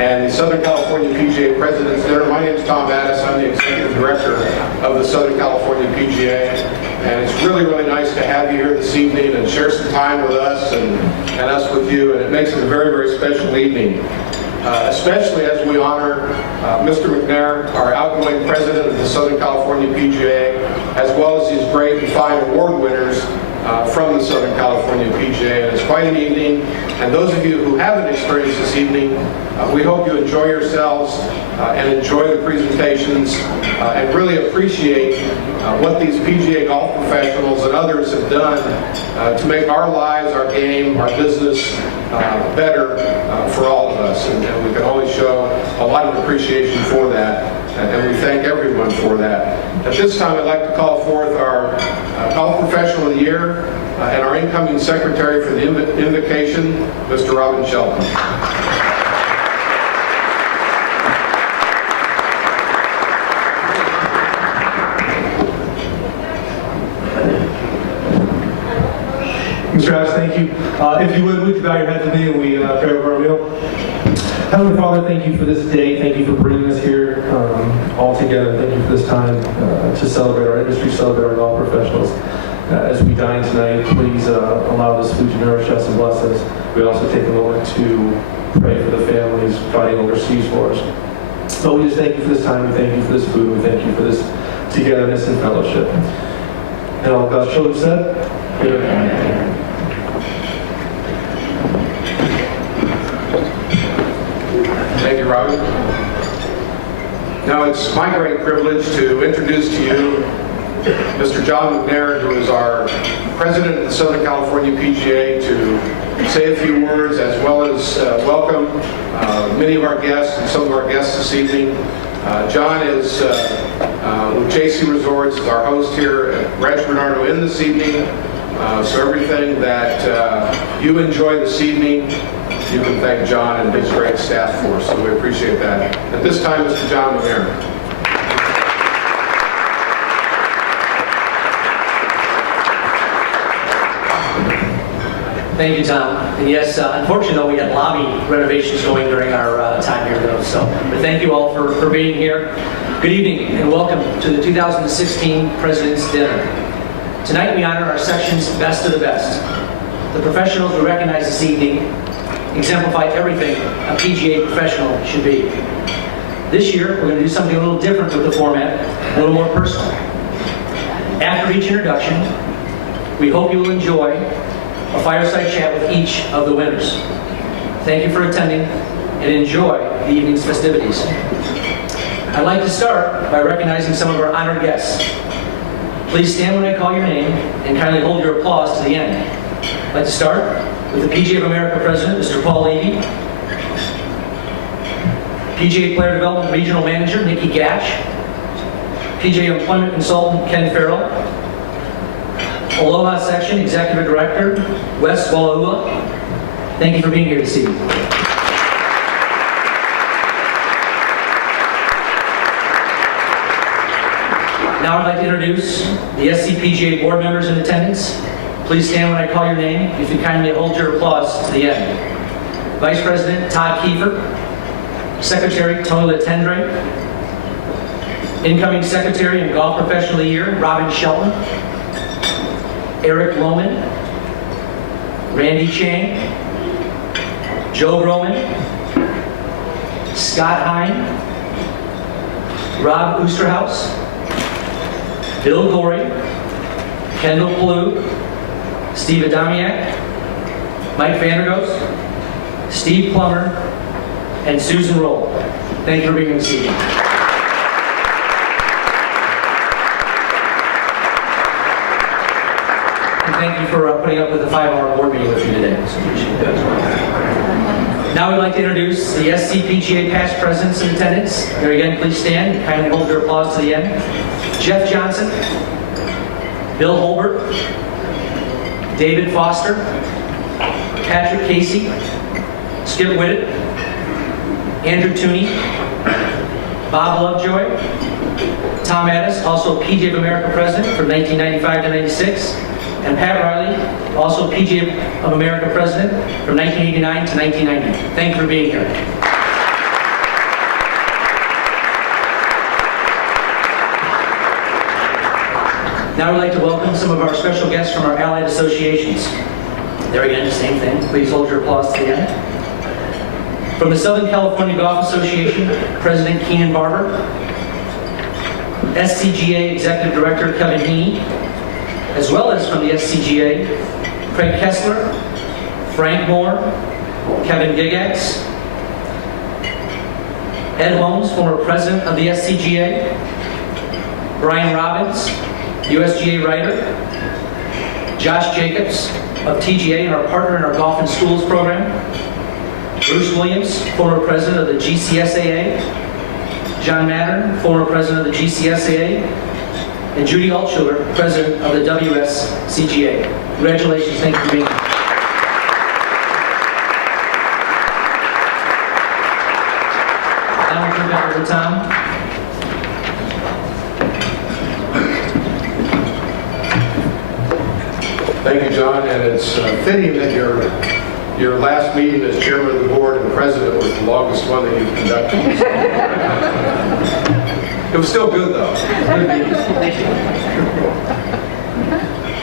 and the Southern California PGA President's Dinner. My name is Tom Addis. I'm the Executive Director of the Southern California PGA, and it's really, really nice to have you here this evening and share some time with us and us with you, and it makes it a very, very special evening. Especially as we honor Mr. McNair, our outgoing president of the Southern California PGA, as well as these great and fine award winners from the Southern California PGA. And it's quite an evening, and those of you who haven't experienced this evening, we hope you enjoy yourselves and enjoy the presentations and really appreciate what these PGA golf professionals and others have done to make our lives, our game, our business better for all of us. And we can only show a lot of appreciation for that, and we thank everyone for that. At this time, I'd like to call forth our Golf Professional of the Year and our incoming Secretary for the invocation, Mr. Robin Shelton. Mr. Addis, thank you. If you would you bow your head to me and we pray over our meal? Heavenly Father, thank you for this day. Thank you for bringing us here all together. Thank you for this time to celebrate our industry, celebrate our golf professionals. As we dine tonight, please allow this food to nourish us and bless us. We also take a moment to pray for the families fighting overseas for us. So we just thank you for this time. We thank you for this food. We thank you for this togetherness and fellowship. And all God's children said, Amen. Thank you, Robin. Now it's my great privilege to introduce to you Mr. John McNair, who is our president of the Southern California PGA, to say a few words as well as welcome many of our guests and some of our guests this evening. John is with JC Resorts, is our host here at Rancho Bernardo in this evening. So everything that you enjoy this evening, you can thank John and his great staff for, so we appreciate that. At this time, Mr. John McNair. Thank you, Tom. And yes, unfortunately, though, we had lobby renovations going during our time here, though. But thank you all for being here. Good evening, and welcome to the 2016 President's Dinner. Tonight, we honor our section's best of the best. The professionals we recognize this evening exemplify everything a PGA professional should be. This year, we're going to do something a little different with the format, a little more personal. After each introduction, we hope you will enjoy a fireside chat with each of the winners. Thank you for attending and enjoy the evening's festivities. I'd like to start by recognizing some of our honored guests. Please stand when I call your name and kindly hold your applause to the end. I'd like to start with the PGA of America President, Mr. Paul Levy, PGA Player Development Regional Manager, Nikki Gatch, PGA Employment Consultant, Ken Farrell, Aloha Section Executive Director, Wes Walaula. Thank you for being here this evening. Now I'd like to introduce the SCPGA board members in attendance. Please stand when I call your name. If you kindly hold your applause to the end. Vice President Todd Kiefer, Secretary Tony Latendre, Incoming Secretary and Golf Professional of the Year, Robin Shelton, Eric Lohman, Randy Chang, Joe Roman, Scott Hine, Rob Oosterhouse, Bill Gorey, Kendall Palou, Steve Adamiak, Mike Vandergoes, Steve Plummer, and Susan Roll. Thank you for being here this evening. And thank you for putting up with the 5-hour board meeting with me today. So appreciate that as well. Now we'd like to introduce the SCPGA past presidents in attendance. There again, please stand and kindly hold your applause to the end. Jeff Johnson, Bill Holbert, David Foster, Patrick Casey, Skip Whitted, Andrew Tooney, Bob Lovejoy, Tom Addis, also PGA of America President from 1995 to 96, and Pat Riley, also PGA of America President from 1989 to 1990. Thank you for being here. Now I'd like to welcome some of our special guests from our allied associations. There again, the same thing. Please hold your applause to the end. From the Southern California Golf Association, President Keenan Barber. SCGA Executive Director Kevin Heaney. As well as from the SCGA, Craig Kessler, Frank Moore, Kevin Gigax, Ed Holmes, former president of the SCGA, Brian Robbins, USGA writer, Josh Jacobs of TGA and our partner in our Golf and Schools program, Bruce Williams, former president of the GCSAA, John Mattern, former president of the GCSAA, and Judy Altschuler, president of the WSCGA. Congratulations, thank you for being here. Now we'll turn back over to Tom. Thank you, John, and it's fitting that your last meeting as chairman of the board and president was the longest one that you've conducted. It was still good, though. Good meeting.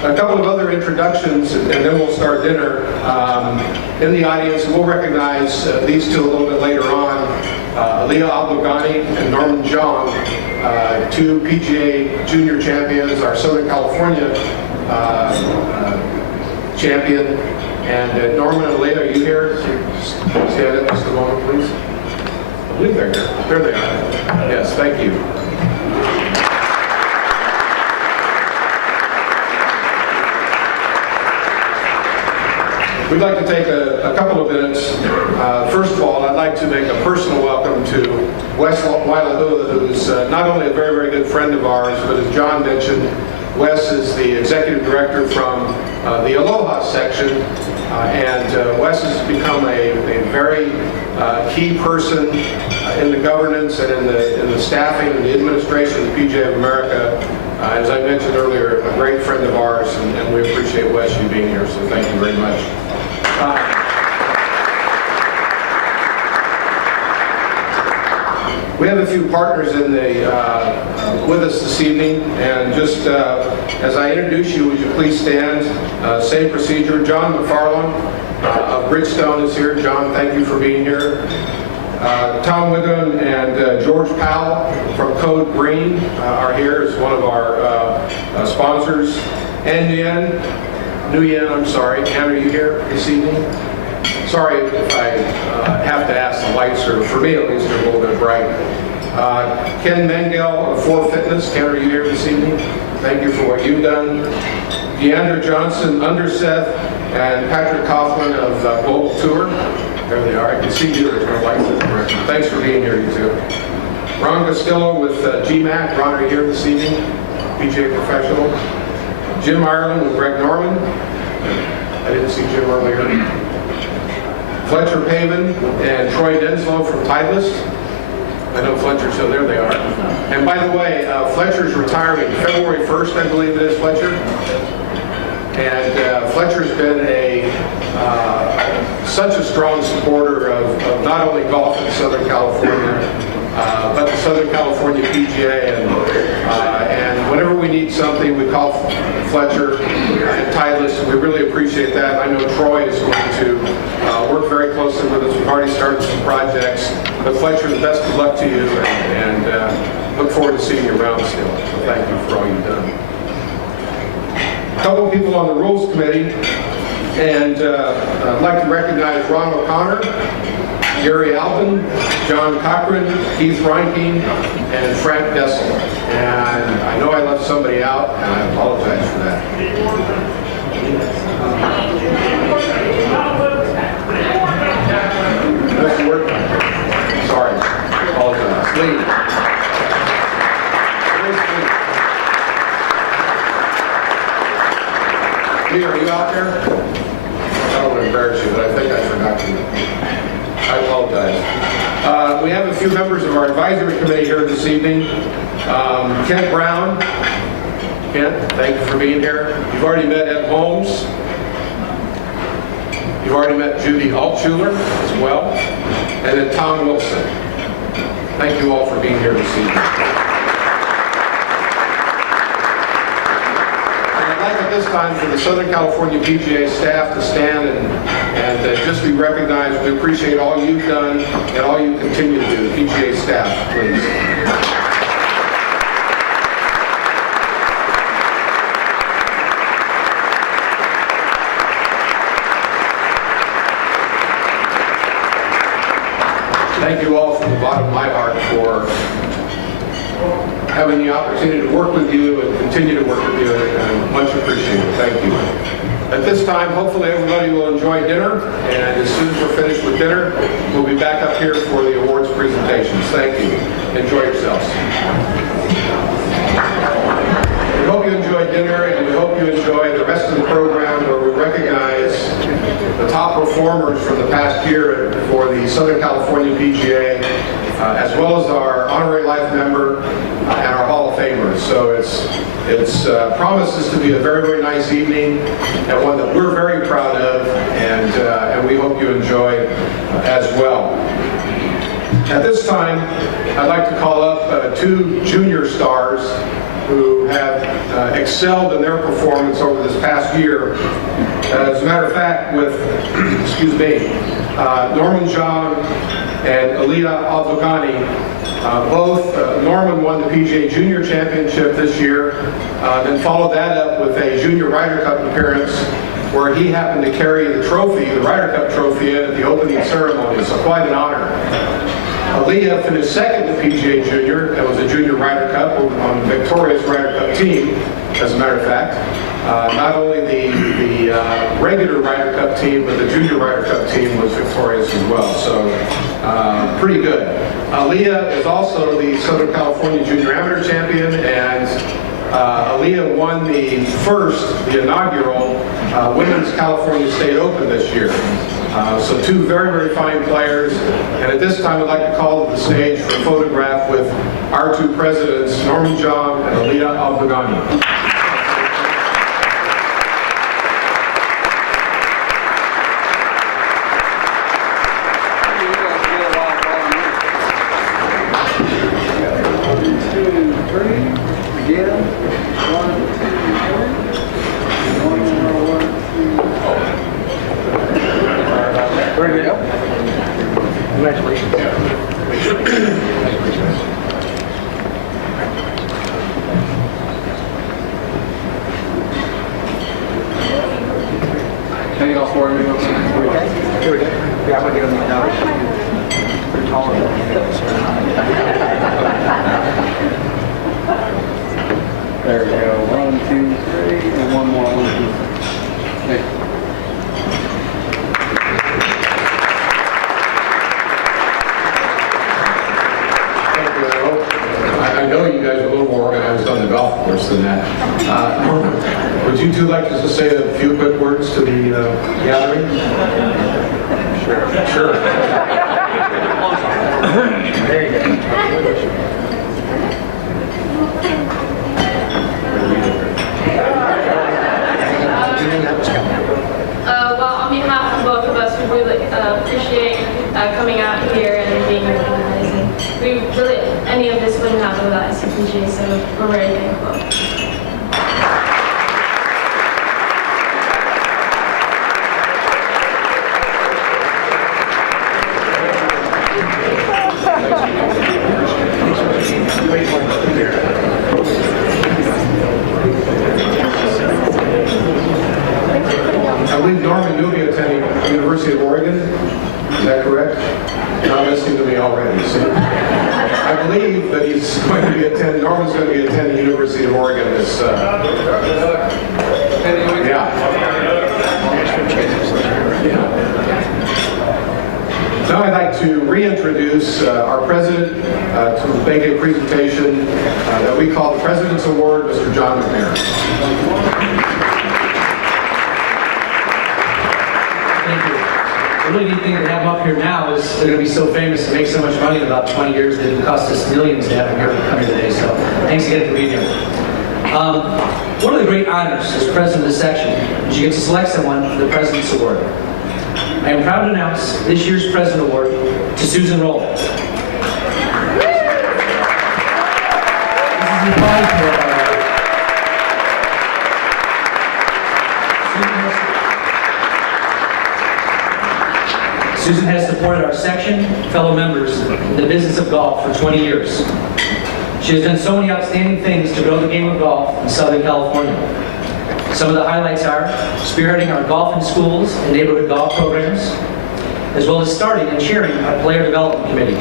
A couple of other introductions, and then we'll start dinner. In the audience, we'll recognize these two a little bit later on. Aliyah Abdulghani and Norman Jong, two PGA junior champions, our Southern California champion. And Norman and Aliyah, are you here? Stand up just a moment, please. I believe they're here. There they are. Yes, thank you. We'd like to take a couple of minutes. First of all, I'd like to make a personal welcome to Wes Wailahua, who's not only a very, very good friend of ours, but as John mentioned, Wes is the executive director from the Aloha section, and Wes has become a very key person in the governance and in the staffing and the administration of the PGA of America. As I mentioned earlier, a great friend of ours, and we appreciate Wes you being here, so thank you very much. We have a few partners in with us this evening, and just as I introduce you, would you please stand? Same procedure. John McFarland of Bridgestone is here. John, thank you for being here. Tom Wiggum and George Powell from Code Green are here as one of our sponsors. And Nguyen, I'm sorry. Ann, are you here this evening? Sorry if I have to ask, the lights are, for me at least, are a little bit bright. Ken Mengel of 4Fitness. Ken, are you here this evening? Thank you for what you've done. Deandra Johnson, Underseth, and Patrick Kaufman of Global Tour. There they are. I can see you. There's no lights in the direction. Thanks for being here, you two. Ron Castillo with GMAC. Ron, are you here this evening? PGA professional. Jim Ireland with Greg Norman. I didn't see Jim earlier. Fletcher Pavin and Troy Denslow from Titleist. I know Fletcher, so there they are. And by the way, Fletcher's retiring February 1st, I believe it is, Fletcher. And Fletcher's been such a strong supporter of not only golf in Southern California, but the Southern California PGA. And whenever we need something, we call Fletcher and Titleist, and we really appreciate that. I know Troy is going to work very closely with us. We've already started some projects. But Fletcher, the best of luck to you, and look forward to seeing you around still. So thank you for all you've done. A couple of people on the Rules Committee, and I'd like to recognize Ron O'Connor, Gary Alvin, John Cochran, Keith Reinking, and Frank Dessel. And I know I left somebody out, and I apologize for that. Mr. Workman. Sorry, apologize. Lee. Lee, are you out there? I don't want to embarrass you, but I think I forgot to. I apologize. We have a few members of our advisory committee here this evening. Kent Brown. Kent, thank you for being here. You've already met Ed Holmes. You've already met Judy Altschuler as well. And then Tom Wilson. Thank you all for being here this evening. this time for the Southern California PGA staff to stand and just be recognized. We appreciate all you've done and all you continue to do. The PGA staff, please. Thank you all from the bottom of my heart for having the opportunity to work with you and continue to work with you, and much appreciated. Thank you. At this time, hopefully everybody will enjoy dinner, and as soon as we're finished with dinner, we'll be back up here for the awards presentations. Thank you. Enjoy yourselves. We hope you enjoyed dinner, and we hope you enjoy the rest of the program where we recognize the top performers from the past year for the Southern California PGA, as well as our honorary life member and our Hall of Famers. So it's promises to be a very, very nice evening, and one that we're very proud of, and we hope you enjoy as well. At this time, I'd like to call up two junior stars who have excelled in their performance over this past year. As a matter of fact, with, Norman Zhang and Aliyah Al-Dogani, both, Norman won the PGA Junior Championship this year, then followed that up with a Junior Ryder Cup appearance where he happened to carry the trophy, the Ryder Cup trophy, in at the opening ceremony, so quite an honor. Aliyah finished second to PGA Junior. That was a Junior Ryder Cup on the victorious Ryder Cup team, as a matter of fact. Not only the regular Ryder Cup team, but the Junior Ryder Cup team was victorious as well. So pretty good. Aliyah is also the Southern California Junior Amateur Champion, and Aliyah won the inaugural Women's California State Open this year. So two very, very fine players. And at this time, I'd like to call to the stage for a photograph with our two presidents, Norman Zhang and Aliyah Al-Dogani. Can you go forward? Here we go. Yeah, I'm going to get on these now. They're taller. There we go. 1, 2, 3, and one more. 1, 2. Hey. I know you guys are a little more organized on the golf course than that. Norman, would you two like to just say a few quick words to the gathering? Sure. There you go. Well, on behalf of both of us, we really appreciate coming out here and being recognized. And we really, any of this wouldn't happen without SCPG, so we're very thankful. I believe, Norman, you'll be attending University of Oregon. Is that correct? You're not listening to me already. See? I believe that he's going to be attending, Norman's going to be attending University of Oregon this, Now I'd like to reintroduce our president to make a presentation that we call the President's Award, Mr. John McNair. Thank you. The really neat thing to have them up here now is they're going to be so famous and make so much money in about 20 years that it cost us millions to have them here come here today. So thanks again for being here. One of the great honors as president of this section is you get to select someone for the President's Award. I am proud to announce this year's President Award to Susan Roll. This is the prize for Susan has supported our section, fellow members, in the business of golf for 20 years. She has done so many outstanding things to grow the game of golf in Southern California. Some of the highlights are spearheading our golf in schools and neighborhood golf programs, as well as starting and chairing our player development committee.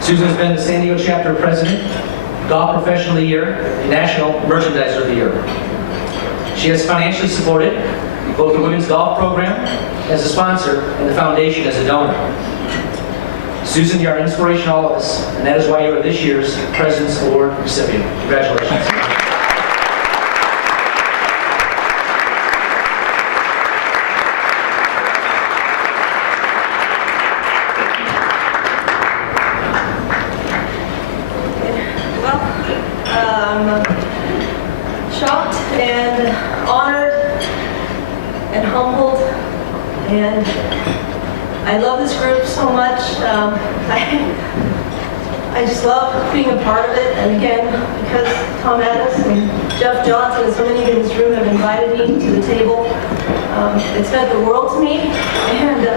Susan has been the San Diego chapter president, Golf Professional of the Year, and National Merchandiser of the Year. She has financially supported both the women's golf program as a sponsor and the foundation as a donor. Susan, you are an inspiration to all of us, and that is why you are this year's President's Award recipient. Congratulations. I'm shocked and honored and humbled, and I love this group so much. I just love being a part of it, and again, because Tom Addis and Jeff Johnson and so many in this room have invited me to the table, it's meant the world to me, and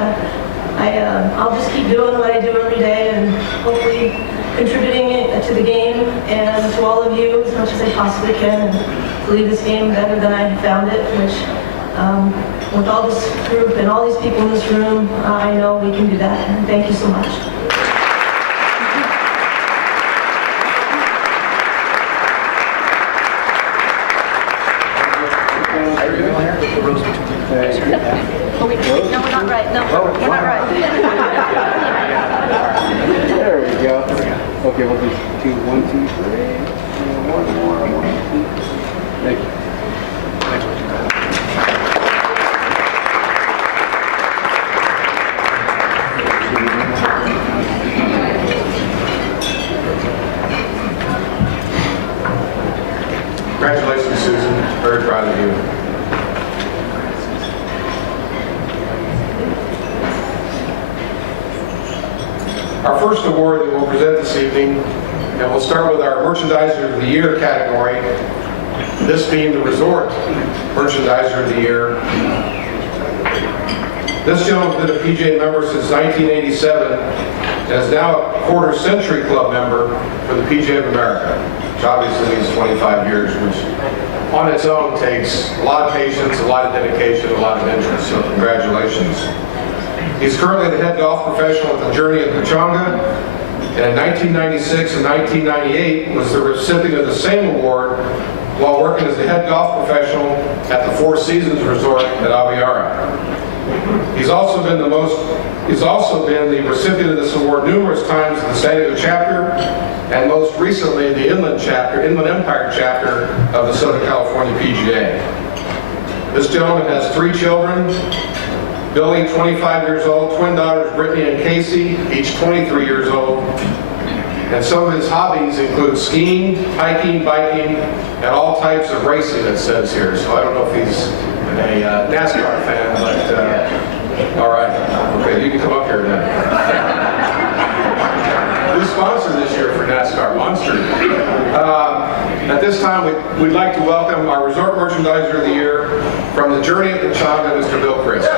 I'll just keep doing what I do every day and hopefully contributing it to the game and to all of you as much as I possibly can, and to leave this game better than I found it, which with all this group and all these people in this room, I know we can do that. And thank you so much. No, we're not right. No, we're not right. There we go. Okay, we'll do 1, 2, 3. And one more. 1, 2. Thank you. Congratulations, Susan. Very proud of you. Our first award that we'll present this evening, and we'll start with our Merchandiser of the Year category, this being the Resort Merchandiser of the Year. This gentleman's been a PGA member since 1987 and is now a quarter-century club member for the PGA of America, which obviously means 25 years, which on its own takes a lot of patience, a lot of dedication, a lot of interest, so congratulations. He's currently the head golf professional at the Journey in Pechanga, and in 1996 and 1998 was the recipient of the same award while working as the head golf professional at the Four Seasons Resort at Aviara. He's also been the recipient of this award numerous times at the San Diego chapter, and most recently the Inland Empire chapter of the Southern California PGA. This gentleman has 3 children. Billy, 25 years old, twin daughters Brittany and Casey, each 23 years old. And some of his hobbies include skiing, hiking, biking, and all types of racing, it says here. So I don't know if he's a NASCAR fan, but all right. Okay, you can come up here then. Who's sponsored this year for NASCAR? Monster. At this time, we'd like to welcome our Resort Merchandiser of the Year from the Journey at Pechanga, Mr. Bill Crisp.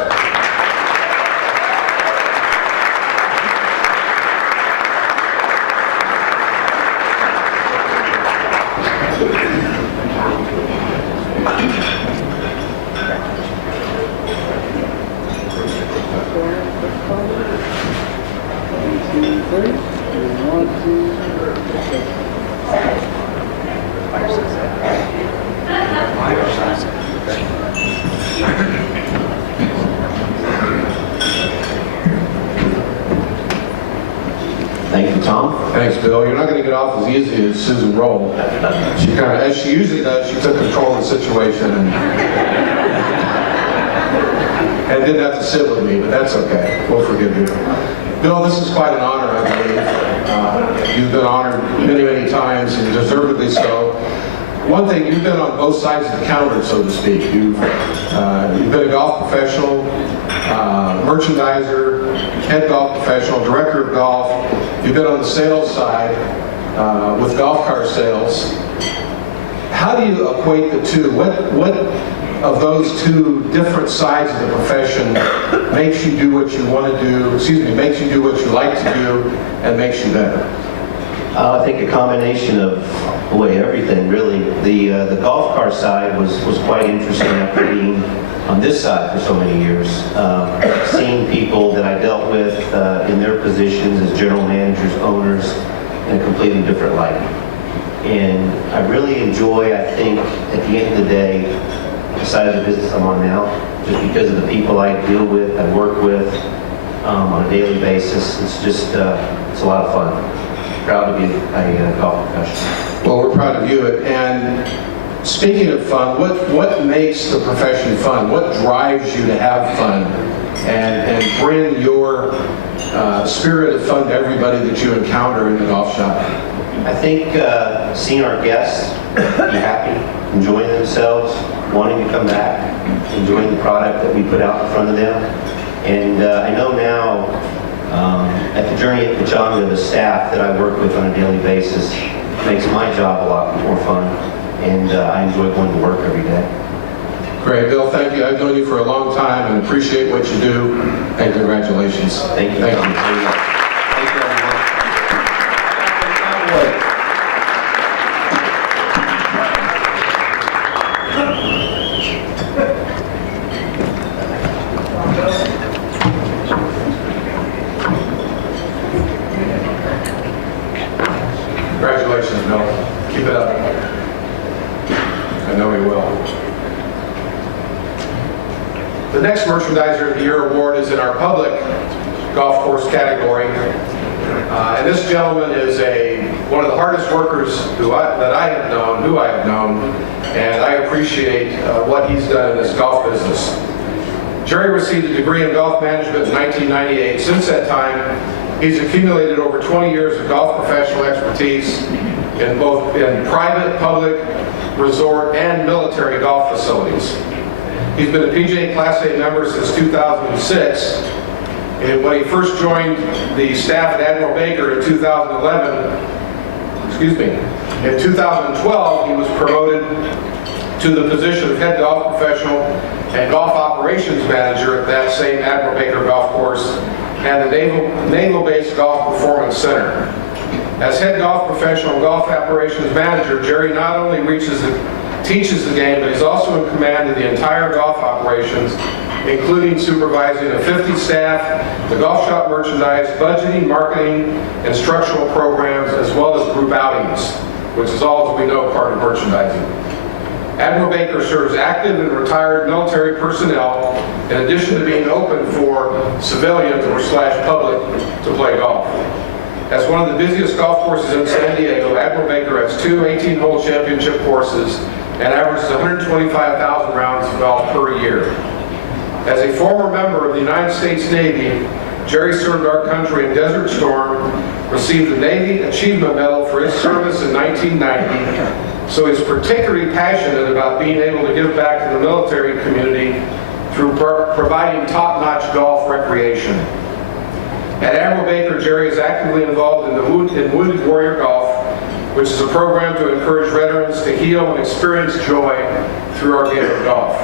Thank you, Tom. Thanks, Bill. You're not going to get off as easy as Susan rolled. She kind of, as she usually does, she took control of the situation and didn't have to sit with me, but that's okay. We'll forgive you. Bill, this is quite an honor, I believe. You've been honored many, many times, and deservedly so. One thing, you've been on both sides of the counter, so to speak. You've been a golf professional, merchandiser, head golf professional, director of golf. You've been on the sales side with golf car sales. How do you equate the two? of those two different sides of the profession makes you do what you want to do, makes you do what you like to do, and makes you better? I think a combination of, everything really. The golf cart side was quite interesting after being on this side for so many years. Seeing people that I dealt with in their positions as general managers, owners, in a completely different light. And I really enjoy, I think, at the end of the day, the side of the business I'm on now, just because of the people I deal with, I work with on a daily basis. It's just, it's a lot of fun. Proud to be a golf professional. Well, we're proud of you. And speaking of fun, what makes the profession fun? What drives you to have fun and bring your spirit of fun to everybody that you encounter in the golf shop? I think seeing our guests be happy, enjoying themselves, wanting to come back, enjoying the product that we put out in front of them. And I know now, at the Journey at Pechanga, the staff that I work with on a daily basis makes my job a lot more fun, and I enjoy going to work every day. Great, Bill, thank you. I've known you for a long time and appreciate what you do, and congratulations. Thank you. Thank you. Thank you, everyone. Congratulations, Bill. Keep it up. I know he will. The next Merchandiser of the Year award is in our public golf course category. And this gentleman is one of the hardest workers who I have known, and I appreciate what he's done in this golf business. Jerry received a degree in golf management in 1998. Since that time, he's accumulated over 20 years of golf professional expertise in private, public, resort, and military golf facilities. He's been a PGA Class A member since 2006. And when he first joined the staff at Admiral Baker in 2012, he was promoted to the position of head golf professional and golf operations manager at that same Admiral Baker golf course and the Naval Base Golf Performance Center. As head golf professional and golf operations manager, Jerry not only teaches the game, but he's also in command of the entire golf operations, including supervising a 50 staff, the golf shop merchandise, budgeting, marketing, instructional programs, as well as group outings, which is all, as we know, part of merchandising. Admiral Baker serves active and retired military personnel, in addition to being open for civilians or /public to play golf. As one of the busiest golf courses in San Diego, Admiral Baker has two 18-hole championship courses and averages 125,000 rounds of golf per year. As a former member of the United States Navy, Jerry served our country in Desert Storm, received the Navy Achievement Medal for his service in 1990, so he's particularly passionate about being able to give back to the military community through providing top-notch golf recreation. At Admiral Baker, Jerry is actively involved in Wounded Warrior Golf, which is a program to encourage veterans to heal and experience joy through our game of golf.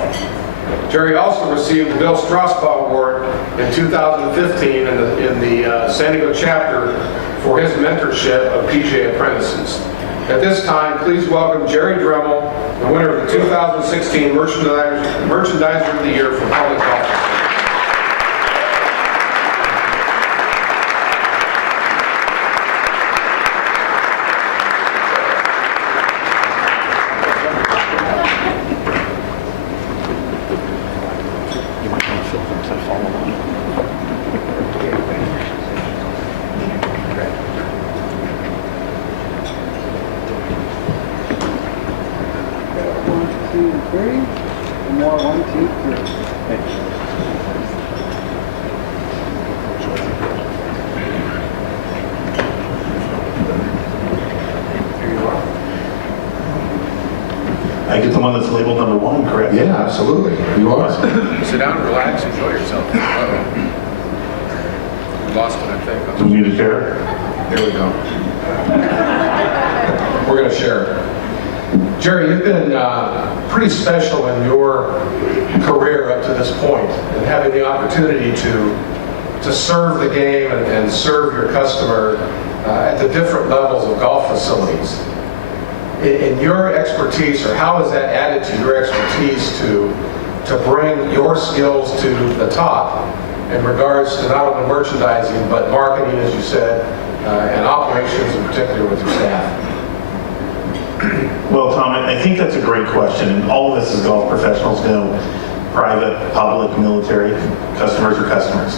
Jerry also received the Bill Strausbaugh Award in 2015 in the San Diego chapter for his mentorship of PGA apprentices. At this time, please welcome Jerry Dremel, the winner of the 2016 Merchandiser of the Year for Public Golf. I get the one that's labeled number 1, correct? Yeah, absolutely. You are. Sit down, relax, enjoy yourself. We lost it, I think. Do we need a chair? Here we go. We're going to share. Jerry, you've been pretty special in your career up to this point, and having the opportunity to serve the game and serve your customer at the different levels of golf facilities. In your expertise, or how has that added to your expertise to bring your skills to the top in regards to not only merchandising, but marketing, as you said, and operations in particular with your staff? Well, Tom, I think that's a great question, and all of us as golf professionals know, private, public, military, customers are customers.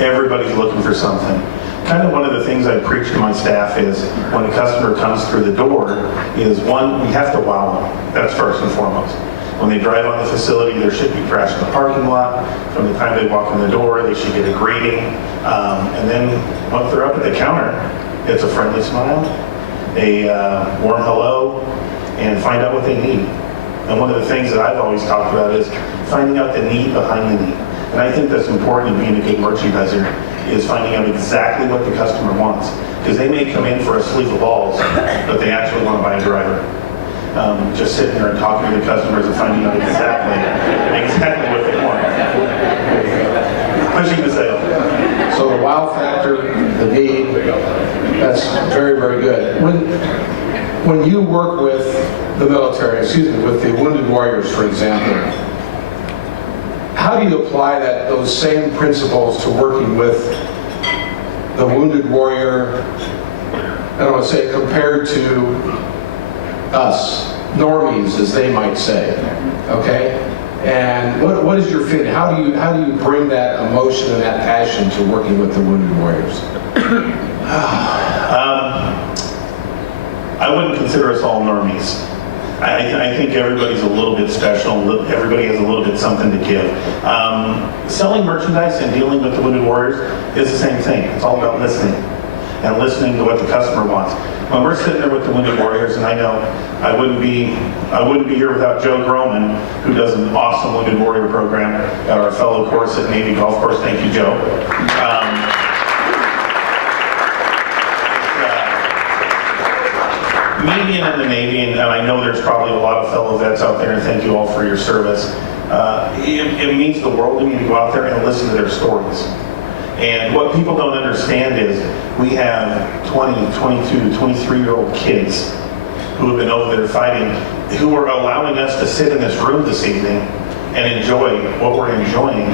Everybody's looking for something. Kind of one of the things I preach to my staff is when a customer comes through the door is, one, we have to wow them. That's first and foremost. When they drive on the facility, there should be trash in the parking lot. From the time they walk in the door, they should get a greeting. And then once they're up at the counter, it's a friendly smile, a warm hello, and find out what they need. And one of the things that I've always talked about is finding out the need behind the need. And I think that's important in being a good merchandiser, is finding out exactly what the customer wants. Because they may come in for a sleeve of balls, but they actually want to buy a driver. Just sitting there and talking to the customers and finding out exactly what they want. Pushing the sale. So the wow factor, the need, that's very, very good. When you work with the military, with the Wounded Warriors, for example, how do you apply those same principles to working with the Wounded Warrior, I don't want to say compared to us, normies, as they might say, okay? And what is your feeling? How do you bring that emotion and that passion to working with the Wounded Warriors? I wouldn't consider us all normies. I think everybody's a little bit special. Everybody has a little bit something to give. Selling merchandise and dealing with the Wounded Warriors is the same thing. It's all about listening and listening to what the customer wants. When we're sitting there with the Wounded Warriors, and I know I wouldn't be here without Joe Groman, who does an awesome Wounded Warrior program at our fellow course at Navy Golf Course. Thank you, Joe. Me being in the Navy, and I know there's probably a lot of fellow vets out there, and thank you all for your service. It means the world to me to go out there and listen to their stories. And what people don't understand is we have 20, 22, 23-year-old kids who have been over there fighting, who are allowing us to sit in this room this evening and enjoy what we're enjoying,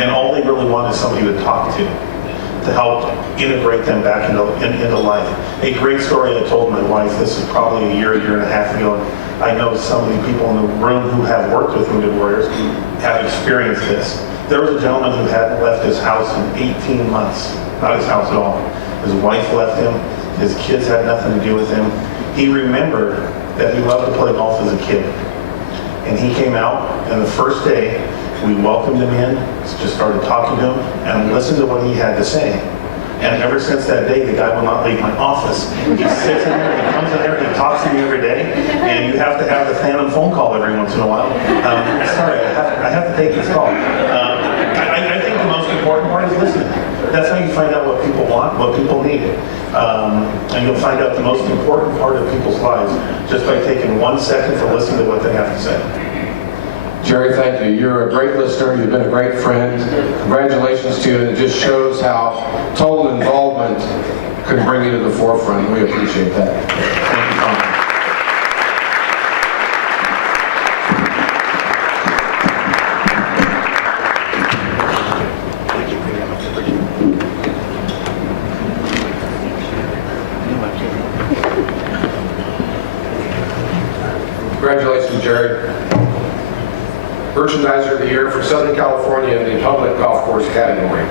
and all they really want is somebody to talk to help integrate them back into life. A great story I told my wife, this is probably a year and a half ago, and I know some of the people in the room who have worked with Wounded Warriors have experienced this. There was a gentleman who hadn't left his house in 18 months, not his house at all. His wife left him, his kids had nothing to do with him. He remembered that he loved to play golf as a kid. And he came out, and the first day, we welcomed him in, just started talking to him, and listened to what he had to say. And ever since that day, the guy will not leave my office. He sits in there, he comes in there, and he talks to me every day, and you have to have the phantom phone call every once in a while. Sorry, I have to take this call. I think the most important part is listening. That's how you find out what people want, what people need. And you'll find out the most important part of people's lives just by taking 1 second to listen to what they have to say. Jerry, thank you. You're a great listener. You've been a great friend. Congratulations to you. It just shows how total involvement could bring you to the forefront. We appreciate that. Thank you, Tom. Congratulations, Jerry. Merchandiser of the Year for Southern California in the public golf course category.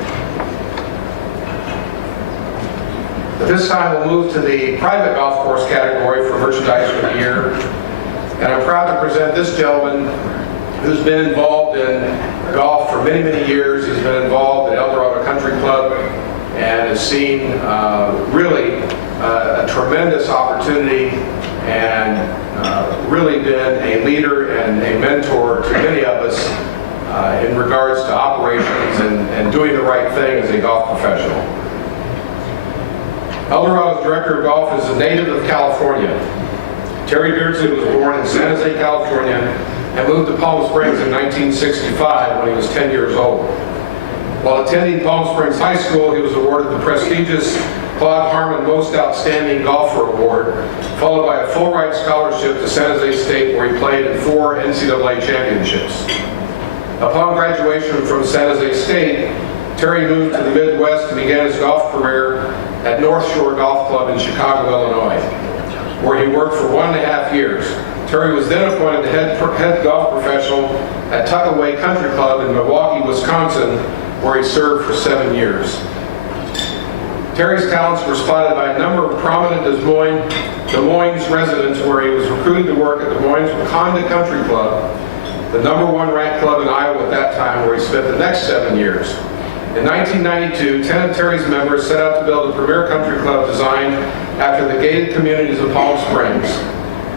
At this time, we'll move to the private golf course category for Merchandiser of the Year. And I'm proud to present this gentleman who's been involved in golf for many, many years. He's been involved at El Dorado Country Club and has seen really a tremendous opportunity and really been a leader and a mentor to many of us in regards to operations and doing the right thing as a golf professional. El Dorado's Director of Golf is a native of California. Terry Beardsley was born in San Jose, California, and moved to Palm Springs in 1965 when he was 10 years old. While attending Palm Springs High School, he was awarded the prestigious Claude Harmon Most Outstanding Golfer Award, followed by a full-ride scholarship to San Jose State, where he played in 4 NCAA championships. Upon graduation from San Jose State, Terry moved to the Midwest and began his golf career at North Shore Golf Club in Chicago, Illinois, where he worked for 1.5 years. Terry was then appointed the head golf professional at Tuckaway Country Club in Milwaukee, Wisconsin, where he served for 7 years. Terry's talents were spotted by a number of prominent Des Moines residents, where he was recruited to work at Des Moines Wakanda Country Club, the #1 ranked club in Iowa at that time, where he spent the next 7 years. In 1992, 10 of Terry's members set out to build a premier country club designed after the gated communities of Palm Springs.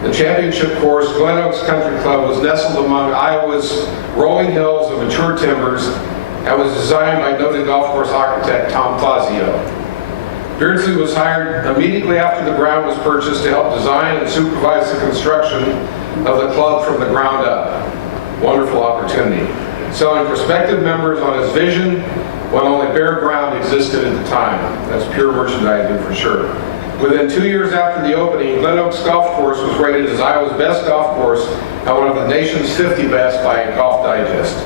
The championship course, Glen Oaks Country Club, was nestled among Iowa's rolling hills of mature timbers and was designed by noted golf course architect Tom Fazio. Beardsley was hired immediately after the ground was purchased to help design and supervise the construction of the club from the ground up. Wonderful opportunity. Selling prospective members on his vision when only bare ground existed at the time. That's pure merchandising for sure. Within 2 years after the opening, Glen Oaks Golf Course was rated as Iowa's best golf course and one of the nation's 50 best by Golf Digest.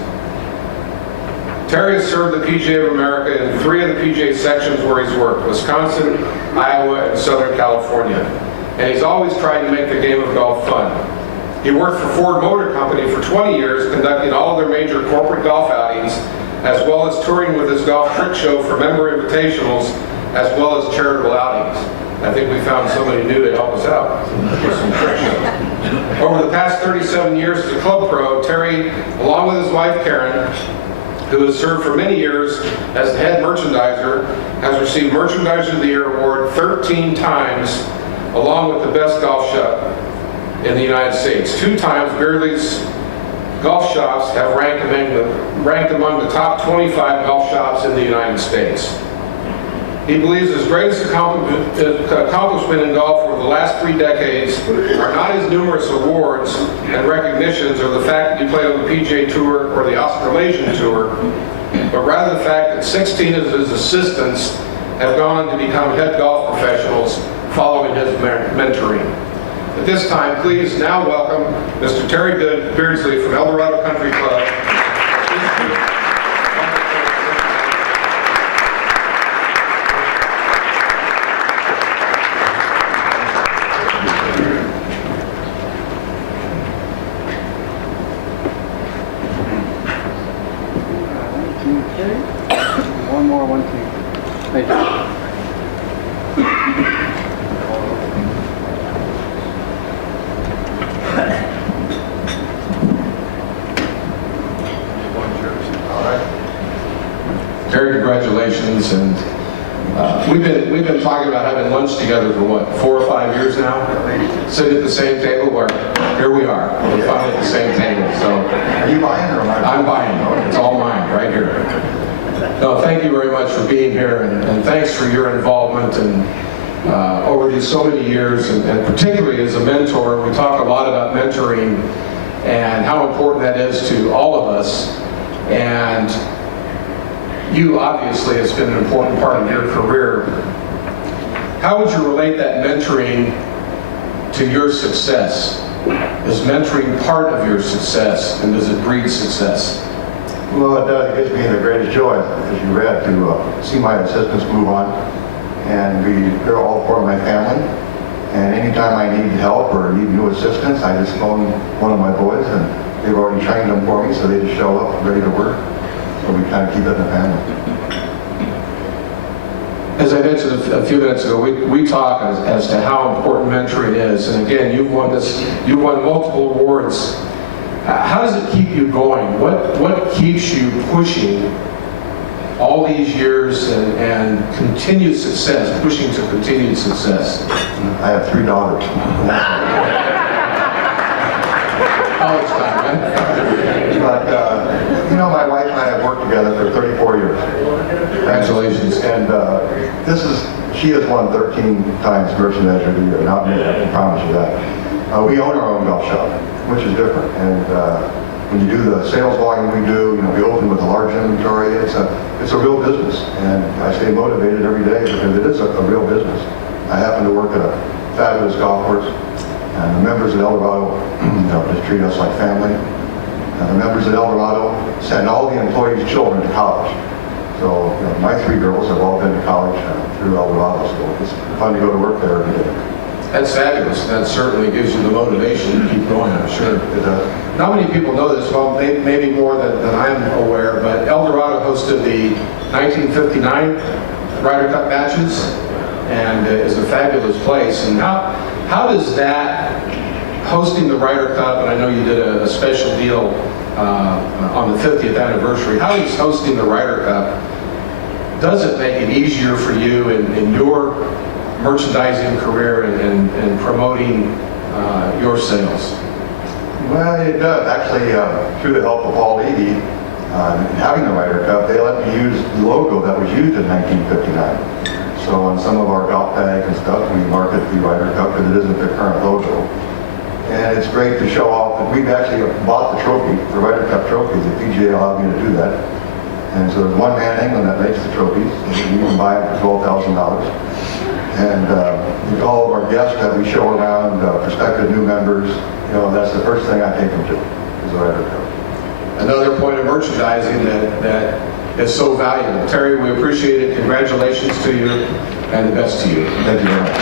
Terry has served the PGA of America in 3 of the PGA sections where he's worked: Wisconsin, Iowa, and Southern California. And he's always tried to make the game of golf fun. He worked for Ford Motor Company for 20 years, conducting all of their major corporate golf outings, as well as touring with his golf trick show for member invitationals, as well as charitable outings. I think we found somebody new to help us out with some trick shows. Over the past 37 years as a club pro, Terry, along with his wife Karen, who has served for many years as the head merchandiser, has received Merchandiser of the Year award 13 times, along with the best golf shop in the United States. 2 times, Beardsley's golf shops have ranked among the top 25 golf shops in the United States. He believes his greatest accomplishment in golf over the last 3 decades are not his numerous awards and recognitions or the fact that he played on the PGA Tour or the Australasian Tour, but rather the fact that 16 of his assistants have gone on to become head golf professionals following his mentoring. At this time, please now welcome Mr. Terry Beardsley from El Dorado Country Club. One more, 1, 2. Thank you. Terry, congratulations, and we've been talking about having lunch together for what, 4 or 5 years now? Sitting at the same table, where here we are, we're finally at the same table. So, Are you buying or am I? I'm buying. It's all mine, right here. No, thank you very much for being here, and thanks for your involvement and over these so many years, and particularly as a mentor. We talk a lot about mentoring and how important that is to all of us, and you obviously has been an important part of your career. How would you relate that mentoring to your success? Is mentoring part of your success, and does it breed success? Well, it does. It gives me the greatest joy, as you read, to see my assistants move on and they're all part of my family. And anytime I need help or need new assistance, I just phone one of my boys, and they've already trained them for me, so they just show up ready to work. So we kind of keep it in the family. As I mentioned a few minutes ago, we talk as to how important mentoring is. And again, you've won multiple awards. How does it keep you going? What keeps you pushing all these years and continued success, pushing to continued success? I have 3 daughters. College time, right? But, you know, my wife and I have worked together for 34 years. Congratulations. And she has won 13 times Merchandiser of the Year, not me, I can promise you that. We own our own golf shop, which is different. And when you do the sales volume we do, we open with a large inventory. It's a real business, and I stay motivated every day because it is a real business. I happen to work at a fabulous golf course, and the members at El Dorado just treat us like family. And the members at El Dorado send all the employees' children to college. So my 3 girls have all been to college through El Dorado, so it's fun to go to work there every day. That's fabulous. That certainly gives you the motivation to keep going, I'm sure. Not many people know this, well, maybe more than I'm aware, but El Dorado hosted the 1959 Ryder Cup matches, and is a fabulous place. And how does that, hosting the Ryder Cup, and I know you did a special deal on the 50th anniversary, how is hosting the Ryder Cup, does it make it easier for you in your merchandising career and promoting your sales? Well, it does. Actually, through the help of Paul Levy, having the Ryder Cup, they let me use the logo that was used in 1959. So on some of our golf bags and stuff, we market the Ryder Cup because it isn't the current logo. And it's great to show off that we've actually bought the trophy, the Ryder Cup trophy. The PGA allowed me to do that. And so there's one man in England that makes the trophies. You can buy them for $12,000. And all of our guests that we show around, prospective new members, that's the first thing I take them to, is the Ryder Cup. Another point of merchandising that is so valuable. Terry, we appreciate it. Congratulations to you, and the best to you. Thank you very much.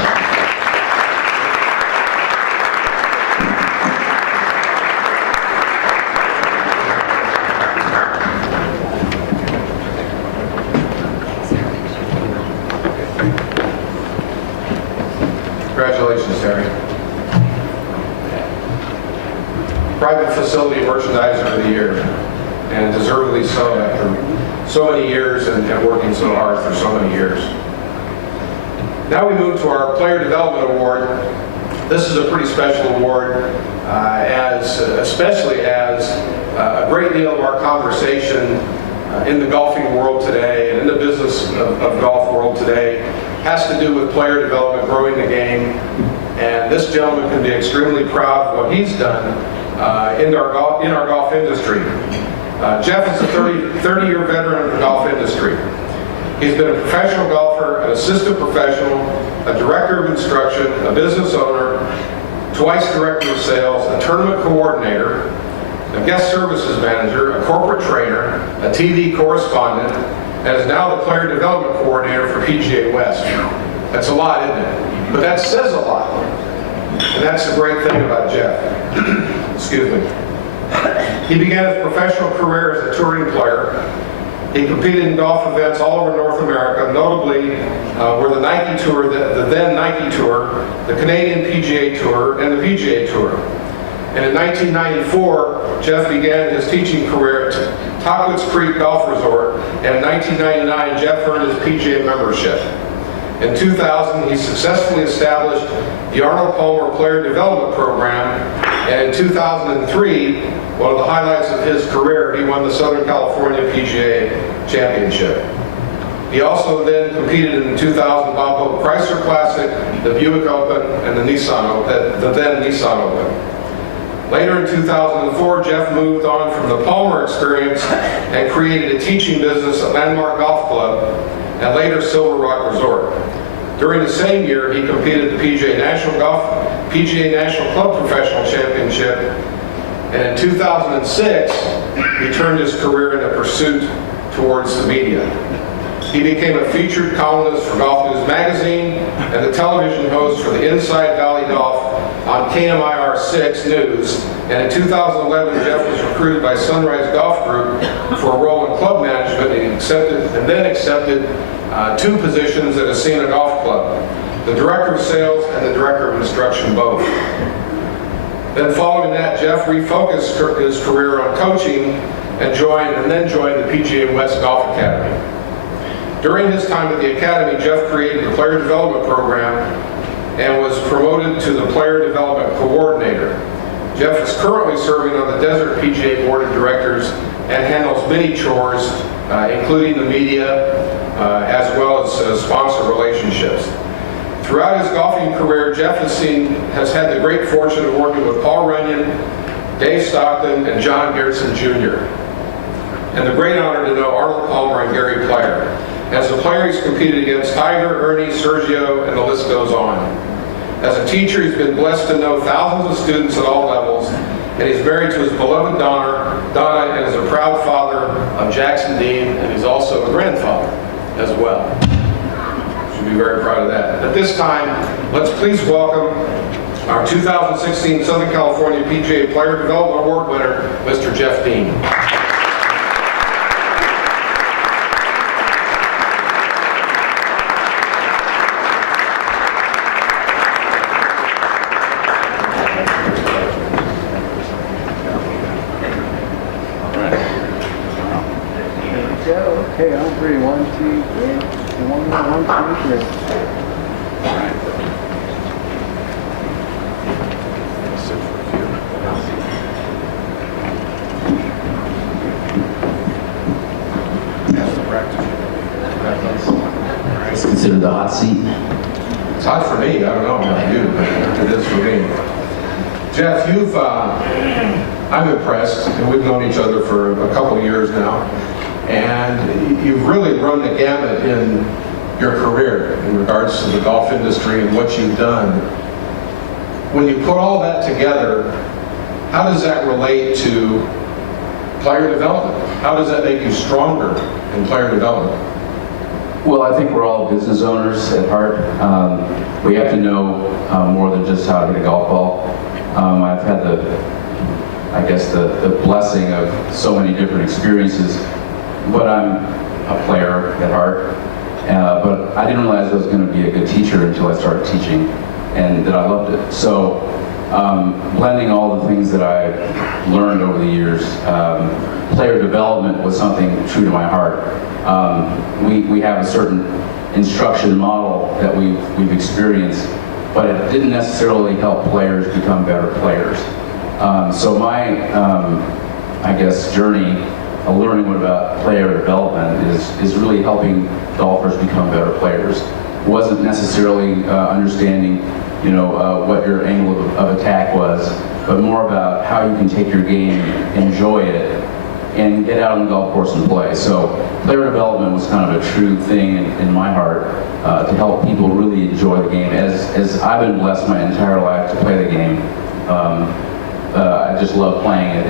Congratulations, Terry. Private Facility Merchandiser of the Year, and deservedly so after so many years and working so hard for so many years. Now we move to our Player Development Award. This is a pretty special award, especially as a great deal of our conversation in the golfing world today and in the business of golf world today has to do with player development, growing the game, and this gentleman can be extremely proud of what he's done in our golf industry. Jeff is a 30-year veteran of the golf industry. He's been a professional golfer, an assistant professional, a director of instruction, a business owner, twice director of sales, a tournament coordinator, a guest services manager, a corporate trainer, a TV correspondent, and is now the player development coordinator for PGA West. That's a lot, isn't it? But that says a lot. And that's the great thing about Jeff. Excuse me. He began his professional career as a touring player. He competed in golf events all over North America, notably were the Nike Tour, the then Nike Tour, the Canadian PGA Tour, and the PGA Tour. And in 1994, Jeff began his teaching career at Tockwitz Creek Golf Resort, and in 1999, Jeff earned his PGA membership. In 2000, he successfully established the Arnold Palmer Player Development Program, and in 2003, one of the highlights of his career, he won the Southern California PGA Championship. He also then competed in the 2000 Bob Hope Chrysler Classic, the Buick Open, and the then Nissan Open. Later in 2004, Jeff moved on from the Palmer experience and created a teaching business at Landmark Golf Club and later Silver Rock Resort. During the same year, he competed at the PGA National Club Professional Championship, and in 2006, he turned his career into pursuit towards the media. He became a featured columnist for Golf News Magazine and the television host for the Inside Valley Golf on KMIR 6 News. And in 2011, Jeff was recruited by Sunrise Golf Group for a role in club management and then accepted 2 positions at Ascena Golf Club, the Director of Sales and the Director of Instruction both. Then following that, Jeff refocused his career on coaching and then joined the PGA West Golf Academy. During his time at the Academy, Jeff created the Player Development Program and was promoted to the Player Development Coordinator. Jeff is currently serving on the Desert PGA Board of Directors and handles many chores, including the media, as well as sponsor relationships. Throughout his golfing career, Jeff has had the great fortune of working with Paul Runyon, Dave Stockton, and John Gerson Jr., and the great honor to know Arnold Palmer and Gary Player. As a player, he's competed against Tiger, Ernie, Sergio, and the list goes on. As a teacher, he's been blessed to know thousands of students at all levels, and he's married to his beloved Donna, and is a proud father of Jackson Dean, and he's also a grandfather as well. Should be very proud of that. At this time, let's please welcome our 2016 Southern California PGA Player Development Award winner, Mr. Jeff Dean. Okay, I'm free. 1, 2, 3. And one more. 1, 2, 3. Sit for a few. That's the practice. It's considered the hot seat. It's hot for me. I don't know about you, but it is for me. Jeff, I'm impressed, and we've known each other for a couple of years now, and you've really run the gamut in your career in regards to the golf industry and what you've done. When you put all that together, how does that relate to player development? How does that make you stronger in player development? Well, I think we're all business owners at heart. We have to know more than just how to hit a golf ball. I've had the blessing of so many different experiences, but I'm a player at heart. But I didn't realize I was going to be a good teacher until I started teaching, and that I loved it. So blending all the things that I learned over the years, player development was something true to my heart. We have a certain instruction model that we've experienced, but it didn't necessarily help players become better players. So my, journey of learning about player development is really helping golfers become better players. It wasn't necessarily understanding, what your angle of attack was, but more about how you can take your game, enjoy it, and get out on the golf course and play. So player development was kind of a true thing in my heart to help people really enjoy the game. As I've been blessed my entire life to play the game, I just love playing it,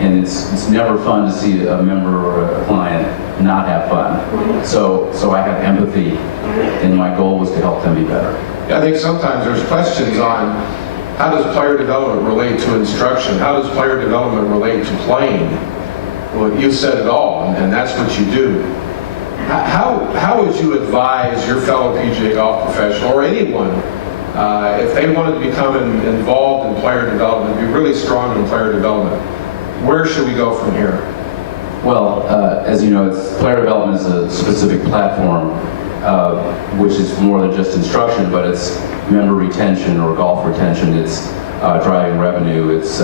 and it's never fun to see a member or a client not have fun. So I have empathy, and my goal was to help them be better. I think sometimes there's questions on how does player development relate to instruction? How does player development relate to playing? Well, you said it all, and that's what you do. How would you advise your fellow PGA golf professional, or anyone, if they wanted to become involved in player development, be really strong in player development? Where should we go from here? Well, as you know, player development is a specific platform, which is more than just instruction, but it's member retention or golf retention. It's driving revenue. It's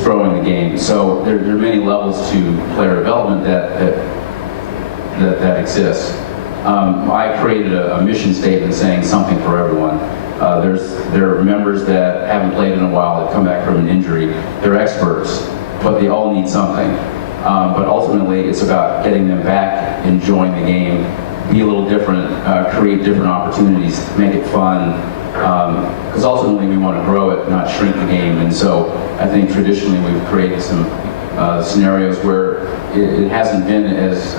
growing the game. So there are many levels to player development that exists. I created a mission statement saying something for everyone. There are members that haven't played in a while that come back from an injury. They're experts, but they all need something. But ultimately, it's about getting them back, enjoying the game, be a little different, create different opportunities, make it fun. Because ultimately, we want to grow it, not shrink the game. And so I think traditionally we've created some scenarios where it hasn't been as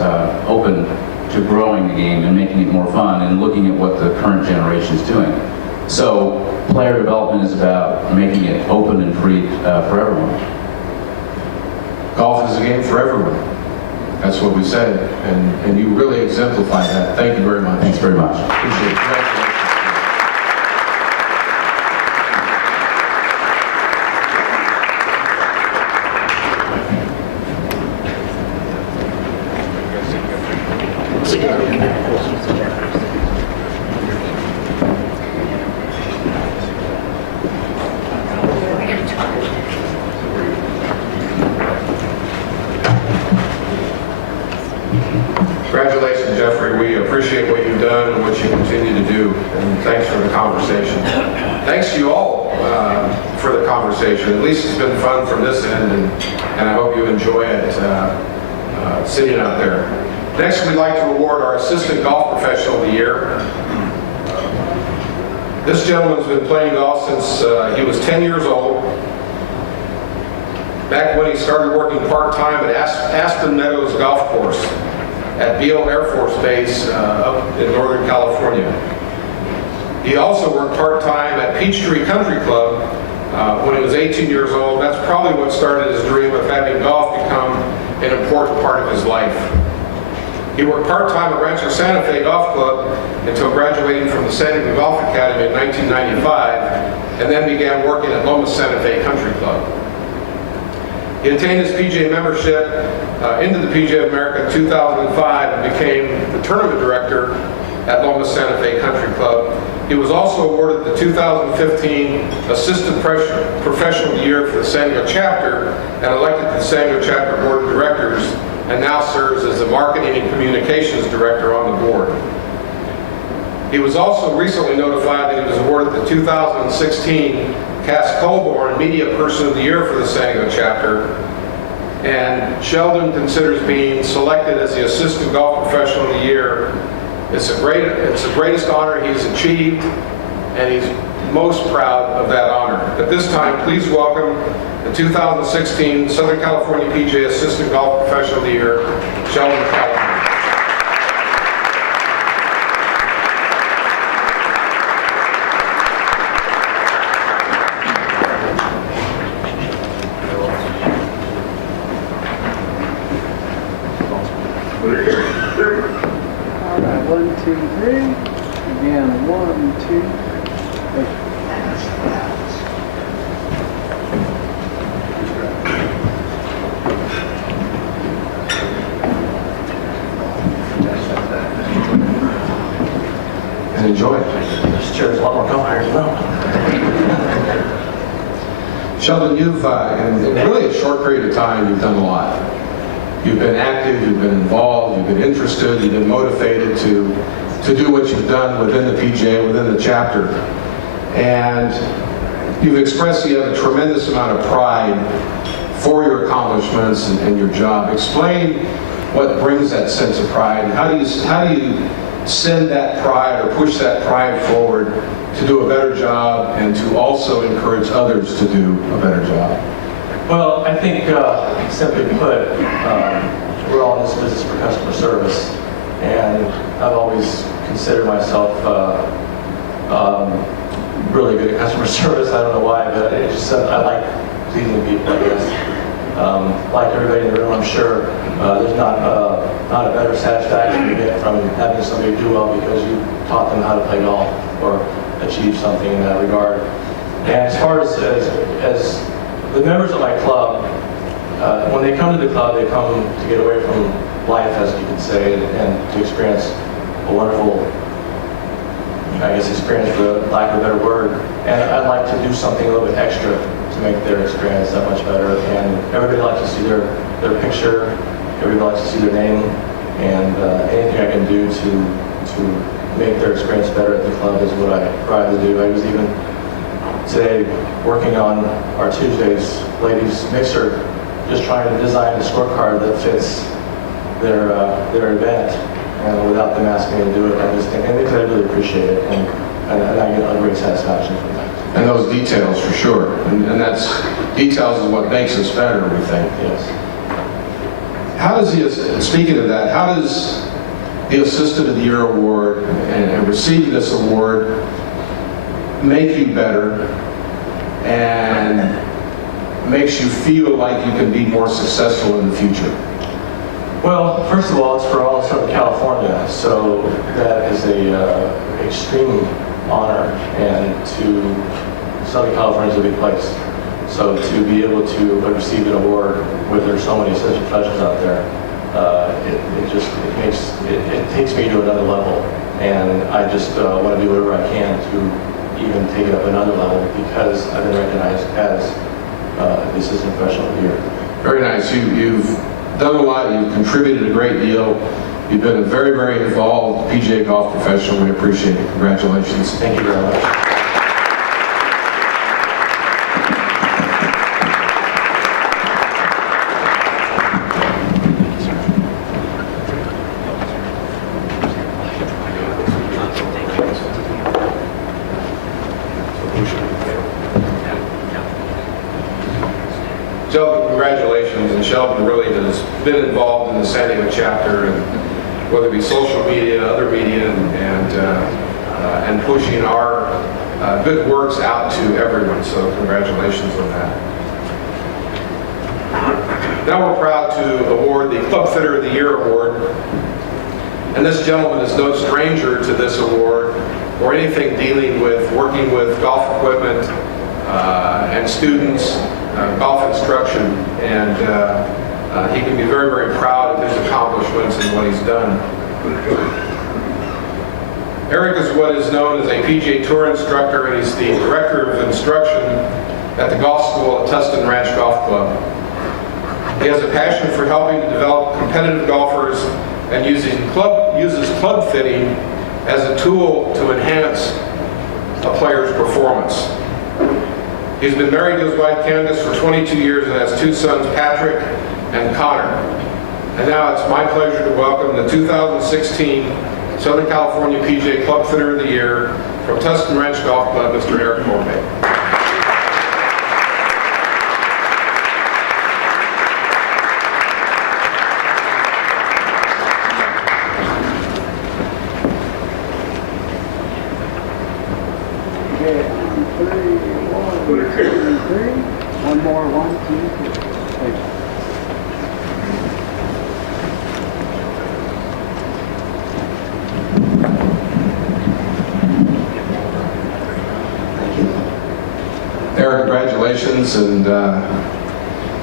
open to growing the game and making it more fun and looking at what the current generation is doing. So player development is about making it open and free for everyone. Golf is a game for everyone. That's what we said, and you really exemplify that. Thank you very much. Thanks very much. Appreciate it. Congratulations. Congratulations, Jeffrey. We appreciate what you've done and what you continue to do. thanks for the conversation. Thanks to you all for the conversation. At least it's been fun from this end, and I hope you enjoy it sitting out there. Next, we'd like to award our Assistant Golf Professional of the Year. This gentleman's been playing golf since he was 10 years old. Back when he started working part-time at Aspen Meadows Golf Course at Beale Air Force Base up in Northern California. He also worked part-time at Peachtree Country Club when he was 18 years old. That's probably what started his dream of having golf become an important part of his life. He worked part-time at Rancho Santa Fe Golf Club until graduating from the San Diego Golf Academy in 1995, and then began working at Loma Santa Fe Country Club. He attained his PGA membership into the PGA of America in 2005 and became the tournament director at Loma Santa Fe Country Club. He was also awarded the 2015 Assistant Professional of the Year for the San Diego chapter and elected to the San Diego chapter board of directors, and now serves as the marketing and communications director on the board. He was also recently notified that he was awarded the 2016 Cass Colborn Media Person of the Year for the San Diego chapter, and Sheldon considers being selected as the Assistant Golf Professional of the Year. It's the greatest honor he's achieved, and he's most proud of that honor. At this time, please welcome the 2016 Southern California PGA Assistant Golf Professional of the Year, Sheldon California. All right, 1, 2, 3. Again, 1, 2. And enjoy it. This chair's a lot more comfortable here than Sheldon, you've, in really a short period of time, you've done a lot. You've been active, you've been involved, you've been interested, you've been motivated to do what you've done within the PGA, within the chapter. And you've expressed you have a tremendous amount of pride for your accomplishments and your job. Explain what brings that sense of pride. How do you send that pride or push that pride forward to do a better job and to also encourage others to do a better job? Well, I think, simply put, we're all in this business for customer service, and I've always considered myself really good at customer service. I don't know why, but it just I like pleasing people, I guess. Like everybody in the room, I'm sure there's not a better satisfaction you get from having somebody do well because you taught them how to play golf or achieve something in that regard. And as far as the members of my club, when they come to the club, they come to get away from life, as you could say, and to experience a wonderful, I guess, experience for lack of a better word. And I'd like to do something a little bit extra to make their experience that much better. And everybody likes to see their picture, everybody likes to see their name, and anything I can do to make their experience better at the club is what I try to do. I was even today working on our Tuesday's ladies mixer, just trying to design a scorecard that fits their event, and without them asking me to do it, I just think, and because I really appreciate it, and I get a great satisfaction from that. And those details, for sure. And that's, details is what makes us better, we think. Yes. How does speaking of that, how does the Assistant of the Year award and receiving this award make you better and makes you feel like you can be more successful in the future? Well, first of all, it's for all of Southern California, so that is a extreme honor, and to Southern California is a big place. So to be able to receive an award where there's so many such professionals out there, it takes me to another level, and I just want to do whatever I can to even take it up another level because I've been recognized as the Assistant Professional of the Year. Very nice. You've done a lot. You've contributed a great deal. You've been a very, very involved PGA golf professional. We appreciate it. Congratulations. Thank you very much. Sheldon, congratulations, and Sheldon really has been involved in the San Diego chapter, and whether it be social media, other media, and pushing our good works out to everyone. So congratulations on that. Now we're proud to award the Club Fitter of the Year award, and this gentleman is no stranger to this award or anything dealing with working with golf equipment and students. Golf instruction, and he can be very, very proud of his accomplishments and what he's done. Eric is what is known as a PGA Tour instructor, and he's the director of instruction at the golf school at Tustin Ranch Golf Club. He has a passion for helping to develop competitive golfers and uses club fitting as a tool to enhance a player's performance. He's been married to his wife Candace for 22 years and has two sons, Patrick and Connor. And now it's my pleasure to welcome the 2016 Southern California PGA Club Fitter of the Year from Tustin Ranch Golf Club, Mr. Eric Morpay. One more, 1, 2, 3. Thank you. Eric, congratulations, and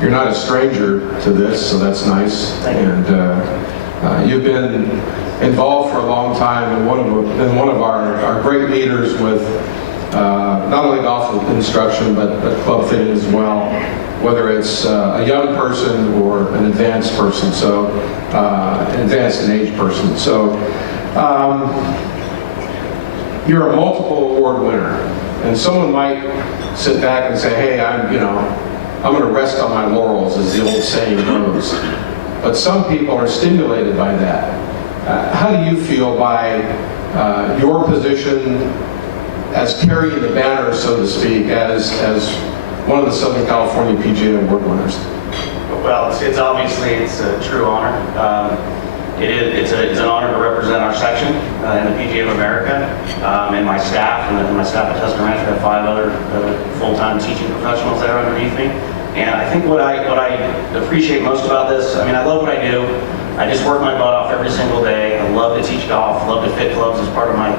you're not a stranger to this, so that's nice. And you've been involved for a long time, and been one of our great leaders with not only golf instruction, but club fitting as well, whether it's a young person or an advanced person, so an advanced in age person. So you're a multiple award winner, and someone might sit back and say, hey, I'm going to rest on my laurels, as the old saying goes. But some people are stimulated by that. How do you feel by your position as carrying the banner, so to speak, as one of the Southern California PGA Award winners? Well, it's obviously a true honor. It's an honor to represent our section in the PGA of America, and my staff, and my staff at Tustin Ranch. We have 5 other full-time teaching professionals there underneath me. And I think what I appreciate most about this, I mean, I love what I do. I just work my butt off every single day. I love to teach golf, love to fit clubs as part of my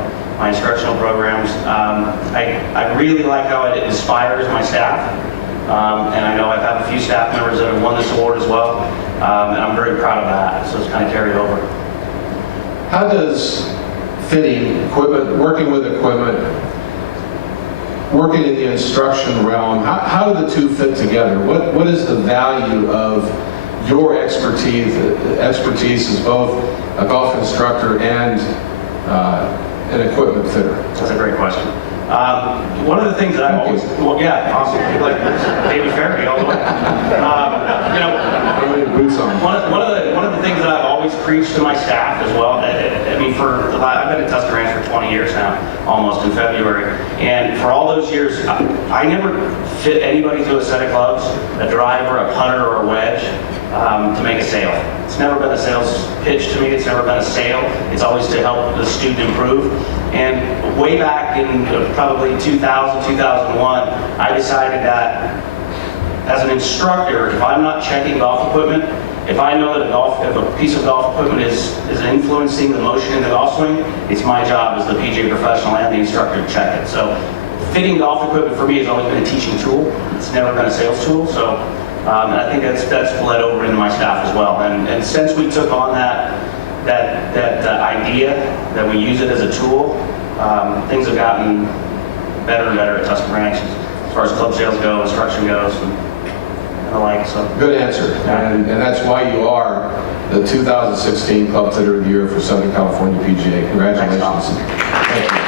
instructional programs. I really like how it inspires my staff, and I know I have a few staff members that have won this award as well, and I'm very proud of that, so it's kind of carried over. How does fitting equipment, working with equipment, working in the instruction realm, how do the two fit together? What is the value of your expertise as both a golf instructor and an equipment fitter? That's a great question. One of the things that I've always, well, yeah, awesome. Like Davey Ferry all the way. Boots on. One of the things that I've always preached to my staff as well. I mean, I've been at Tustin Ranch for 20 years now, almost in February, and for all those years, I never fit anybody to a set of clubs, a driver, a punter, or a wedge, to make a sale. It's never been a sales pitch to me. It's never been a sale. It's always to help the student improve. And way back in probably 2000, 2001, I decided that as an instructor, if I'm not checking golf equipment, if I know that if a piece of golf equipment is influencing the motion in the golf swing, it's my job as the PGA professional and the instructor to check it. So fitting golf equipment for me has always been a teaching tool. It's never been a sales tool. So and I think that's bled over into my staff as well. And since we took on that idea that we use it as a tool, things have gotten better and better at Tustin Ranch as far as club sales go, instruction goes, and the like. So good answer, and that's why you are the 2016 Club Fitter of the Year for Southern California PGA. Congratulations. Thank you.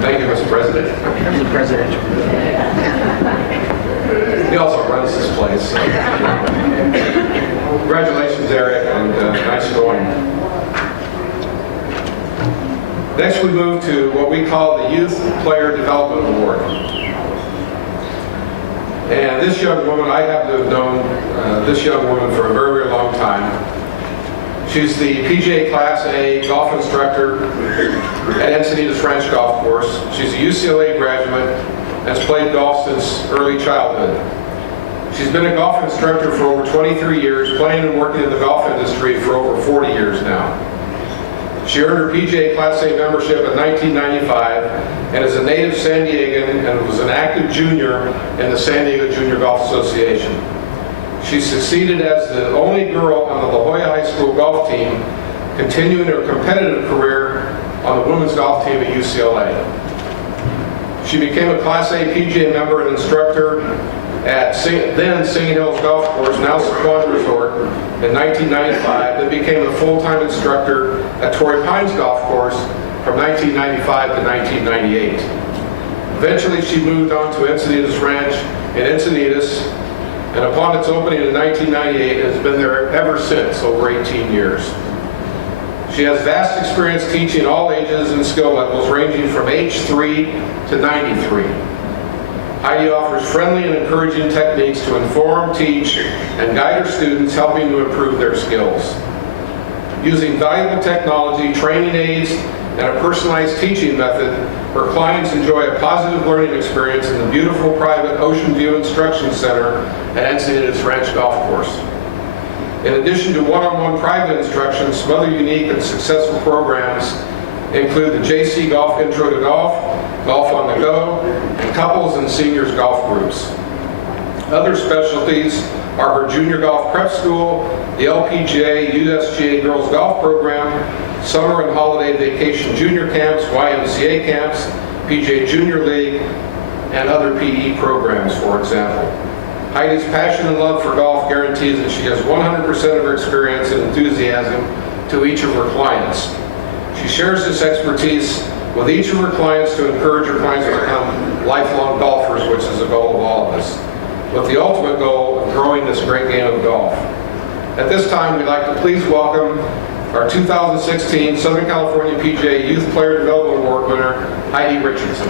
Thank you, Mr. President. Mr. President. He also runs this place. So. Congratulations, Eric, and nice going. Next, we move to what we call the Youth Player Development Award. And this young woman, I happen to have known this young woman for a very, very long time. She's the PGA Class A golf instructor at Encinitas Rancho Golf Course. She's a UCLA graduate and has played golf since early childhood. She's been a golf instructor for over 23 years, playing and working in the golf industry for over 40 years now. She earned her PGA Class A membership in 1995 and is a native San Diegan and was an active junior in the San Diego Junior Golf Association. She succeeded as the only girl on the La Jolla High School golf team, continuing her competitive career on the women's golf team at UCLA. She became a Class A PGA member and instructor at then Singing Hills Golf Course, now Sequan Resort, in 1995, then became a full-time instructor at Torrey Pines Golf Course from 1995 to 1998. Eventually, she moved on to Encinitas Ranch in Encinitas, and upon its opening in 1998, has been there ever since, over 18 years. She has vast experience teaching all ages and skill levels, ranging from age 3 to 93. Heidi offers friendly and encouraging techniques to inform, teach, and guide her students, helping to improve their skills. Using valuable technology, training aids, and a personalized teaching method, her clients enjoy a positive learning experience in the beautiful private Ocean View Instruction Center at Encinitas Ranch Golf Course. In addition to one-on-one private instruction, some other unique and successful programs include the JC Golf Intro to Golf, Golf on the Go, and couples and seniors golf groups. Other specialties are her Junior Golf Prep School, the LPGA USGA Girls Golf Program, Summer and Holiday Vacation Junior Camps, YMCA Camps, PGA Junior League, and other PE programs, for example. Heidi's passion and love for golf guarantees that she has 100% of her experience and enthusiasm to each of her clients. She shares this expertise with each of her clients to encourage her clients to become lifelong golfers, which is the goal of all of us, with the ultimate goal of growing this great game of golf. At this time, we'd like to please welcome our 2016 Southern California PGA Youth Player Development Award winner, Heidi Richardson.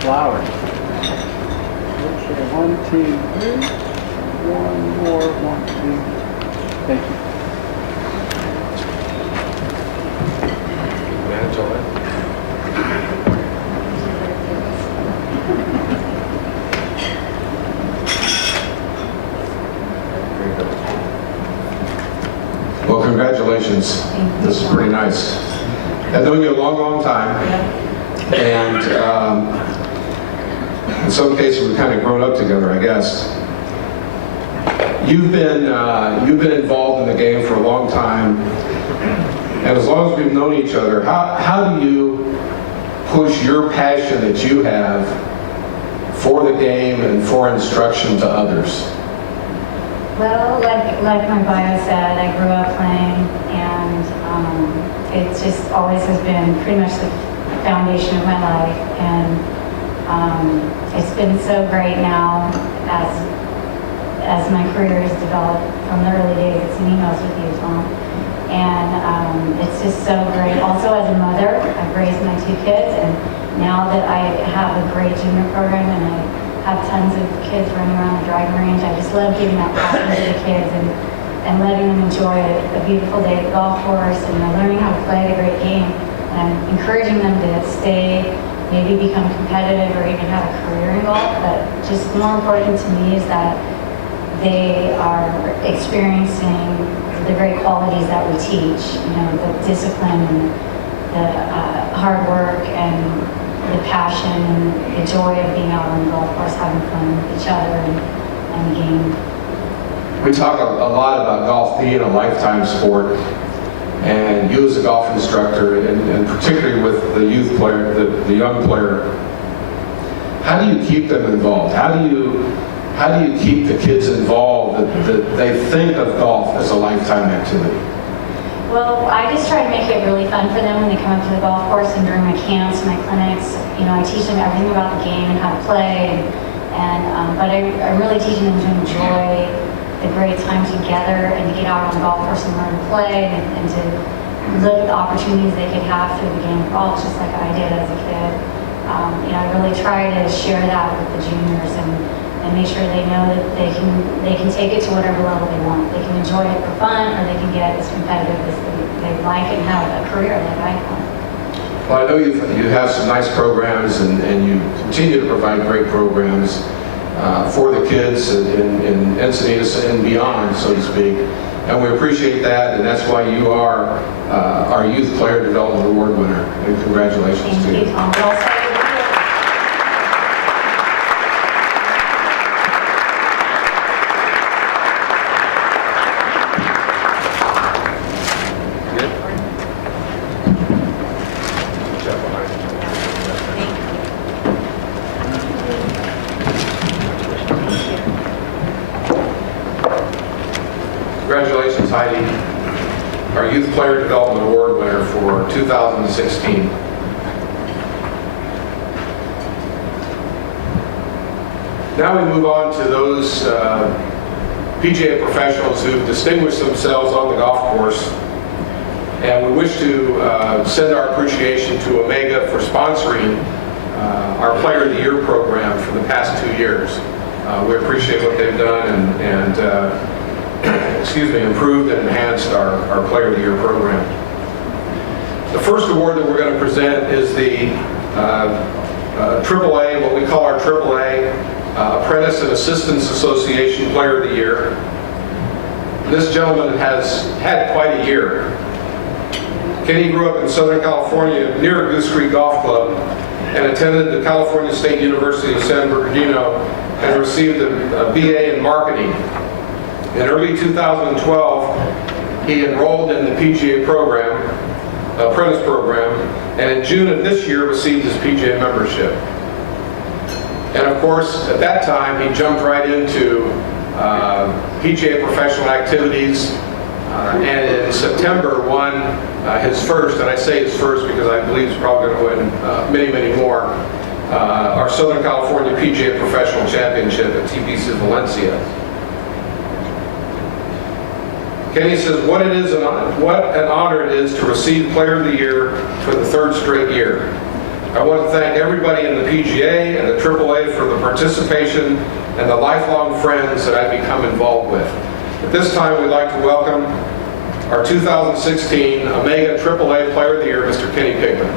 Flowers. Okay, 1, 2, 3. One more, 1, 2. Thank you. Manage all that. Well, congratulations. This is pretty nice. I've known you a long, long time. And in some cases, we've kind of grown up together, I guess. You've been involved in the game for a long time, and as long as we've known each other, how do you push your passion that you have for the game and for instruction to others? Well, like my bio said, I grew up playing, and it just always has been pretty much the foundation of my life, and it's been so great now as my career has developed from the early days at Singing Hills with you, Tom. And it's just so great. Also, as a mother, I've raised my 2 kids, and now that I have a great junior program and I have tons of kids running around the driving range, I just love giving that passion to the kids and letting them enjoy a beautiful day at the golf course and learning how to play the great game. And I'm encouraging them to stay, maybe become competitive or even have a career in golf. But just more important to me is that they are experiencing the great qualities that we teach, you know, the discipline and the hard work and the passion and the joy of being out on the golf course, having fun with each other and the game. We talk a lot about golf being a lifetime sport, and you as a golf instructor, and particularly with the youth player, the young player, how do you keep them involved? How do you keep the kids involved that they think of golf as a lifetime activity? Well, I just try to make it really fun for them when they come up to the golf course and during my camps and my clinics. You know, I teach them everything about the game and how to play, but I'm really teaching them to enjoy the great time together and to get out on the golf course and learn to play and to look at the opportunities they could have through the game of golf, just like I did as a kid. You know, I really try to share that with the juniors and make sure they know that they can take it to whatever level they want. They can enjoy it for fun, or they can get as competitive as they like and have a career like I have. Well, I know you have some nice programs, and you continue to provide great programs for the kids in Encinitas and beyond, so to speak. And we appreciate that, and that's why you are our Youth Player Development Award winner. And congratulations to you. Thank you, Tom. Congratulations, Heidi, our Youth Player Development Award winner for 2016. Now we move on to those PGA professionals who've distinguished themselves on the golf course, and we wish to send our appreciation to Omega for sponsoring our Player of the Year program for the past 2 years. We appreciate what they've done and improved and enhanced our Player of the Year program. The first award that we're going to present is the AAA, what we call our AAA Apprentice and Assistants Association Player of the Year. This gentleman has had quite a year. Kenny grew up in Southern California near Goose Creek Golf Club and attended the California State University of San Bernardino and received a BA in marketing. In early 2012, he enrolled in the PGA program, apprentice program, and in June of this year received his PGA membership. And of course, at that time, he jumped right into PGA professional activities, and in September won his first, and I say his first because I believe he's probably going to win many, many more, our Southern California PGA Professional Championship at TPC Valencia. Kenny says, what an honor it is to receive Player of the Year for the 3rd straight year. I want to thank everybody in the PGA and the AAA for the participation and the lifelong friends that I've become involved with. At this time, we'd like to welcome our 2016 Omega AAA Player of the Year, Mr. Kenny Pigman.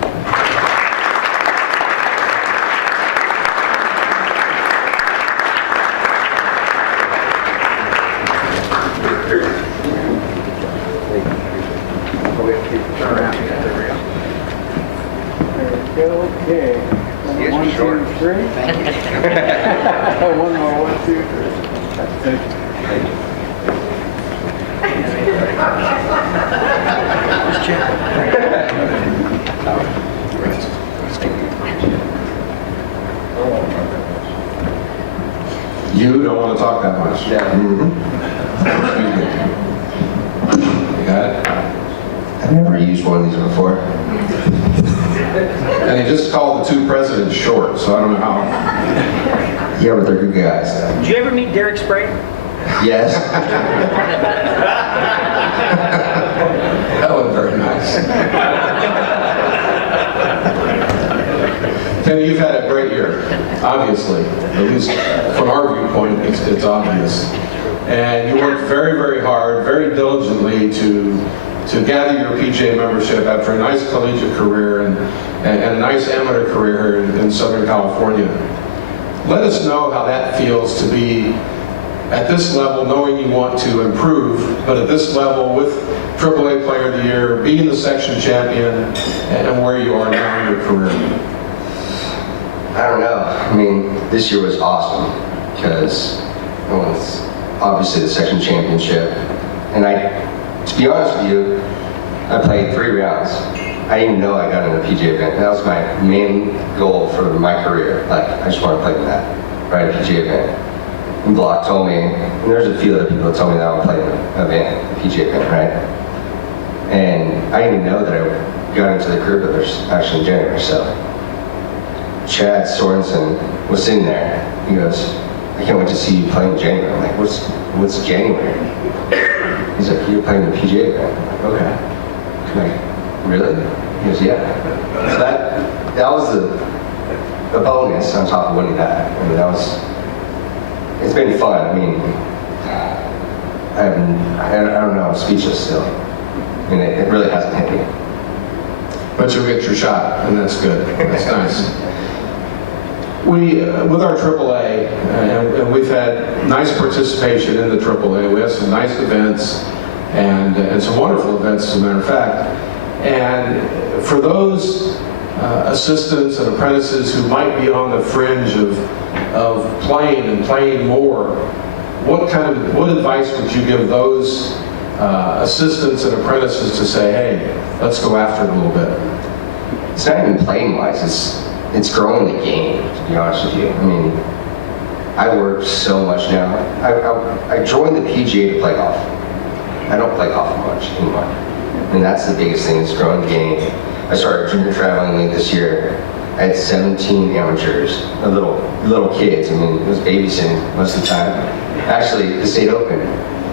Okay. One, two, three. One more. 1, 2, 3. Thank you. You don't want to talk that much. Yeah. You got it? I've never used one of these before. And he just called the 2 presidents short, so I don't know how. Yeah, but they're good guys. Did you ever meet Derek Sprague? Yes. That was very nice. Kenny, you've had a great year, obviously. At least from our viewpoint, it's obvious. And you worked very, very hard, very diligently to to gather your PGA membership after a nice collegiate career and a nice amateur career here in Southern California. Let us know how that feels to be at this level, knowing you want to improve, but at this level with AAA Player of the Year, being the section champion, and where you are now in your career. I don't know. I mean, this year was awesome because it's obviously the section championship. And to be honest with you, I played 3 rounds. I didn't even know I got in a PGA event. That was my main goal for my career. Like, I just want to play in that, right? A PGA event. And Block told me, and there's a few other people that told me that I would play in an event, a PGA event, right? And I didn't even know that I got into the career, but there's actually in January, so. Chad Sorensen was sitting there. He goes, I can't wait to see you play in January. I'm like, what's January? He's like, you're playing the PGA event. I'm like, okay. I'm like, really? He goes, yeah. So that was a bonus on top of winning that. I mean, it's been fun. I mean, I don't know, I'm speechless still. I mean, it really hasn't hit me. But you'll get your shot, and that's good. That's nice. With our AAA, and we've had nice participation in the AAA. We have some nice events and some wonderful events, as a matter of fact. And for those assistants and apprentices who might be on the fringe of playing and playing more, what advice would you give those assistants and apprentices to say, hey, let's go after it a little bit? It's not even playing wise, it's growing the game, to be honest with you. I mean, I work so much now. I joined the PGA to play golf. I don't play golf much anymore. And that's the biggest thing, is growing the game. I started junior traveling league this year. I had 17 amateurs, little kids. I mean, it was babysitting most of the time. Actually, the State Open,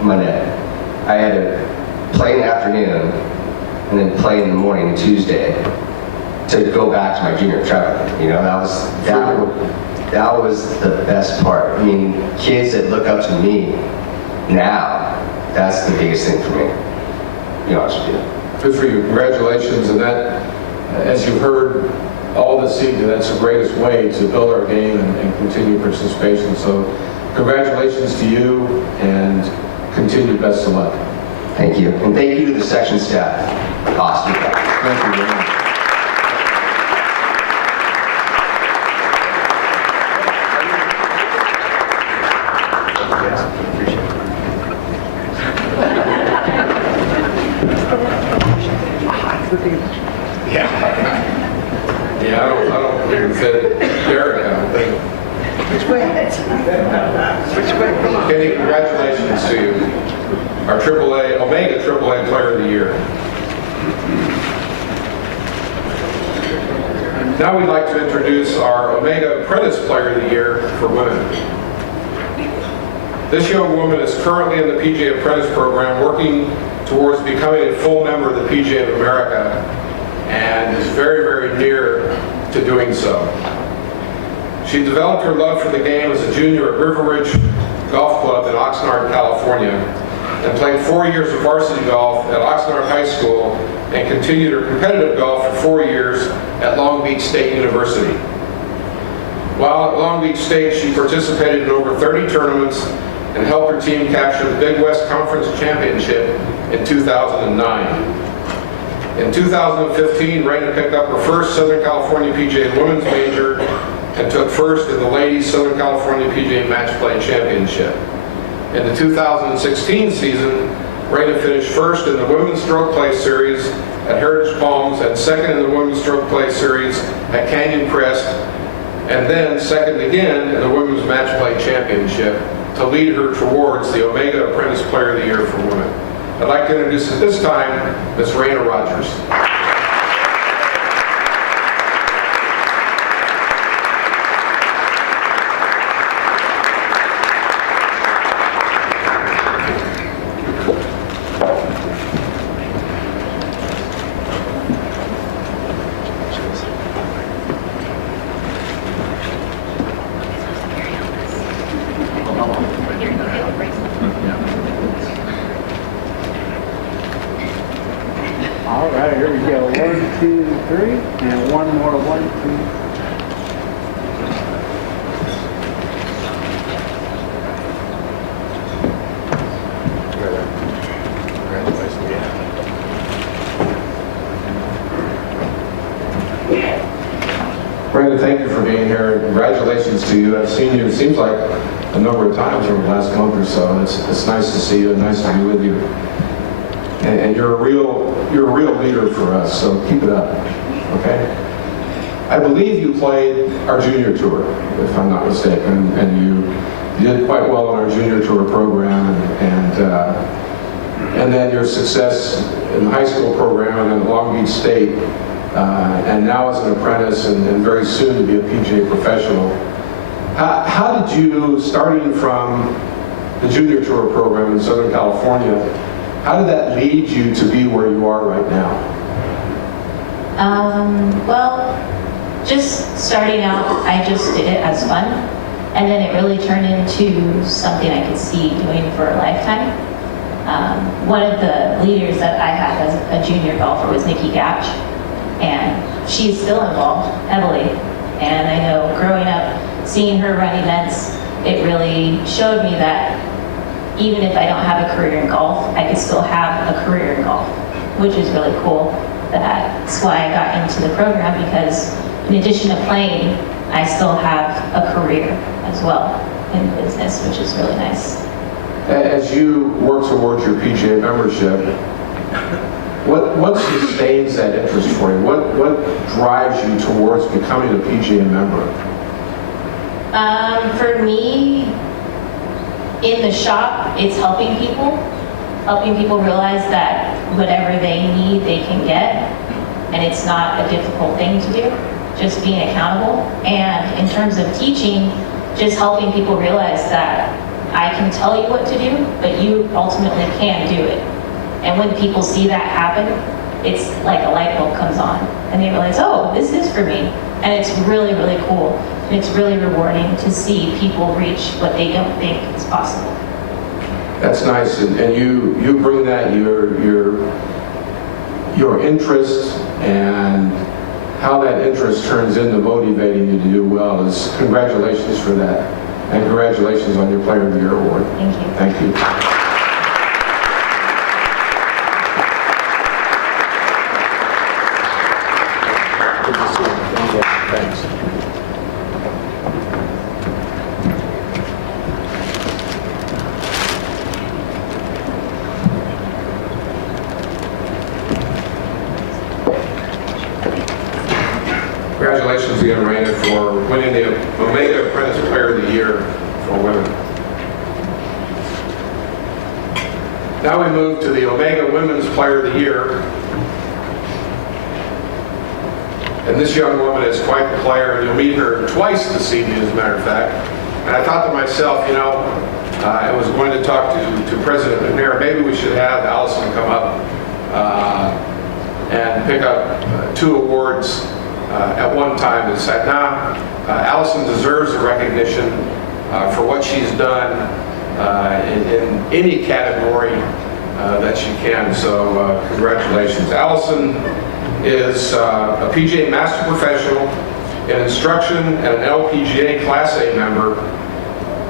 Monday, I had to play in the afternoon and then play in the morning Tuesday to go back to my junior traveling. You know, that was the best part. I mean, kids that look up to me now, that's the biggest thing for me, to be honest with you. Good for you. Congratulations. And that, as you've heard all this evening, that's the greatest way to build our game and continue participation. So congratulations to you, and continued best of luck. Thank you. And thank you to the section staff. Awesome. Thank you very much. Yeah, I don't even fit Derek, I don't think. Kenny, congratulations to you. Our Omega AAA Player of the Year. Now we'd like to introduce our Omega Apprentice Player of the Year for women. This young woman is currently in the PGA Apprentice Program, working towards becoming a full member of the PGA of America, and is very, very near to doing so. She developed her love for the game as a junior at River Ridge Golf Club in Oxnard, California, and played 4 years of varsity golf at Oxnard High School, and continued her competitive golf for 4 years at Long Beach State University. While at Long Beach State, she participated in over 30 tournaments and helped her team capture the Big West Conference Championship in 2009. In 2015, Raina picked up her first Southern California PGA Women's Major and took first in the Ladies Southern California PGA Match Play Championship. In the 2016 season, Raina finished first in the Women's Stroke Play Series at Heritage Palms and second in the Women's Stroke Play Series at Canyon Crest, and then second again in the Women's Match Play Championship to lead her towards the Omega Apprentice Player of the Year for women. I'd like to introduce at this time Ms. Raina Rogers. right, here we go. 1, 2, 3, and one more. 1, 2. Brandon, thank you for being here. Congratulations to you. I've seen you, it seems like, a number of times over the last month or so. It's nice to see you and nice to be with you. And you're a real leader for us, so keep it up, okay? I believe you played our junior tour, if I'm not mistaken, and you did quite well on our junior tour program, and then your success in the high school program and at Long Beach State, and now as an apprentice and very soon to be a PGA professional. How did you, starting from the junior tour program in Southern California, how did that lead you to be where you are right now? Well, just starting out, I just did it as fun, and then it really turned into something I could see doing for a lifetime. One of the leaders that I had as a junior golfer was Nikki Gatch, and she's still involved heavily. And I know growing up, seeing her run events, it really showed me that even if I don't have a career in golf, I could still have a career in golf, which is really cool. That's why I got into the program, because in addition to playing, I still have a career as well in business, which is really nice. As you work towards your PGA membership, what sustains that interest for you? What drives you towards becoming a PGA member? For me, in the shop, it's helping people realize that whatever they need, they can get, and it's not a difficult thing to do, just being accountable. And in terms of teaching, just helping people realize that I can tell you what to do, but you ultimately can do it. And when people see that happen, it's like a light bulb comes on, and they realize, oh, this is for me. And it's really, really cool. And it's really rewarding to see people reach what they don't think is possible. That's nice, and you bring that your interest and how that interest turns into motivating you to do well. Is congratulations for that, and congratulations on your Player of the Year award. Thank you. Thank you. Congratulations again, Raina, for winning the Omega Apprentice Player of the Year for women. Now we move to the Omega Women's Player of the Year. And this young woman is quite the player, and you'll meet her twice this evening, as a matter of fact. And I thought to myself, you know, I was going to talk to President McNair, maybe we should have Allison come up and pick up 2 awards at one time. And said, nah, Allison deserves the recognition for what she's done in any category that she can. So congratulations. Allison is a PGA Master Professional in Instruction and an LPGA Class A member.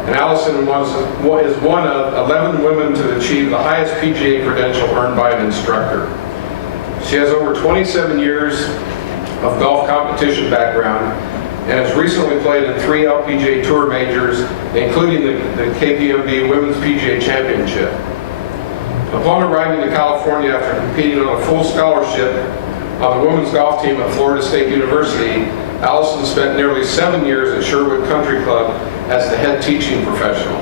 And Allison is one of 11 women to achieve the highest PGA credential earned by an instructor. She has over 27 years of golf competition background and has recently played in 3 LPGA Tour majors, including the KPMG Women's PGA Championship. Upon arriving to California after competing on a full scholarship on the women's golf team at Florida State University, Allison spent nearly 7 years at Sherwood Country Club as the head teaching professional,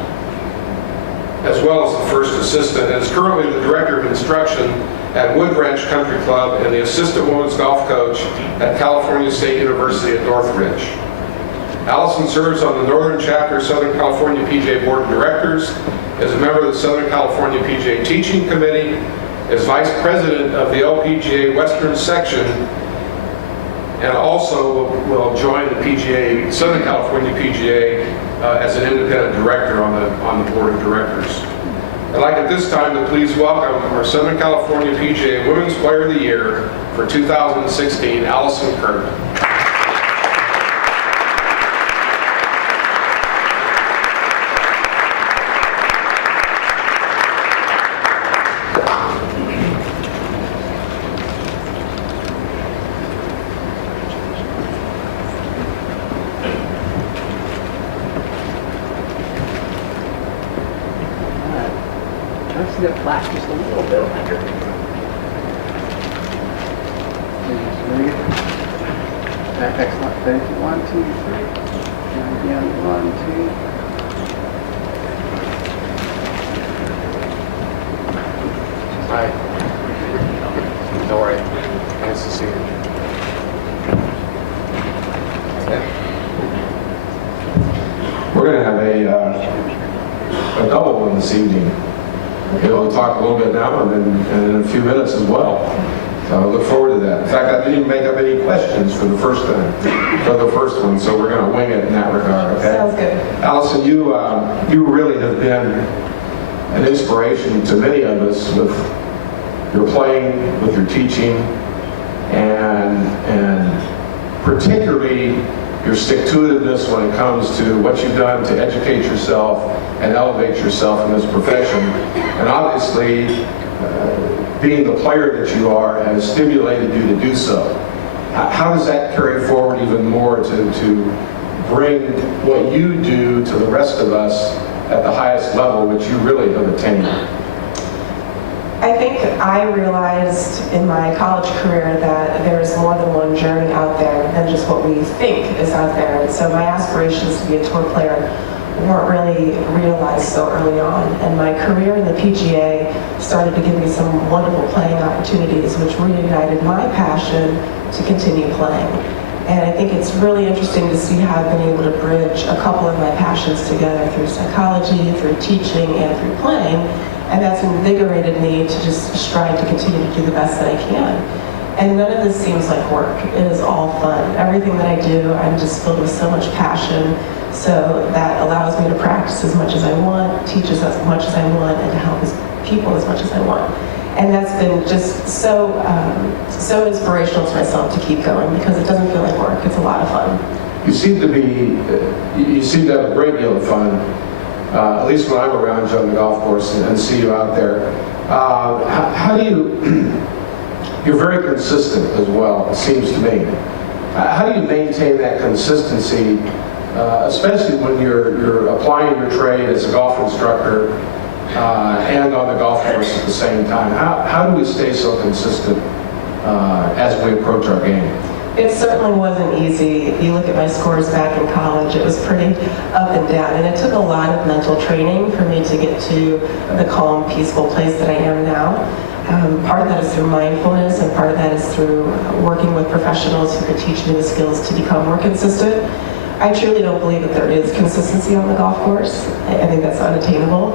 as well as the first assistant, and is currently the director of instruction at Wood Ranch Country Club and the assistant women's golf coach at California State University at Northridge. Allison serves on the Northern Chapter Southern California PGA Board of Directors, is a member of the Southern California PGA Teaching Committee, is vice president of the LPGA Western Section, and also will join the PGA, Southern California PGA, as an independent director on the board of directors. I'd like at this time to please welcome our Southern California PGA Women's Player of the Year for 2016, Allison Kirk. Can I see that flash just a little bit? Excellent. Thank you. 1, 2, 3. And again, 1, 2. Hi. Don't worry. Nice to see you. We're going to have a double one this evening. We'll talk a little bit now and then in a few minutes as well. So I look forward to that. In fact, I didn't even make up any questions for the first one, so we're going to wing it in that regard. Okay? Sounds good. Allison, you really have been an inspiration to many of us with your playing, with your teaching, and particularly your stick-to-itiveness when it comes to what you've done to educate yourself and elevate yourself in this profession. And obviously, being the player that you are has stimulated you to do so. How does that carry forward even more to bring what you do to the rest of us at the highest level, which you really have attained? I think I realized in my college career that there's more than one journey out there than just what we think is out there. And so my aspirations to be a tour player weren't really realized so early on. And my career in the PGA started to give me some wonderful playing opportunities, which reignited my passion to continue playing. And I think it's really interesting to see how I've been able to bridge a couple of my passions together through psychology, through teaching, and through playing. And that's invigorated me to just strive to continue to do the best that I can. And none of this seems like work. It is all fun. Everything that I do, I'm just filled with so much passion. So that allows me to practice as much as I want, teach as much as I want, and to help people as much as I want. And that's been just so inspirational to myself to keep going, because it doesn't feel like work. It's a lot of fun. You seem to have a great deal of fun, at least when I'm around you on the golf course and see you out there. How do you, you're very consistent as well, it seems to me. How do you maintain that consistency, especially when you're applying your trade as a golf instructor and on the golf course at the same time? How do we stay so consistent as we approach our game? It certainly wasn't easy. You look at my scores back in college, it was pretty up and down. And it took a lot of mental training for me to get to the calm, peaceful place that I am now. Part of that is through mindfulness, and part of that is through working with professionals who could teach me the skills to become more consistent. I truly don't believe that there is consistency on the golf course. I think that's unattainable.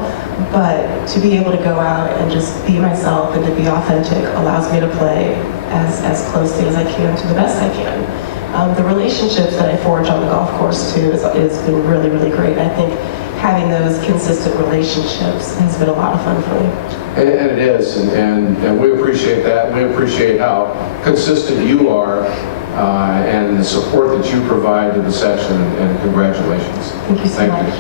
But to be able to go out and just be myself and to be authentic allows me to play as closely as I can to the best I can. The relationships that I forge on the golf course too has been really, really great. I think having those consistent relationships has been a lot of fun for me. And it is, and we appreciate that. We appreciate how consistent you are and the support that you provide to the section, and congratulations. Thank you so much.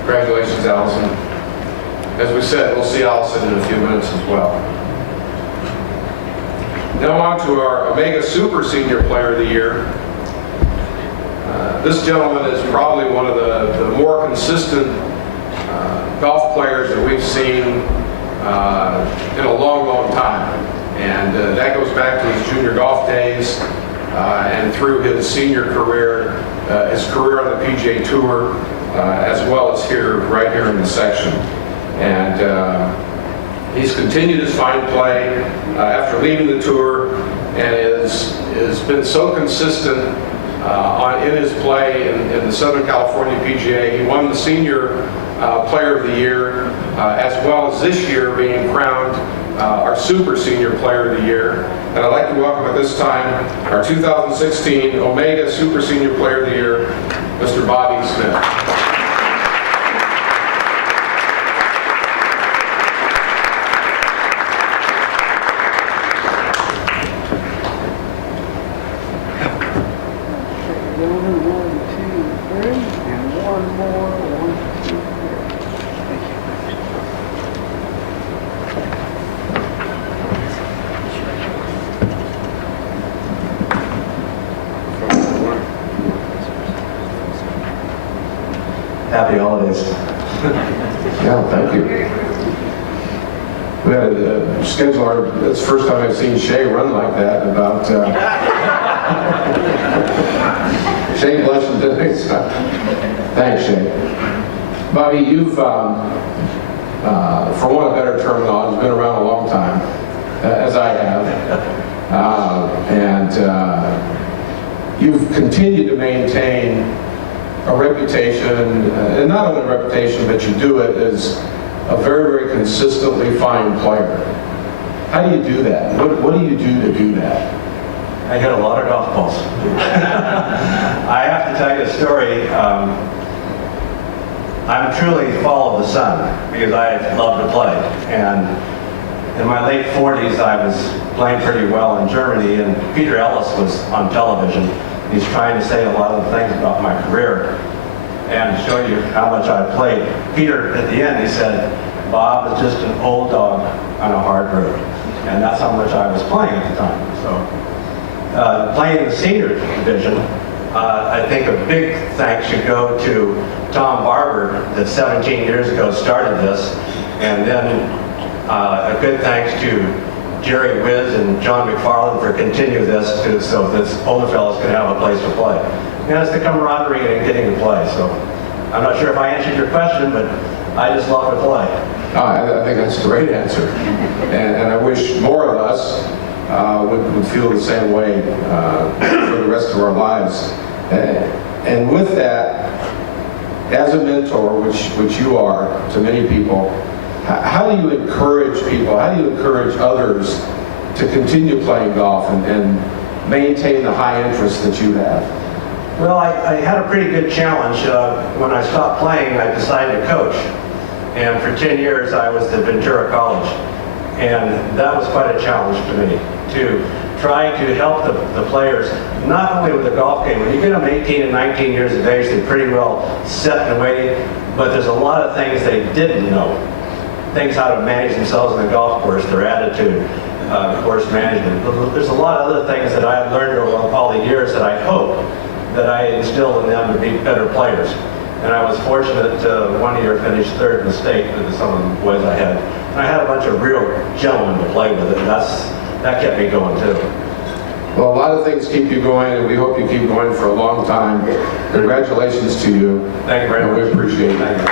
Congratulations, Allison. As we said, we'll see Allison in a few minutes as well. Now on to our Omega Super Senior Player of the Year. This gentleman is probably one of the more consistent golf players that we've seen in a long, long time. And that goes back to his junior golf days and through his senior career, his career on the PGA Tour, as well as right here in the section. And he's continued his fine play after leaving the tour, and has been so consistent in his play in the Southern California PGA. He won the Senior Player of the Year, as well as this year being crowned our Super Senior Player of the Year. And I'd like to welcome at this time our 2016 Omega Super Senior Player of the Year, Mr. Bobby Smith. Happy holidays. Yeah, thank you. We had a schedule, that's the first time I've seen Shay run like that in about, Shay blushed today. Thanks, Shay. Bobby, you've, for want of better terminology, been around a long time, as I have. You've continued to maintain a reputation, and not only a reputation, but you do it as a very, very consistently fine player. How do you do that? What do you do that? I hit a lot of golf balls. I have to tell you a story. I'm truly follow the sun because I love to play. And in my late 40s, I was playing pretty well in Germany, and Peter Ellis was on television. He's trying to say a lot of the things about my career and show you how much I played. Peter, at the end, he said, Bob is just an old dog on a hard road. And that's how much I was playing at the time. So, playing in the senior division, I think a big thanks should go to Tom Barber, that 17 years ago started this, and then a good thanks to Jerry Wiz and John McFarland for continuing this so this older fellows can have a place to play. And it's the camaraderie and getting to play. So I'm not sure if I answered your question, but I just love to play. I think that's a great answer. And I wish more of us would feel the same way for the rest of our lives. And with that, as a mentor, which you are to many people, how do you encourage people, how do you encourage others to continue playing golf and maintain the high interest that you have? Well, I had a pretty good challenge. When I stopped playing, I decided to coach. And for 10 years, I was at Ventura College. And that was quite a challenge to me, to try to help the players, not only with the golf game. When you get them 18 and 19 years of age, they're pretty well set and waiting, but there's a lot of things they didn't know. Things how to manage themselves on the golf course, their attitude, course management. There's a lot of other things that I've learned over all the years that I hope that I instilled in them to be better players. And I was fortunate one year finished third in the state with some of the boys I had. And I had a bunch of real gentlemen to play with, and that kept me going too. Well, a lot of things keep you going, and we hope you keep going for a long time. Congratulations to you. Thank you very much. We appreciate it. Thank you.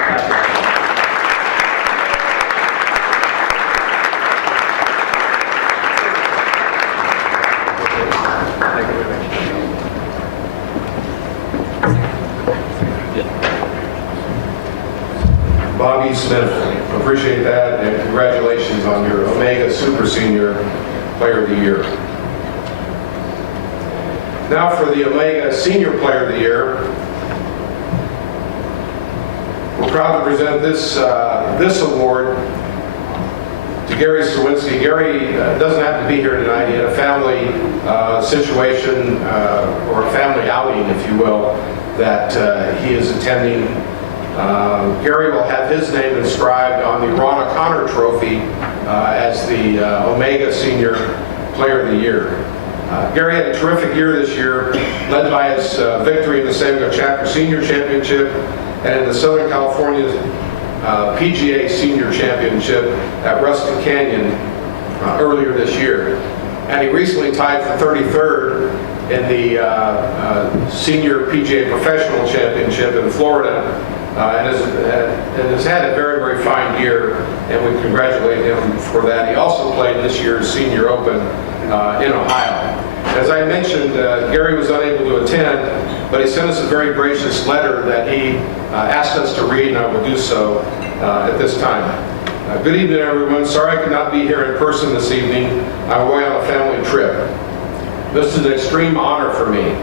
Bobby Smith, appreciate that, and congratulations on your Omega Super Senior Player of the Year. Now for the Omega Senior Player of the Year. We're proud to present this award to Gary Sawinski. Gary doesn't have to be here tonight. He had a family situation, or a family outing, if you will, that he is attending. Gary will have his name inscribed on the Ron O'Connor Trophy as the Omega Senior Player of the Year. Gary had a terrific year this year, led by his victory in the San Diego Chapter Senior Championship and in the Southern California PGA Senior Championship at Rustic Canyon earlier this year. And he recently tied for 33rd in the Senior PGA Professional Championship in Florida, and has had a very, very fine year, and we congratulate him for that. He also played this year's Senior Open in Ohio. As I mentioned, Gary was unable to attend, but he sent us a very gracious letter that he asked us to read, and I will do so at this time. Good evening, everyone. Sorry I could not be here in person this evening. I'm away on a family trip. This is an extreme honor for me.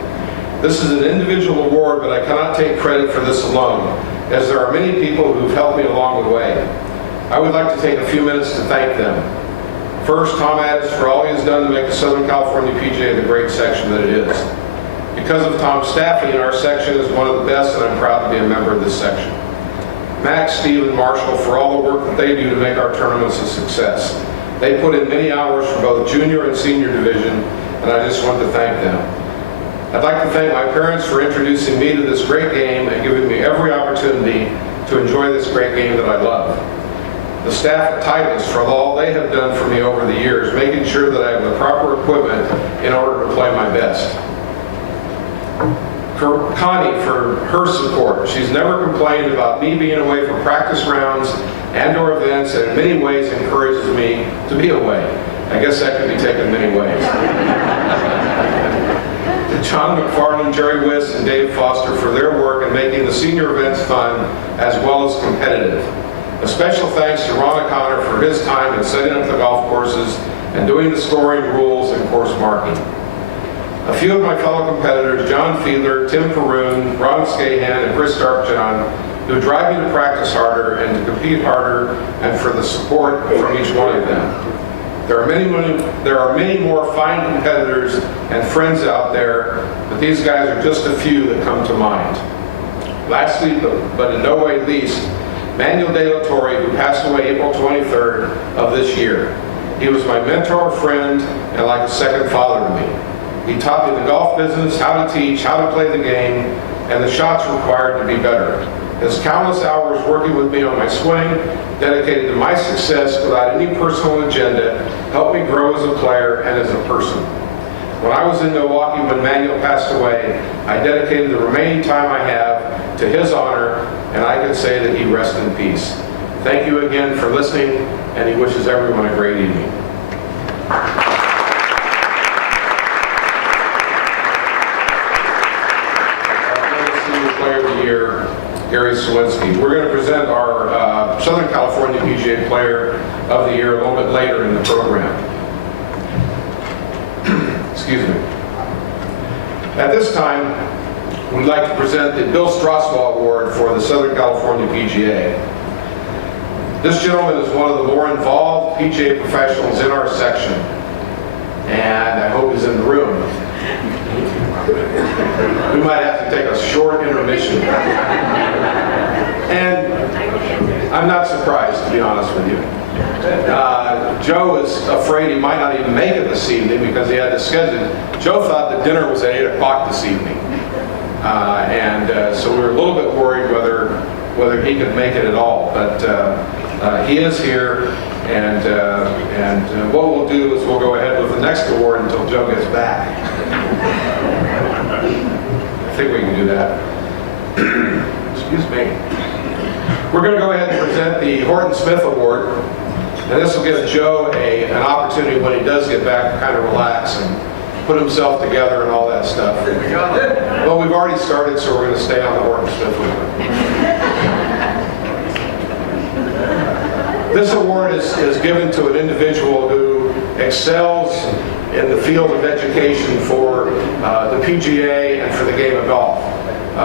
This is an individual award, but I cannot take credit for this alone, as there are many people who've helped me along the way. I would like to take a few minutes to thank them. First, Tom Addis for all he has done to make the Southern California PGA the great section that it is. Because of Tom's staffing, our section is one of the best, and I'm proud to be a member of this section. Max, Steve, and Marshall for all the work that they do to make our tournaments a success. They put in many hours for both junior and senior division, and I just want to thank them. I'd like to thank my parents for introducing me to this great game and giving me every opportunity to enjoy this great game that I love. The staff at Titleist for all they have done for me over the years, making sure that I have the proper equipment in order to play my best. Connie for her support. She's never complained about me being away for practice rounds and/or events, and in many ways encourages me to be away. I guess that could be taken many ways. John McFarland, Jerry Wiss, and Dave Foster for their work in making the senior events fun as well as competitive. A special thanks to Ron O'Connor for his time in setting up the golf courses and doing the scoring rules and course marking. A few of my fellow competitors, John Fiedler, Tim Peroon, Ron Scahan, and Chris Darkjohn, who drive me to practice harder and to compete harder, and for the support from each one of them. There are many more fine competitors and friends out there, but these guys are just a few that come to mind. Lastly, but in no way least, Manuel De La Torre, who passed away April 23rd of this year. He was my mentor, friend, and like a second father to me. He taught me the golf business, how to teach, how to play the game, and the shots required to be better. His countless hours working with me on my swing, dedicated to my success without any personal agenda, helped me grow as a player and as a person. When I was in Milwaukee when Manuel passed away, I dedicated the remaining time I have to his honor, and I can say that he rests in peace. Thank you again for listening, and he wishes everyone a great evening. Player of the Year, Gary Sawinski. We're going to present our Southern California PGA Player of the Year a little bit later in the program. Excuse me. At this time, we'd like to present the Bill Strasswell Award for the Southern California PGA. This gentleman is one of the more involved PGA professionals in our section, and I hope he's in the room. We might have to take a short intermission. And I'm not surprised, to be honest with you. Joe is afraid he might not even make it this evening because he had to schedule. Joe thought the dinner was at 8 o'clock this evening. So we were a little bit worried whether he could make it at all. But he is here, and what we'll do is we'll go ahead with the next award until Joe gets back. I think we can do that. Excuse me. We're going to go ahead and present the Horton Smith Award, and this will give Joe an opportunity when he does get back to kind of relax and put himself together and all that stuff. Well, we've already started, so we're going to stay on the Horton Smith Award. This award is given to an individual who excels in the field of education for the PGA and for the game of golf.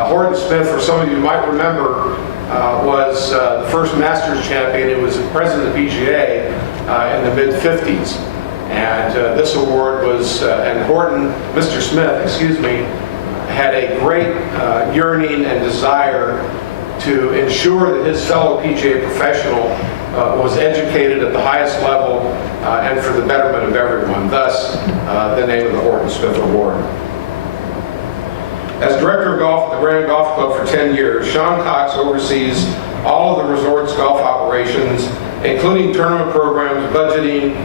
Horton Smith, for some of you might remember, was the first Masters champion. He was president of the PGA in the mid-50s. And this award was, and Horton, Mr. Smith, excuse me, had a great yearning and desire to ensure that his fellow PGA professional was educated at the highest level and for the betterment of everyone, thus the name of the Horton Smith Award. As Director of Golf at the Grand Golf Club for 10 years, Sean Cox oversees all of the resort's golf operations, including tournament programs, budgeting,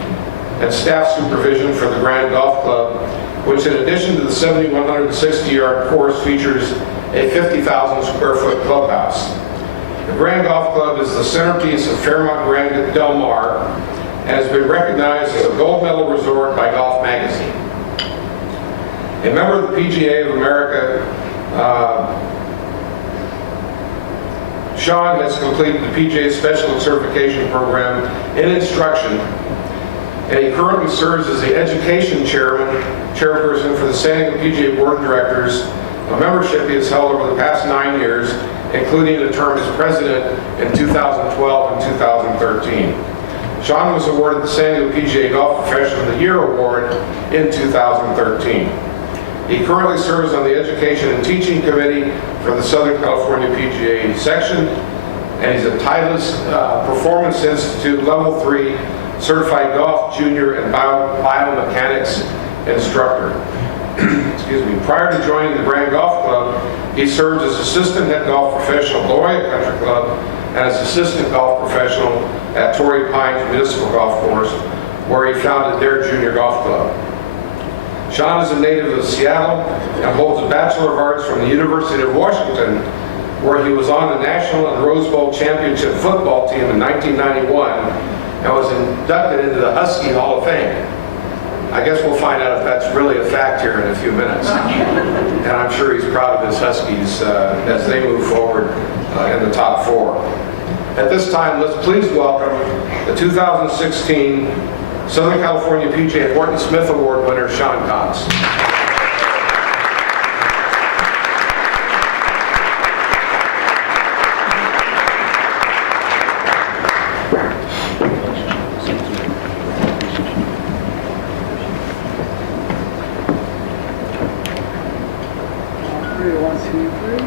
and staff supervision for the Grand Golf Club, which in addition to the 7,160-yard course features a 50,000 square foot clubhouse. The Grand Golf Club is the centerpiece of Fairmont Grand Del Mar and has been recognized as a gold medal resort by Golf Magazine. A member of the PGA of America, Sean has completed the PGA Special Certification Program in instruction, and he currently serves as the Education Chairperson for the San Diego PGA Board of Directors, a membership he has held over the past 9 years, including a term as president in 2012 and 2013. Sean was awarded the San Diego PGA Golf Professional of the Year Award in 2013. He currently serves on the Education and Teaching Committee for the Southern California PGA section, and he's a Titleist Performance Institute Level 3 Certified Golf Junior and Biomechanics Instructor. Excuse me. Prior to joining the Brand Golf Club, he served as Assistant Head Golf Professional at La Jolla Country Club and as Assistant Golf Professional at Torrey Pines Municipal Golf Course, where he founded their junior golf club. Sean is a native of Seattle and holds a Bachelor of Arts from the University of Washington, where he was on the National and Rose Bowl Championship football team in 1991 and was inducted into the Husky Hall of Fame. I guess we'll find out if that's really a fact here in a few minutes. And I'm sure he's proud of his Huskies as they move forward in the top 4. At this time, let's please welcome the 2016 Southern California PGA Horton Smith Award winner, Sean Cox. 1, 2, 3.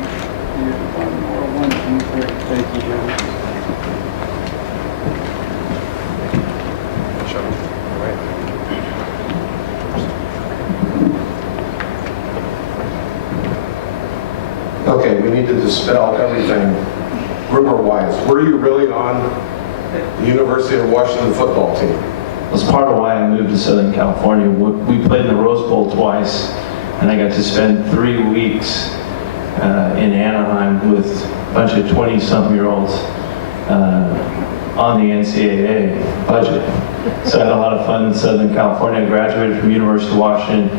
And one more, 1, 2, 3. Thank you, Jim. Okay, we need to dispel everything rumor-wise. Were you really on the University of Washington football team? It was part of why I moved to Southern California. We played in the Rose Bowl twice, and I got to spend 3 weeks in Anaheim with a bunch of 20-something-year-olds on the NCAA budget. So I had a lot of fun in Southern California. I graduated from University of Washington,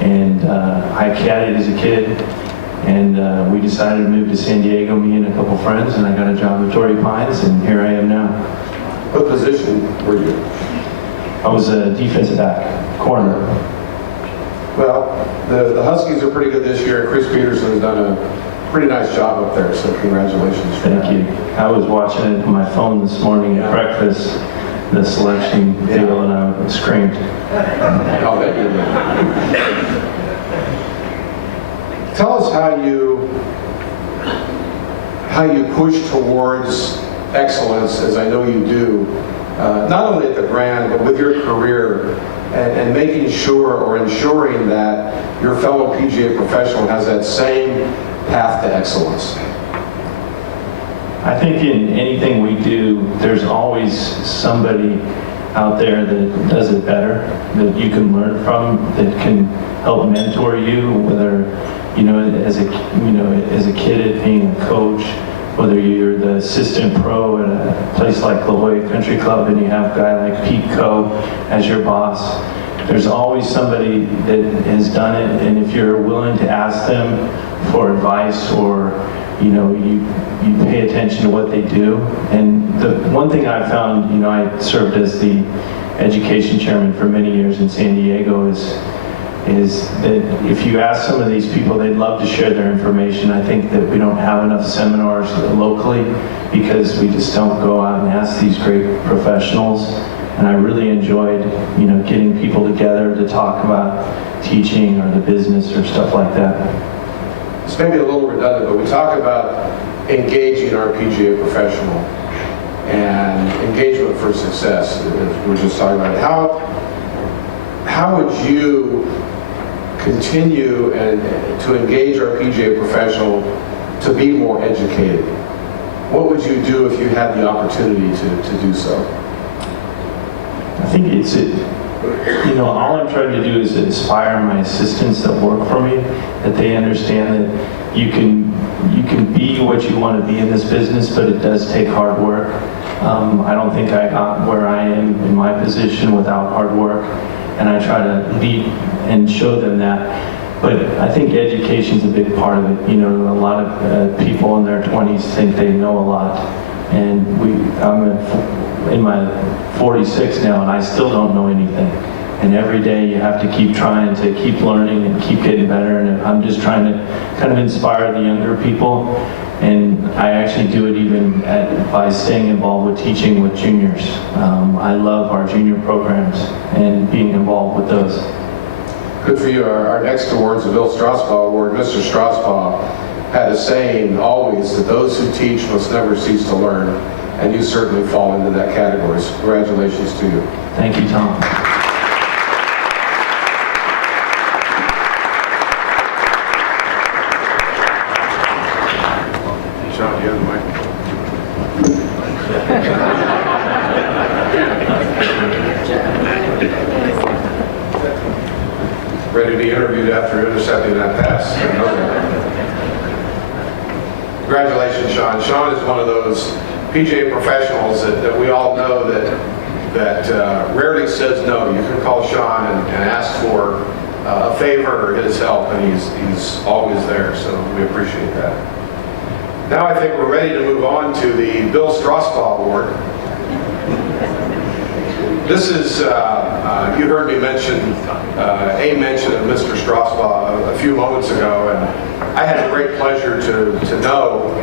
and I caddied as a kid. And we decided to move to San Diego, me and a couple friends, and I got a job at Torrey Pines, and here I am now. What position were you? I was a defensive back, corner. Well, the Huskies are pretty good this year, and Chris Peterson has done a pretty nice job up there, so congratulations. Thank you. I was watching it on my phone this morning at breakfast, the selection deal, and I screamed. I'll bet you did. Tell us how you push towards excellence, as I know you do, not only at the brand, but with your career, and making sure or ensuring that your fellow PGA professional has that same path to excellence. I think in anything we do, there's always somebody out there that does it better, that you can learn from, that can help mentor you, whether as a kid at being a coach, whether you're the assistant pro at a place like La Jolla Country Club and you have a guy like Pete Coe as your boss. There's always somebody that has done it, and if you're willing to ask them for advice, or you pay attention to what they do. And the one thing I found, I served as the education chairman for many years in San Diego, is that if you ask some of these people, they'd love to share their information. I think that we don't have enough seminars locally because we just don't go out and ask these great professionals. And I really enjoyed, getting people together to talk about teaching or the business or stuff like that. It's maybe a little redundant, but we talk about engaging our PGA professional and engagement for success, as we were just talking about. How would you continue to engage our PGA professional to be more educated? What would you do if you had the opportunity to do so? I think all I'm trying to do is inspire my assistants that work for me, that they understand that you can be what you want to be in this business, but it does take hard work. I don't think I got where I am in my position without hard work, and I try to lead and show them that But I think education's a big part of it. You know, a lot of people in their 20s think they know a lot, and I'm in my 46 now, and I still don't know anything. And every day you have to keep trying to keep learning and keep getting better. And I'm just trying to kind of inspire the younger people. And I actually do it even by staying involved with teaching with juniors. I love our junior programs and being involved with those. Good for you. Our next award is the Bill Strasbaugh Award. Mr. Strasbaugh had a saying always that those who teach must never cease to learn. And you certainly fall into that category. So congratulations to you. Thank you, Tom. Sean, you have the mic. Ready to be interviewed after intercepting that pass. Congratulations, Sean. Sean is one of those PGA professionals that we all know that rarely says no. You can call Sean and ask for a favor or his help, and he's always there, so we appreciate that. Now I think we're ready to move on to the Bill Strasbaugh Award. This is, you heard me mention a mention of Mr. Strasbaugh a few moments ago, and I had a great pleasure to know,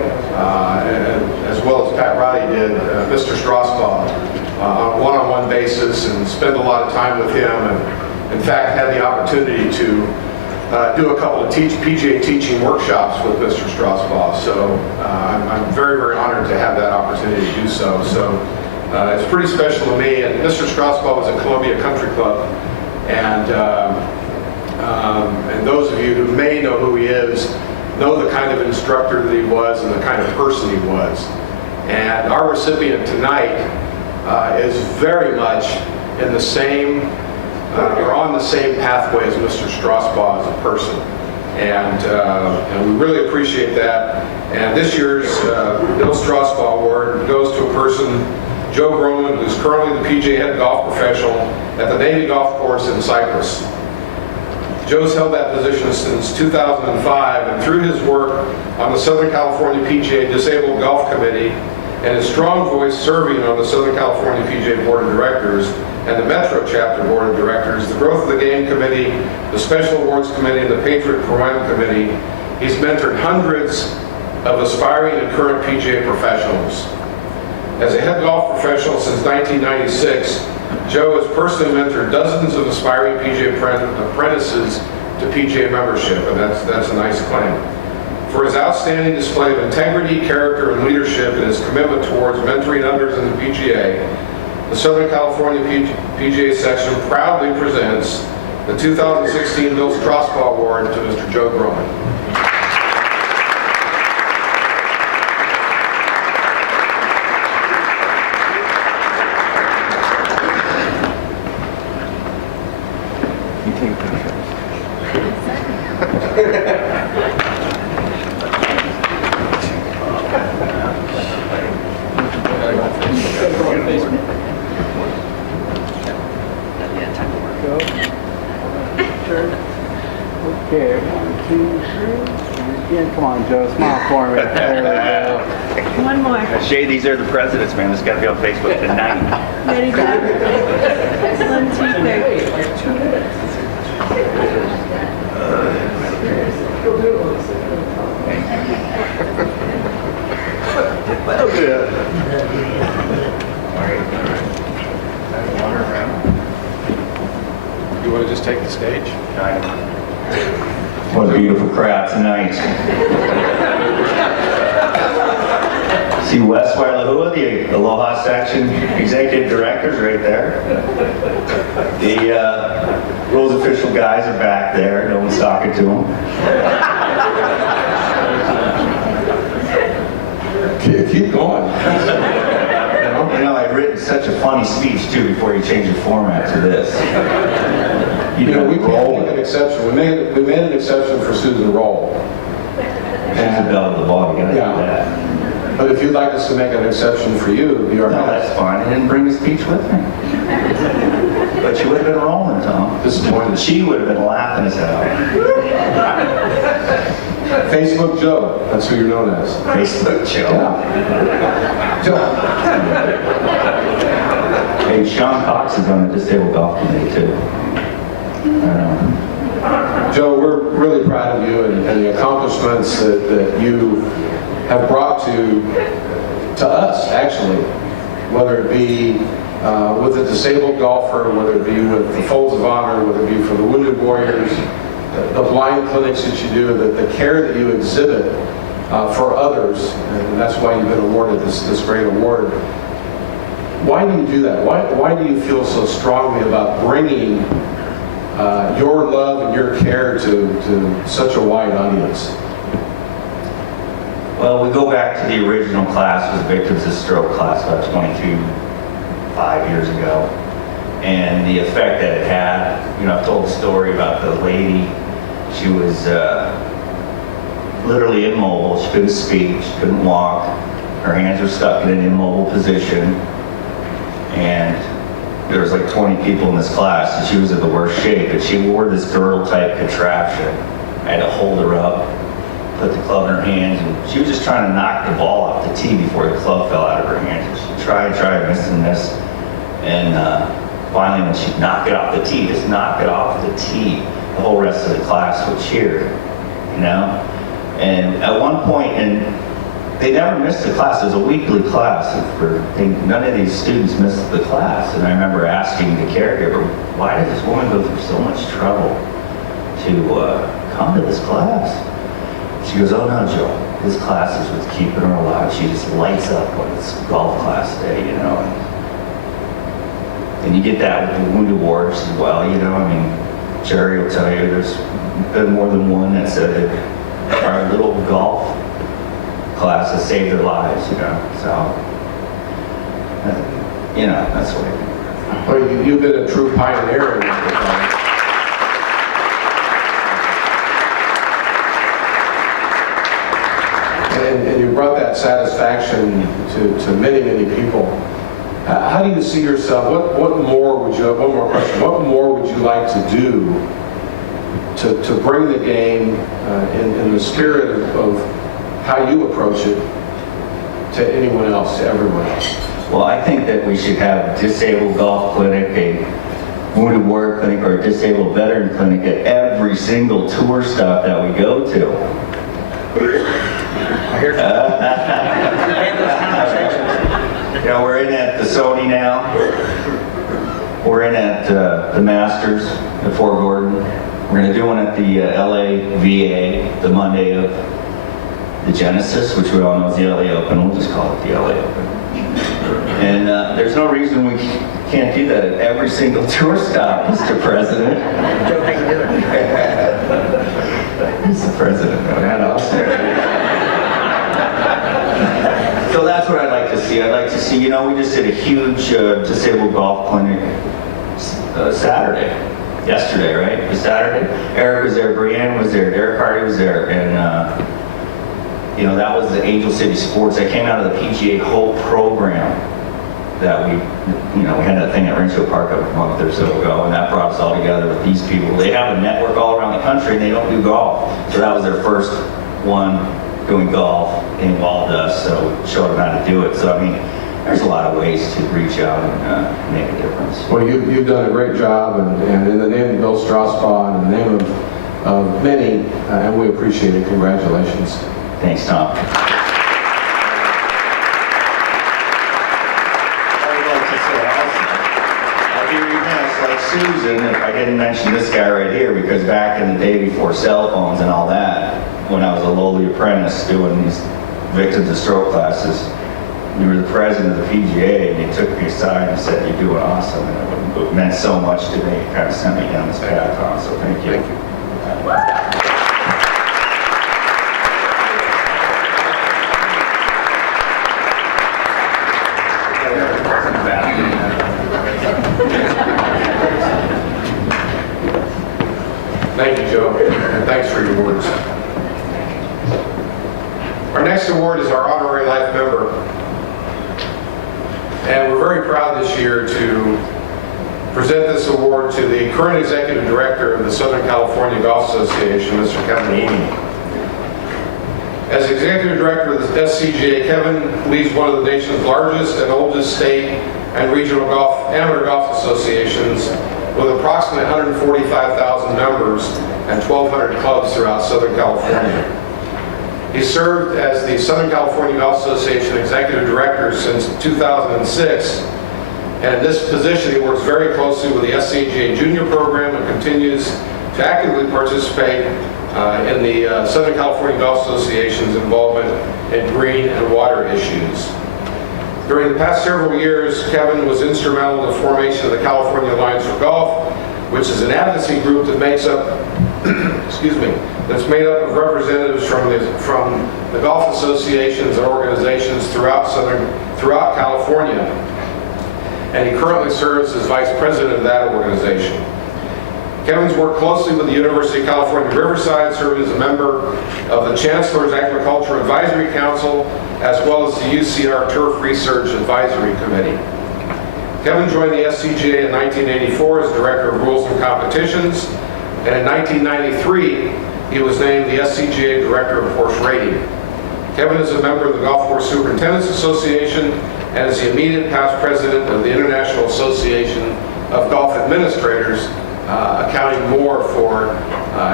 as well as Pat Roddy did, Mr. Strasbaugh on a one-on-one basis and spend a lot of time with him, and in fact had the opportunity to do a couple of PGA teaching workshops with Mr. Strasbaugh. So I'm very, very honored to have that opportunity to do so. So it's pretty special to me. And Mr. Strasbaugh was at Columbia Country Club, and those of you who may know who he is know the kind of instructor that he was and the kind of person he was. And our recipient tonight is very much in the same, or on the same pathway as Mr. Strasbaugh as a person. And we really appreciate that. And this year's Bill Strasbaugh Award goes to a person, Joe Groman, who's currently the PGA head golf professional at the Navy Golf Course in Cyprus. Joe's held that position since 2005, and through his work on the Southern California PGA Disabled Golf Committee and his strong voice serving on the Southern California PGA Board of Directors and the Metro Chapter Board of Directors, the Growth of the Game Committee, the Special Awards Committee, and the Patriot Pro-Am Committee, he's mentored hundreds of aspiring and current PGA professionals. As a head golf professional since 1996, Joe has personally mentored dozens of aspiring PGA apprentices to PGA membership, and that's a nice claim. For his outstanding display of integrity, character, and leadership, and his commitment towards mentoring others in the PGA, the Southern California PGA section proudly presents the 2016 Bill Strasbaugh Award to Mr. Joe Groman. Okay, 1, 2, 3. Again, come on, Joe, smile for me. There we go. One more. Shay, these are the presidents, man. This got to be on Facebook tonight. Ready, Jeff? 1, 2, 3. Well, good. You want to just take the stage? What a beautiful crowd tonight. See Wes Wailahua, the Aloha Section Executive Directors right there. The rules official guys are back there. No one's talking to them. Keep going. You know, I've written such a funny speech too before you change the format to this. You know, we can't make an exception. We made an exception for Susan Roll. She's the belle of the ball. You gotta do that. But if you'd like us to make an exception for you, it'd be our No, that's fine. I didn't bring the speech with me. But but you would have been rolling, Tom. Disappointed. She would have been laughing us out. Facebook Joe, that's who you're known as. Facebook Joe. Yeah. Joe. Hey, Sean Cox is on the disabled golf committee too. Joe, we're really proud of you and the accomplishments that you have brought to us, actually, whether it be with a disabled golfer, whether it be with the Folds of Honor, whether it be for the Wounded Warriors, the blind clinics that you do, the care that you exhibit for others, and that's why you've been awarded this great award. Why do you do that? Why do you feel so strongly about bringing your love and your care to such a wide audience? Well, we go back to the original class, was Victims of Stroke class about 5 years ago. And the effect that it had, I've told the story about the lady. She was literally immobile. She couldn't speak, she couldn't walk. Her hands were stuck in an immobile position. And there was like 20 people in this class, and she was in the worst shape. And she wore this girdle-type contraption. I had to hold her up, put the club in her hands, and she was just trying to knock the ball off the tee before the club fell out of her hands. And she tried, miss and miss. And finally, when she'd knock it off the tee, just knock it off the tee, the whole rest of the class would cheer, And at one point, and they never missed the class. It was a weekly class. None of these students missed the class. And I remember asking the caregiver, why did this woman go through so much trouble to come to this class? She goes, oh no, Joe, this class is what's keeping her alive. She just lights up when it's golf class day, And you get that with the Wounded Warriors as well, Jerry will tell you there's been more than one that said that our little golf class has saved their lives, So, that's what I do. Well, you've been a true pioneer in that. And you brought that satisfaction to many, many people. How do you see yourself? One more question. What more would you like to do to bring the game in the spirit of how you approach it to anyone else, to everyone else? Well, I think that we should have a disabled golf clinic, a Wounded Warrior clinic, or a disabled veteran clinic at every single tour stop that we go to. We're in at the Sony now. We're in at the Masters at Fort Gordon. We're going to do one at the LA VA the Monday of the Genesis, which we all know is the LA Open. We'll just call it the LA Open. And there's no reason we can't do that at every single tour stop, Mr. President. Joe, how you doing? Mr. President, So that's what I'd like to see. I'd like to see, we just did a huge disabled golf clinic yesterday, right? It was Saturday. Eric was there, Brianne was there, Derek Hardy was there, and that was the Angel City Sports. That came out of the PGA Hope program that we had that thing at Rancho Park a month or so ago, and that brought us all together with these people. They have a network all around the country, and they don't do golf. So that was their first one doing golf. They involved us, so we showed them how to do it. So, there's a lot of ways to reach out and make a difference. Well, you've done a great job, and in the name of Bill Strasbaugh and in the name of many, and we appreciate it. Congratulations. Thanks, Tom. Susan, if I didn't mention this guy right here, because back in the day before cell phones and all that, when I was a lowly apprentice doing these victims of stroke classes, you were the president of the PGA, and you took me aside and said, you're doing awesome, and it meant so much to me. It kind of sent me down this path, Tom, so thank you. Thank you. Thank you, Joe, and thanks for your words. Our next award is our Honorary Life Member. And we're very proud this year to present this award to the current Executive Director of the Southern California Golf Association, Mr. Kevin Heaney. As Executive Director of the SCGA, Kevin leads one of the nation's largest and oldest state and regional amateur golf associations with approximately 145,000 members and 1,200 clubs throughout Southern California. He served as the Southern California Golf Association Executive Director since 2006, and in this position he works very closely with the SCGA Junior Program and continues to actively participate in the Southern California Golf Association's involvement in green and water issues. During the past several years, Kevin was instrumental in the formation of the California Alliance for Golf, which is an advocacy group that makes up, that's made up of representatives from the golf associations and organizations throughout California. And he currently serves as Vice President of that organization. Kevin's worked closely with the University of California, Riverside, serving as a member of the Chancellor's Agriculture Advisory Council, as well as the UCR Turf Research Advisory Committee. Kevin joined the SCGA in 1984 as Director of Rules and Competitions, and in 1993, he was named the SCGA Director of Course Rating. Kevin is a member of the Golf Course Superintendents Association and is the immediate past president of the International Association of Golf Administrators, accounting more for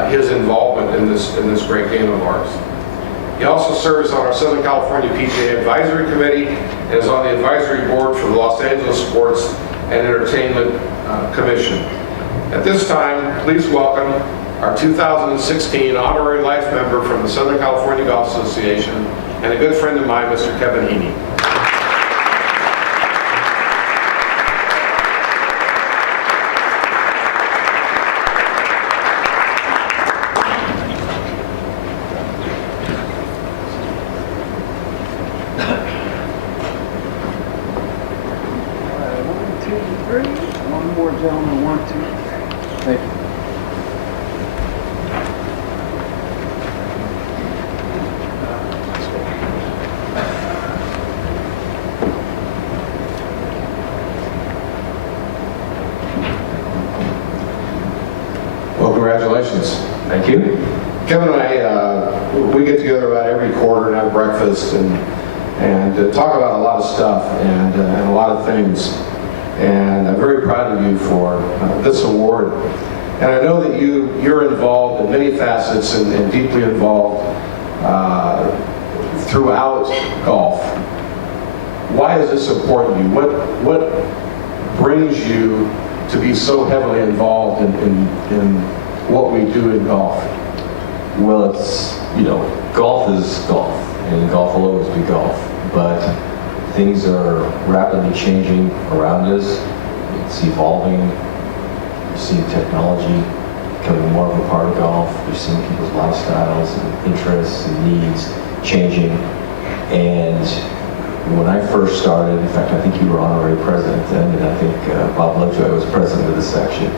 his involvement in this great game of ours. He also serves on our Southern California PGA Advisory Committee and is on the advisory board for the Los Angeles Sports and Entertainment Commission. At this time, please welcome our 2016 honorary life member from the Southern California Golf Association and a good friend of mine, Mr. Kevin Heaney. One more, gentlemen. 1, 2, 3. Thank you. Well, congratulations. Thank you. Kevin and I, we get together about every quarter and have breakfast and talk about a lot of stuff and a lot of things. And I'm very proud of you for this award. And I know that you're involved in many facets and deeply involved throughout golf. Why is this important to you? What brings you to be so heavily involved in what we do in golf? Well, it's, golf is golf, and golf will always be golf, but things are rapidly changing around us. It's evolving. You're seeing technology becoming more of a part of golf. You're seeing people's lifestyles and interests and needs changing. And when I first started, in fact, I think you were honorary president then, and I think Bob Lovejoy was president of the section.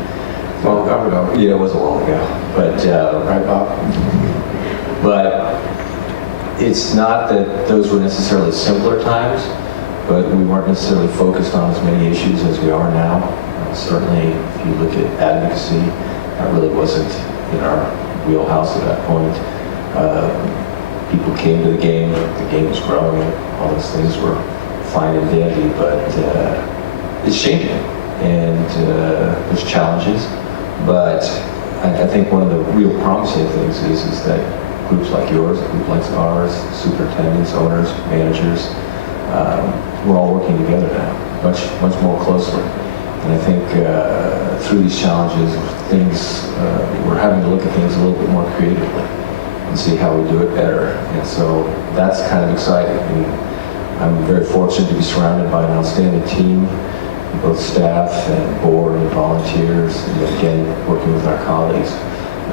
Well, ago. Yeah, it was a while ago. But, right, Bob? But it's not that those were necessarily simpler times, but we weren't necessarily focused on as many issues as we are now. Certainly, if you look at advocacy, that really wasn't in our wheelhouse at that point. People came to the game was growing, all those things were fine and dandy, but it's changing, and there's challenges. But I think one of the real promising things is that groups like yours, groups like ours, superintendents, owners, managers, we're all working together now, much more closely. And I think through these challenges, we're having to look at things a little bit more creatively and see how we do it better. And so that's kind of exciting. And I'm very fortunate to be surrounded by an outstanding team, both staff and board and volunteers, and again, working with our colleagues,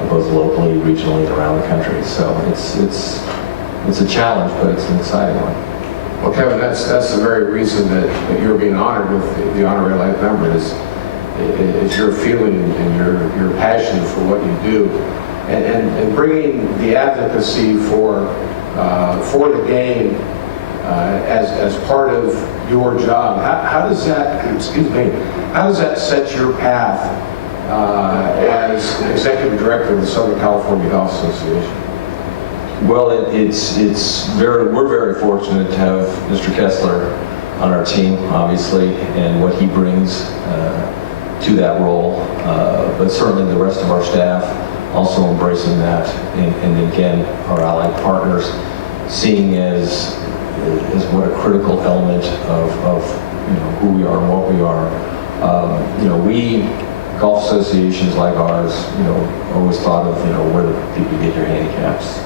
both locally, regionally, and around the country. So it's a challenge, but it's an exciting one. Well, Kevin, that's the very reason that you're being honored with the honorary life member is your feeling and your passion for what you do, and bringing the advocacy for the game as part of your job. How does that, excuse me, how does that set your path as executive director of the Southern California Golf Association? Well, we're very fortunate to have Mr. Kessler on our team, obviously, and what he brings to that role. But certainly the rest of our staff also embracing that, and again, our allied partners seeing as what a critical element of who we are and what we are. We golf associations like ours, always thought of where do people get their handicaps.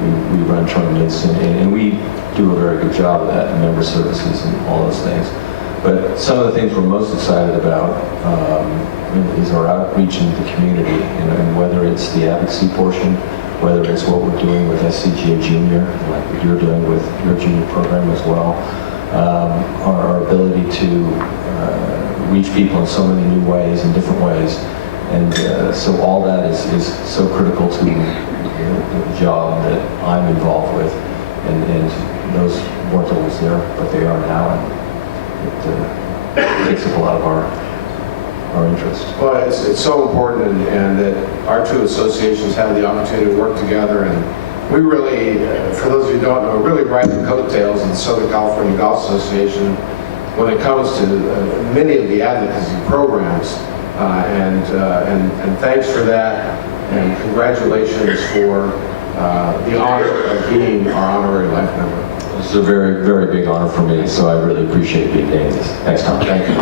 We run tournaments and we do a very good job of that, member services and all those things. But some of the things we're most excited about is our outreach into the community, and whether it's the advocacy portion, whether it's what we're doing with SCGA Junior, like what you're doing with your junior program as well, our ability to reach people in so many new ways and different ways. And so all that is so critical to the job that I'm involved with. And those weren't always there, but they are now. And it takes up a lot of our interest. Well, it's so important, and that our two associations have the opportunity to work together, and we really, for those of you who don't know, really ride the coattails of the Southern California Golf Association when it comes to many of the advocacy programs, and thanks for that, and congratulations for the honor of being our honorary life member. This is a very, very big honor for me, so I really appreciate being named this. Thanks, Tom. Thank you.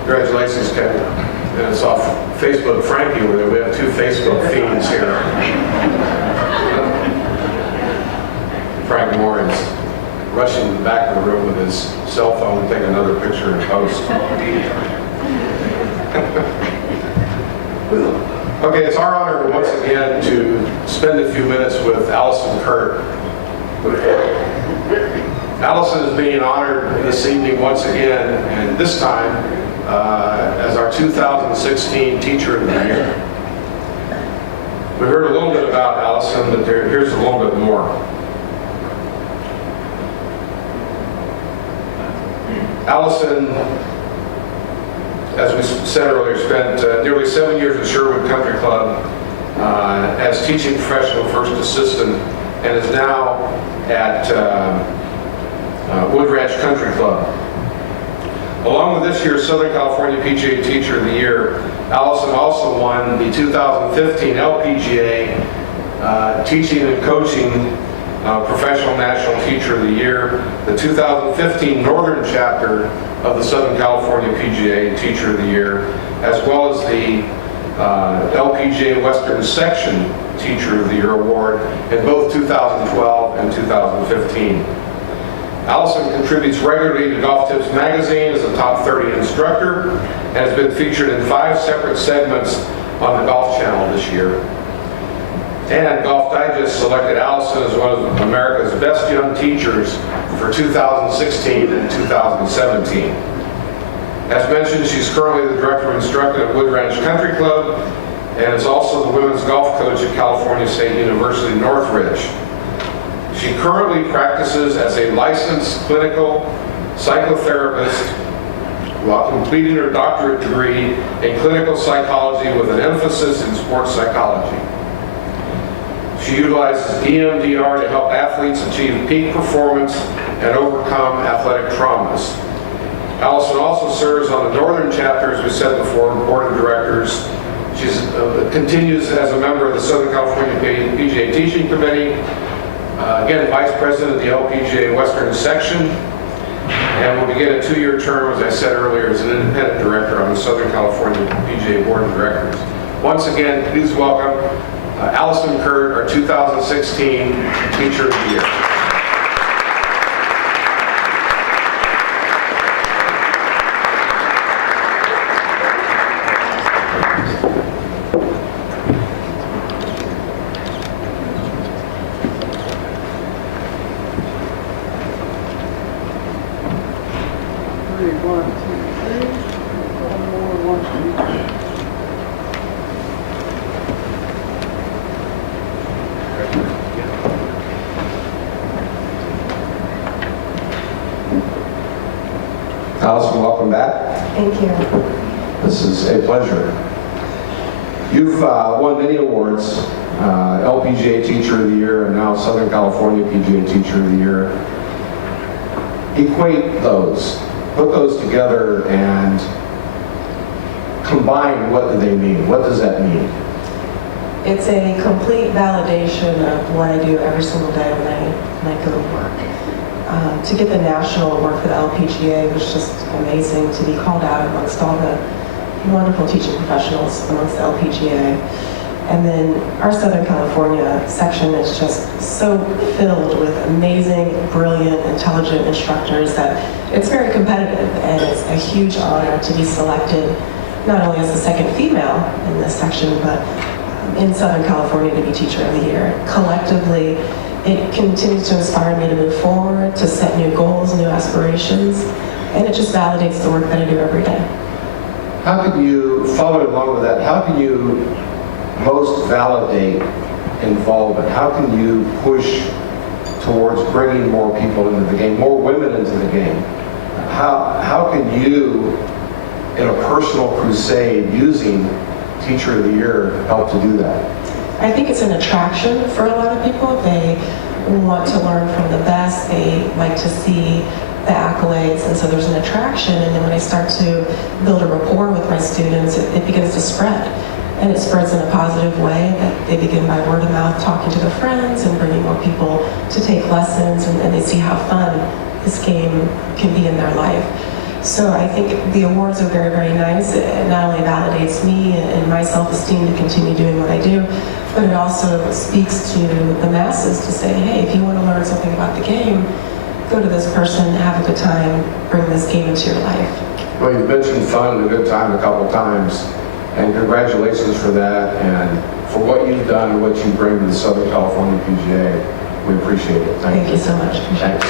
Congratulations, Kevin. And it's off Facebook. Frankie over there. We have two Facebook feeds here. Frank Moore is rushing to the back of the room with his cell phone to take another picture and post. Okay, it's our honor once again to spend a few minutes with Allison Kurt. Allison is being honored this evening once again, and this time as our 2016 Teacher of the Year. We heard a little bit about Allison, but here's a little bit more. Allison, as we said earlier, spent nearly 7 years at Sherwood Country Club as teaching professional first assistant, and is now at Wood Ranch Country Club. Along with this year's Southern California PGA Teacher of the Year, Allison also won the 2015 LPGA Teaching and Coaching Professional National Teacher of the Year, the 2015 Northern Chapter of the Southern California PGA Teacher of the Year, as well as the LPGA Western Section Teacher of the Year award in both 2012 and 2015. Allison contributes regularly to Golf Tips magazine as a top 30 instructor and has been featured in 5 separate segments on the Golf Channel this year. And Golf Digest selected Allison as one of America's best young teachers for 2016 and 2017. As mentioned, she's currently the Director of Instruction at Wood Ranch Country Club and is also the women's golf coach at California State University Northridge. She currently practices as a licensed clinical psychotherapist while completing her doctorate degree in clinical psychology with an emphasis in sports psychology. She utilizes EMDR to help athletes achieve peak performance and overcome athletic traumas. Allison also serves on the Northern Chapter, as we said before, Board of Directors. She continues as a member of the Southern California PGA Teaching Committee. Again, Vice President of the LPGA Western Section, and will begin a 2-year term, as I said earlier, as an independent director on the Southern California PGA Board of Directors. Once again, please welcome Allison Kurt, our 2016 Teacher of the Year. 1, 2, 3. One more, 1, 2, 3. Allison, welcome back. Thank you. This is a pleasure. You've won many awards, LPGA Teacher of the Year and now Southern California PGA Teacher of the Year. Equate those, put those together and combine, what do they mean? What does that mean? It's a complete validation of what I do every single day when I go to work. To get the national award for the LPGA was just amazing, to be called out amongst all the wonderful teaching professionals amongst the LPGA. And then our Southern California section is just so filled with amazing, brilliant, intelligent instructors that it's very competitive, and it's a huge honor to be selected not only as the second female in this section, but in Southern California to be Teacher of the Year. Collectively, it continues to inspire me to move forward, to set new goals, new aspirations, and it just validates the work that I do every day. How can you, following along with that, how can you most validate involvement? How can you push towards bringing more people into the game, more women into the game? How can you, in a personal crusade, using Teacher of the Year, help to do that? I think it's an attraction for a lot of people. They want to learn from the best. They like to see the accolades, and so there's an attraction. And then when I start to build a rapport with my students, it begins to spread. And it spreads in a positive way, that they begin by word of mouth, talking to their friends and bringing more people to take lessons, and they see how fun this game can be in their life. So I think the awards are very, very nice. It not only validates me and my self-esteem to continue doing what I do, but it also speaks to the masses to say, hey, if you want to learn something about the game, go to this person, have a good time, bring this game into your life. Well, you've mentioned fun and a good time a couple times, and congratulations for that and for what you've done and what you bring to the Southern California PGA. We appreciate it. Thank you so much. Thanks.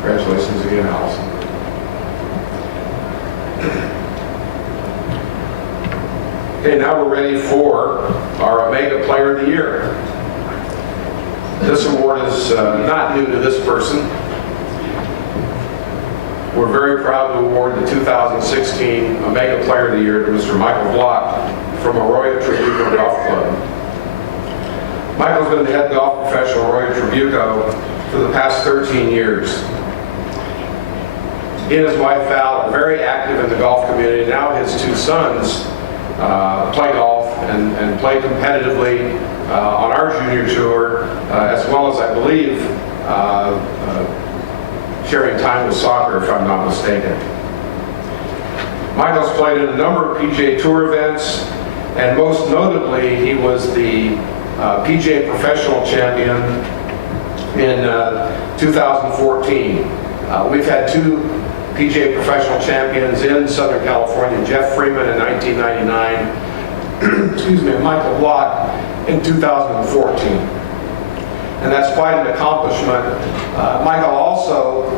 Congratulations again, Allison. Okay, now we're ready for our Omega Player of the Year. This award is not new to this person. We're very proud to award the 2016 Omega Player of the Year to Mr. Michael Block from Arroyo Trabuco Golf Club. Michael's been the head golf professional at Arroyo Trabuco for the past 13 years. He and his wife Val are very active in the golf community. Now his two sons play golf and play competitively on our junior tour, as well as, I believe, sharing time with soccer, if I'm not mistaken. Michael's played in a number of PGA Tour events, and most notably, he was the PGA Professional Champion in 2014. We've had two PGA Professional Champions in Southern California, Jeff Freeman in 1999, excuse me, and Michael Block in 2014. And that's quite an accomplishment. Michael also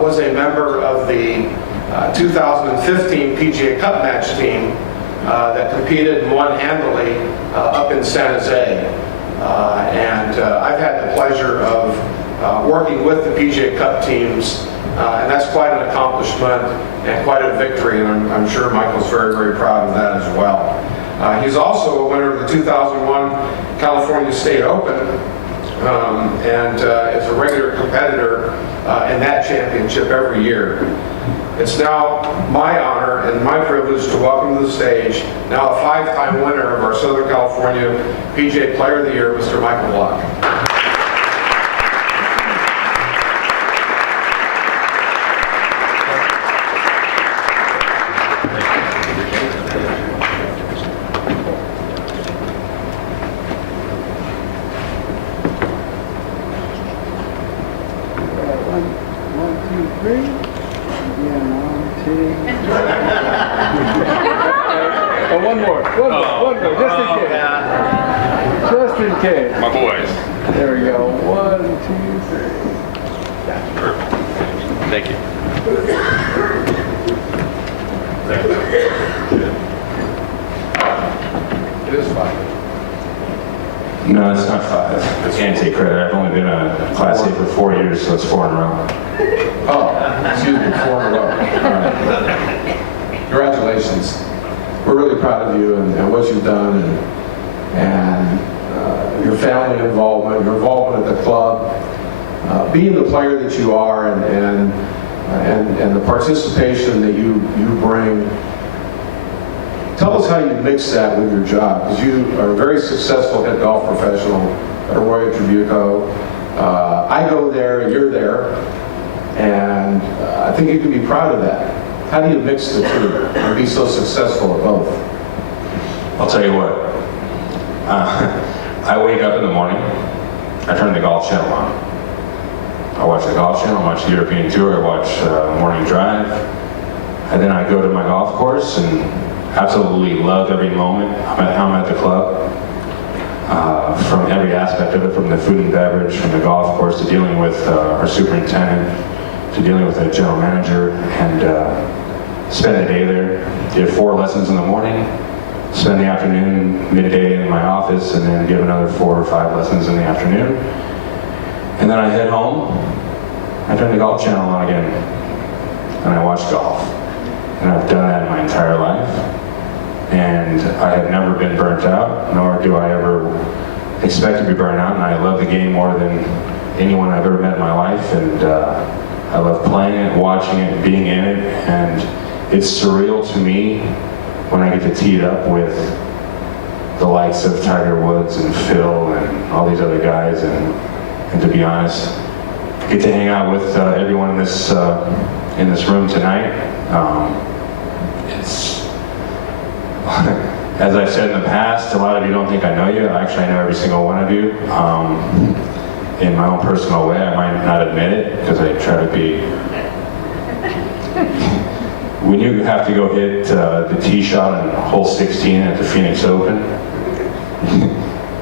was a member of the 2015 PGA Cup match team that competed and won handily up in San Jose. And I've had the pleasure of working with the PGA Cup teams, and that's quite an accomplishment and quite a victory, and I'm sure Michael's very, very proud of that as well. He's also a winner of the 2001 California State Open, and is a regular competitor in that championship every year. It's now my honor and my privilege to welcome to the stage now a five-time winner of our Southern California PGA Player of the Year, Mr. Michael Block. One, two, three. Again, 1, Oh, one more, just in case. Just in case. My boys. There we go. 1, 2, 3. Thank you. It is fun. No, it's not 5. I can't take credit. I've only been a Class A for 4 years, so it's 4 in a row. Oh, excuse me, 4 in a row. All right. Congratulations. We're really proud of you and what you've done and your family involvement, your involvement at the club, being the player that you are and the participation that you bring. Tell us how you mix that with your job, because you are a very successful head golf professional at Arroyo Tribuco. I go there and you're there, and I think you can be proud of that. How do you mix the two and be so successful at both? I'll tell you what. I wake up in the morning, I turn the Golf Channel on. I watch the Golf Channel, I watch the European Tour, I watch Morning Drive. And then I go to my golf course and absolutely love every moment I'm at the club. From every aspect of it, from the food and beverage, from the golf course, to dealing with our superintendent, to dealing with the general manager, and spend the day there. Give 4 lessons in the morning, spend the afternoon, midday in my office, and then give another 4 or 5 lessons in the afternoon. And then I head home, I turn the Golf Channel on again, and I watch golf. And I've done that my entire life. And I have never been burnt out, nor do I ever expect to be burnt out. And I love the game more than anyone I've ever met in my life. And I love playing it, watching it, being in it. And it's surreal to me when I get to tee it up with the likes of Tiger Woods and Phil and all these other guys. And to be honest, get to hang out with everyone in this room tonight. It's as I've said in the past, a lot of you don't think I know you. Actually, I know every single one of you. In my own personal way, I might not admit it because I try to be. When you have to go hit the tee shot on hole 16 at the Phoenix Open,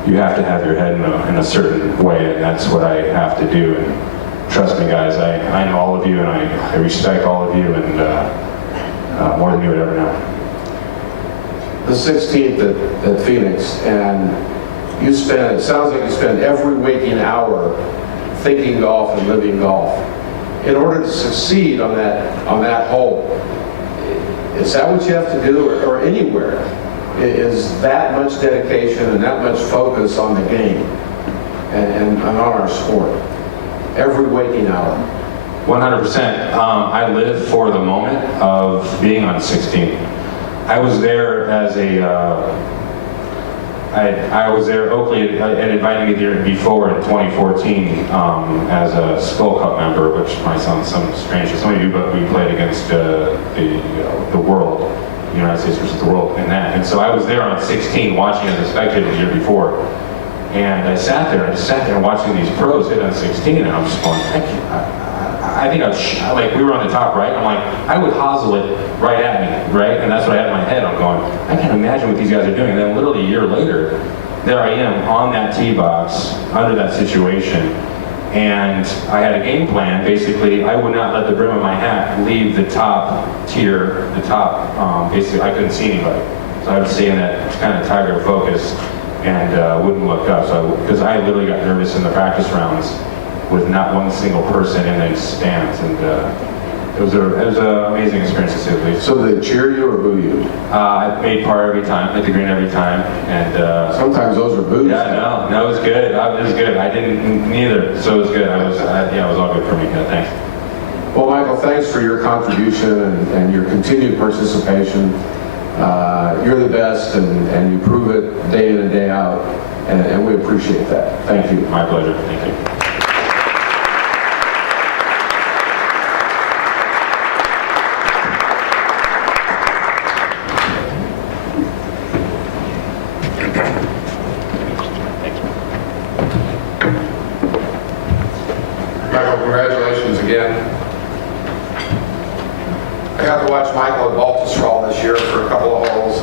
you have to have your head in a certain way, and that's what I have to do. And trust me, guys, I know all of you, and I respect all of you, and more than you would ever know. The 16th at Phoenix, and it sounds like you spend every waking hour thinking golf and living golf. In order to succeed on that hole, is that what you have to do, or anywhere? Is that much dedication and that much focus on the game and on our sport? Every waking hour. 100%. I live for the moment of being on 16. I was there as Oakley had invited me there before in 2014 as a Skull Cup member, which might sound some strange to some of you, but we played against the world, the United States versus the world in that. And so I was there on 16 watching as a spectator the year before. And I sat there watching these pros hit on 16, and I'm just going, I think like we were on the top right. I'm like, I would hosel it right at me, right? And that's what I had in my head. I'm going, I can't imagine what these guys are doing. And then literally a year later, there I am on that tee box under that situation. And I had a game plan. Basically, I would not let the brim of my hat leave the top tier, basically I couldn't see anybody. So I would stay in that kind of tiger focus and wouldn't look up. So because I literally got nervous in the practice rounds with not one single person in the stands, and it was an amazing experience to say the least. So did they cheer you or boo you? I made par every time, hit the green every time, and sometimes those are boos. Yeah, no, it was good. It was good. I didn't neither, so it was good. It was all good for me. Yeah, thanks. Well, Michael, thanks for your contribution and your continued participation. You're the best, and you prove it day in and day out, and we appreciate that. Thank you. My pleasure. Thank you. Michael, congratulations again. I I got to watch Michael at Baltusrol this year for a couple of holes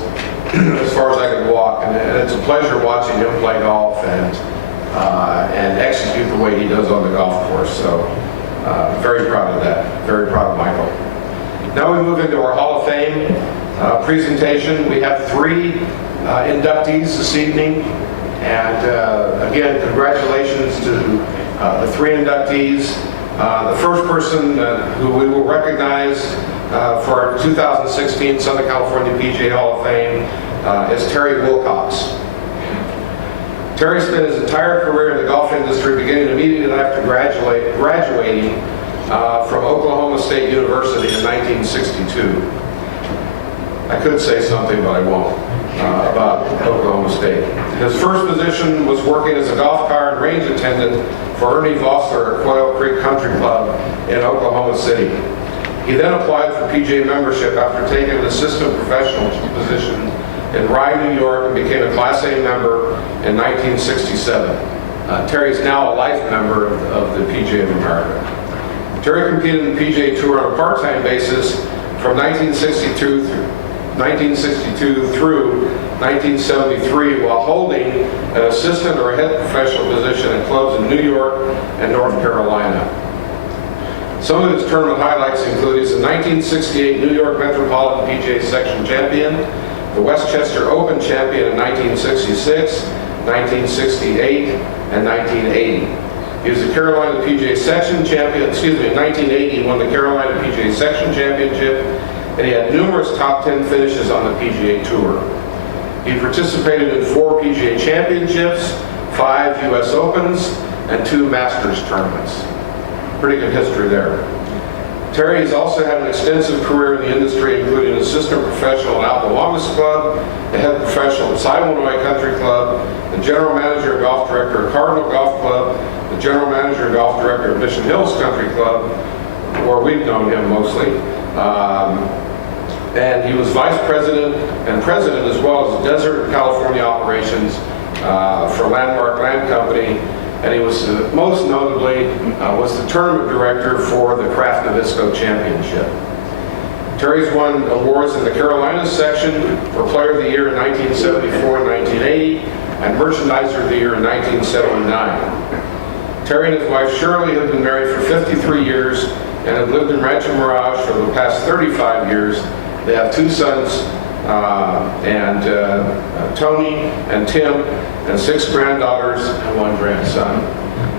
as far as I could walk, and it's a pleasure watching him play golf and execute the way he does on the golf course. So very proud of that. Very proud of Michael. Now we move into our Hall of Fame presentation. We have 3 inductees this evening, and again, congratulations to the 3 inductees. The first person who we will recognize for our 2016 Southern California PGA Hall of Fame is Terry Wilcox. Terry spent his entire career in the golf industry, beginning immediately after graduating from Oklahoma State University in 1962. I could say something, but I won't, about Oklahoma State. His first position was working as a golf car and range attendant for Ernie Vossler at Quail Creek Country Club in Oklahoma City. He then applied for PGA membership after taking an assistant professional position in Rye, New York, and became a Class A member in 1967. Terry is now a life member of the PGA of America. Terry competed in the PGA Tour on a part-time basis from 1962 through 1973, while holding an assistant or a head professional position at clubs in New York and North Carolina. Some of his tournament highlights include he's a 1968 New York Metropolitan PGA Section champion, the Westchester Open champion in 1966, 1968, and 1980. He was the Carolina PGA Section champion, in 1980 he won the Carolina PGA Section championship, and he had numerous top 10 finishes on the PGA Tour. He participated in 4 PGA championships, 5 US Opens, and 2 Masters tournaments. Pretty good history there. Terry has also had an extensive career in the industry, including assistant professional at Alphawamis Club, the head professional at Siwanoy Country Club, the general manager and golf director at Cardinal Golf Club, the general manager and golf director at Mission Hills Country Club, where we've known him mostly. And he was vice president and president, as well as Desert California operations for Landmark Land Company. And he was most notably was the tournament director for the Kraft Nabisco Championship. Terry's won awards in the Carolinas section for Player of the Year in 1974 and 1980, and Merchandiser of the Year in 1979. Terry and his wife Shirley have been married for 53 years and have lived in Rancho Mirage for the past 35 years. They have 2 sons, Tony and Tim, and 6 granddaughters and 1 grandson.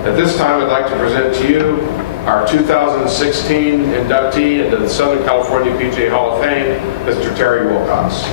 At this time, I'd like to present to you our 2016 inductee into the Southern California PGA Hall of Fame, Mr. Terry Wilcox.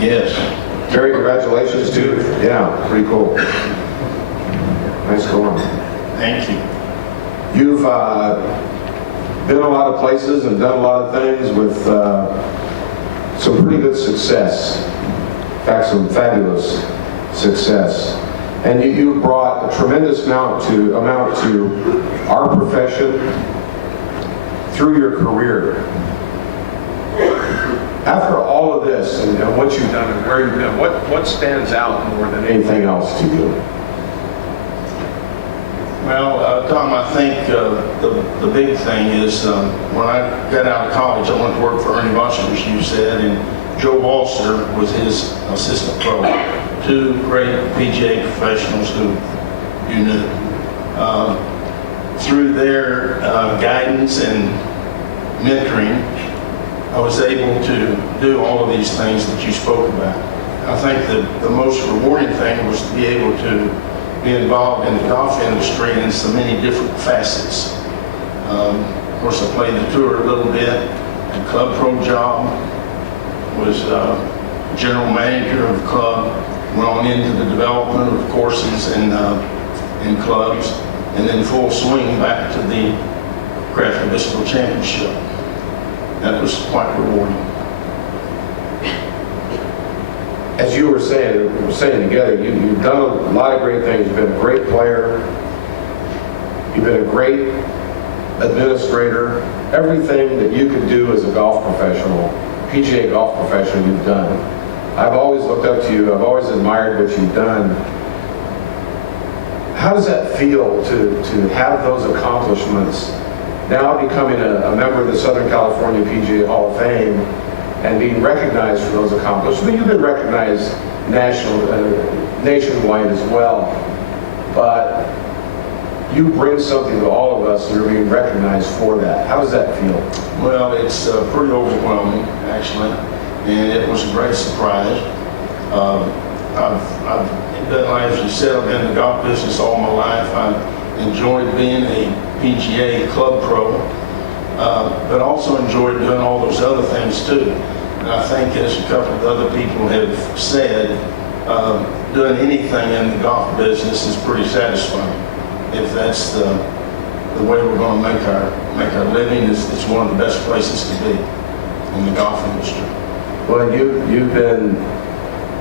Yes. Terry, congratulations too. Yeah, pretty cool. Nice going. Thank you. You've been a lot of places and done a lot of things with some pretty good success. In fact, some fabulous success. And you brought a tremendous amount to our profession through your career. After all of this and what you've done and where you've been, what stands out more than anything else to you? Well, Tom, I think the big thing is when I got out of college, I went to work for Ernie Vossler, as you said, and Joe Walser was his assistant pro. 2 great PGA professionals who you knew. Through their guidance and mentoring, I was able to do all of these things that you spoke about. I think that the most rewarding thing was to be able to be involved in the golf industry in so many different facets. Of course, I played the tour a little bit, and club pro job, was general manager of the club, went on into the development of courses and clubs, and then full swing back to the Craft Municipal Championship. That was quite rewarding. As you were saying together, you've done a lot of great things. You've been a great player. You've been a great administrator. Everything that you could do as a golf professional, PGA golf professional, you've done. I've always looked up to you. I've always admired what you've done. How does that feel to have those accomplishments, now becoming a member of the Southern California PGA Hall of Fame and being recognized for those accomplishments? You've been recognized nationwide as well, but you bring something to all of us and you're being recognized for that. How does that feel? Well, it's pretty overwhelming, actually, and it was a great surprise. As you said, I've been in the golf business all my life. I've enjoyed being a PGA club pro, but also enjoyed doing all those other things too. And I think, as a couple of other people have said, doing anything in the golf business is pretty satisfying. If that's the way we're going to make our living, it's one of the best places to be in the golf industry. Well, you've been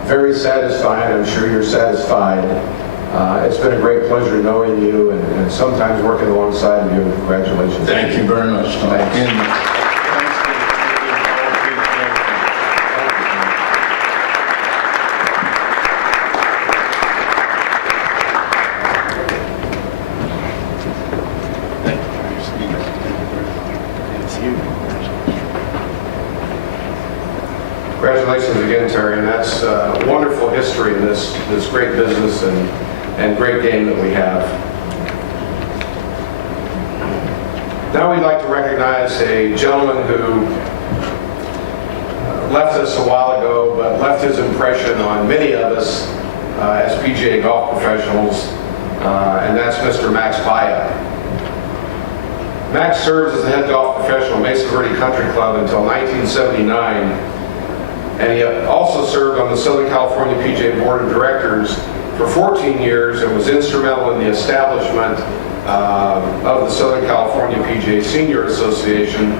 very satisfied. I'm sure you're satisfied. It's been a great pleasure knowing you and sometimes working alongside of you. Congratulations. Thank you very much, Tom. Congratulations again, Terry, and that's wonderful history in this great business and great game that we have. Now we'd like to recognize a gentleman who left us a while ago, but left his impression on many of us as PGA golf professionals, and that's Mr. Max Baia. Max served as the head golf professional at Mesa Verde Country Club until 1979, and he also served on the Southern California PGA Board of Directors for 14 years and was instrumental in the establishment of the Southern California PGA Senior Association,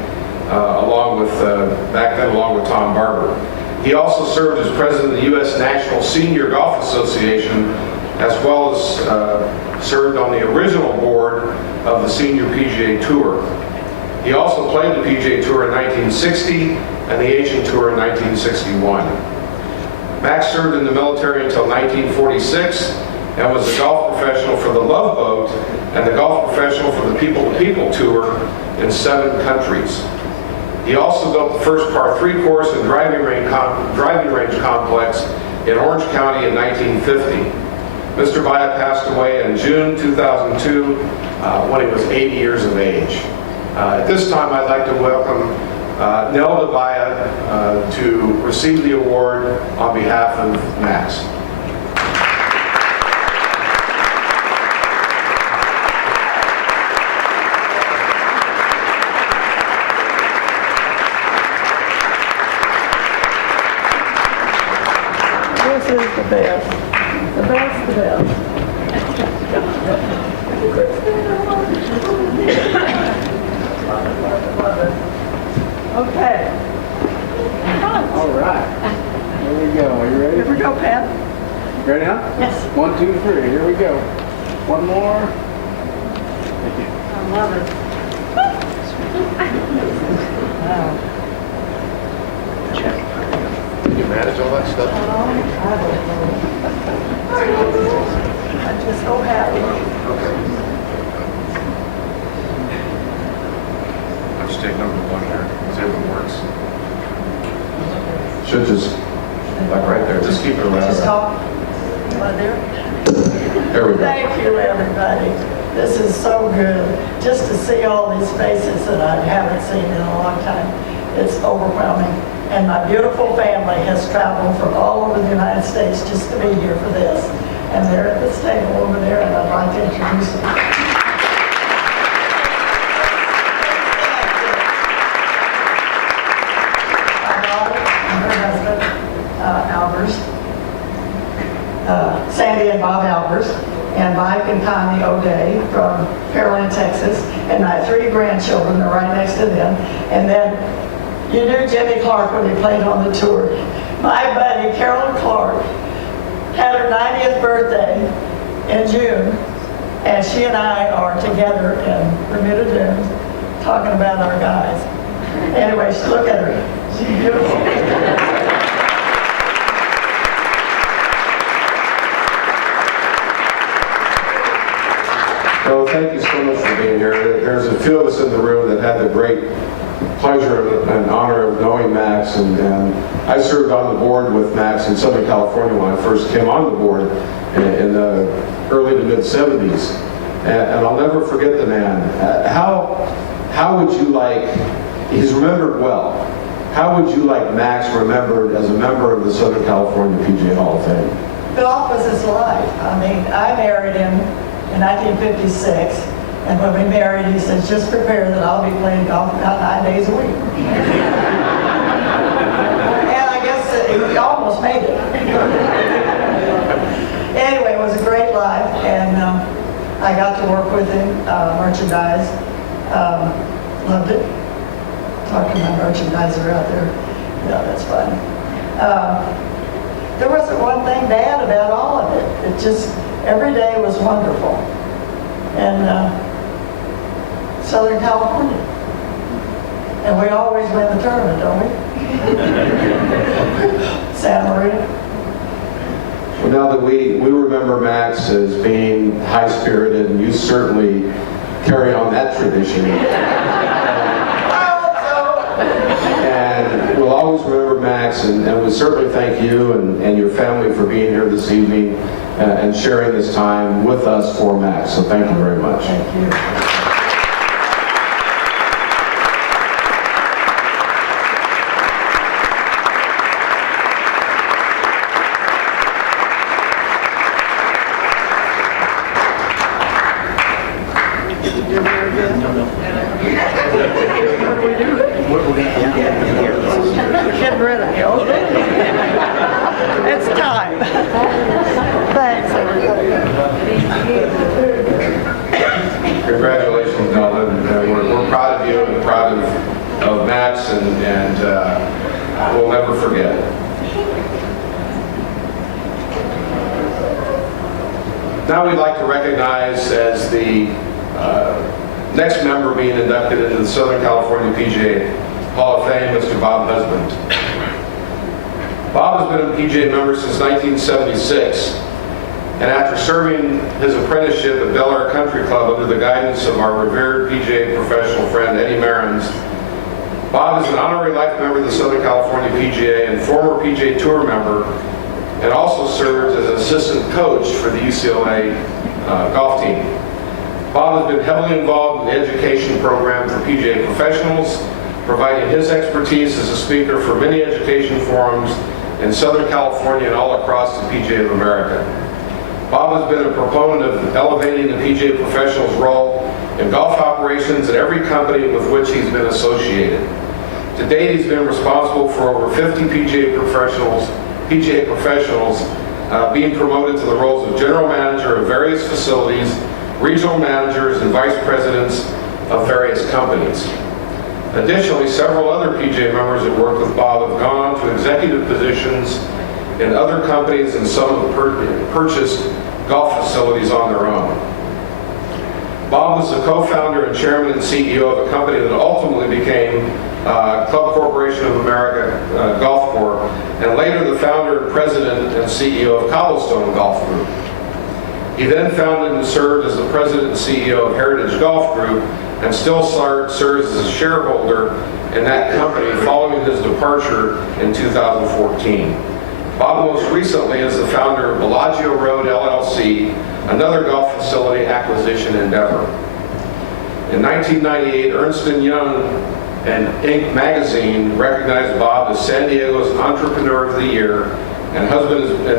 back then along with Tom Barber. He also served as president of the U.S. National Senior Golf Association, as well as served on the original board of the Senior PGA Tour. He also played the PGA Tour in 1960 and the Asian Tour in 1961. Max served in the military until 1946 and was a golf professional for the Love Boat and the golf professional for the People to People Tour in 7 countries. He also built the first par 3 course and driving range complex in Orange County in 1950. Mr. Baia passed away in June 2002 when he was 80 years of age. At this time, I'd like to welcome Nelda Baia to receive the award on behalf of Max. This is the best. The best, the best. Okay. All right. Here we go. Are you ready? Here we go, Pat. Ready, huh? Yes. 1, 2, 3. Here we go. One more. Thank you. I love it. Wow. Did you manage all that stuff? I'm just so happy. Let's take number 1 here. See if it works. Should just, like right there, just keep it around. Just talk. You want to do it? There we go. Thank you, everybody. This is so good. Just to see all these faces that I haven't seen in a long time, it's overwhelming. And my beautiful family has traveled from all over the United States just to be here for this. And they're at this table over there, and I'd like to introduce them. and Bob Albers, and Mike and Connie O'Day from Pearland, Texas, and my 3 grandchildren are right next to them. And then you knew Jimmy Clark when he played on the tour. My buddy Carolyn Clark had her 90th birthday in June, and she and I are together in Bermuda Dunes talking about our guys. Anyway, look at her. She's beautiful. Well, thank you so much for being here. There's a few of us in the room that had the great pleasure and honor of knowing Max, and I served on the board with Max in Southern California when I first came on the board in the early to mid-'70s. And I'll never forget the man. How would you like, he's remembered well, how would you like Max remembered as a member of the Southern California PGA Hall of Fame? Golf was his life. I mean, I married him in 1956, and when we married, he said, just prepare that I'll be playing golf about 9 days a week. And I guess he almost made it. Anyway, it was a great life, and I got to work with him, merchandise. Loved it. Talking to my merchandiser out there. Yeah, that's fun. There wasn't one thing bad about all of it. It just, every day was wonderful. And Southern California. And we always win the tournament, don't we? Santa Maria. Well, now that we remember Max as being high-spirited, and you certainly carry on that tradition. And we'll always remember Max, and we certainly thank you and your family for being here this evening and sharing this time with us for Max. So thank you very much. Thank you. Get rid of you. It's time. Thanks, everybody. Congratulations, Nelda. We're proud of you and proud of Max, and we'll never forget. Now we'd like to recognize as the next member being inducted into the Southern California PGA Hall of Fame, Mr. Bob Husband. Bob has been a PGA member since 1976, and after serving his apprenticeship at Bel Air Country Club under the guidance of our revered PGA professional friend Eddie Marins, Bob is an honorary life member of the Southern California PGA and former PGA Tour member, and also serves as an assistant coach for the UCLA golf team. Bob has been heavily involved in the education program for PGA professionals, providing his expertise as a speaker for many education forums in Southern California and all across the PGA of America. Bob has been a proponent of elevating the PGA professional's role in golf operations at every company with which he's been associated. To date, he's been responsible for over 50 PGA professionals being promoted to the roles of general manager of various facilities, regional managers, and vice presidents of various companies. Additionally, several other PGA members that worked with Bob have gone to executive positions in other companies, and some have purchased golf facilities on their own. Bob was the co-founder and chairman and CEO of a company that ultimately became Club Corporation of America Golf Corp, and later the founder, president, and CEO of Cobblestone Golf Group. He then founded and served as the president and CEO of Heritage Golf Group, and still serves as a shareholder in that company following his departure in 2014. Bob most recently is the founder of Bellagio Road LLC, another golf facility acquisition endeavor. In 1998, Ernst & Young and Inc. magazine recognized Bob as San Diego's Entrepreneur of the Year, and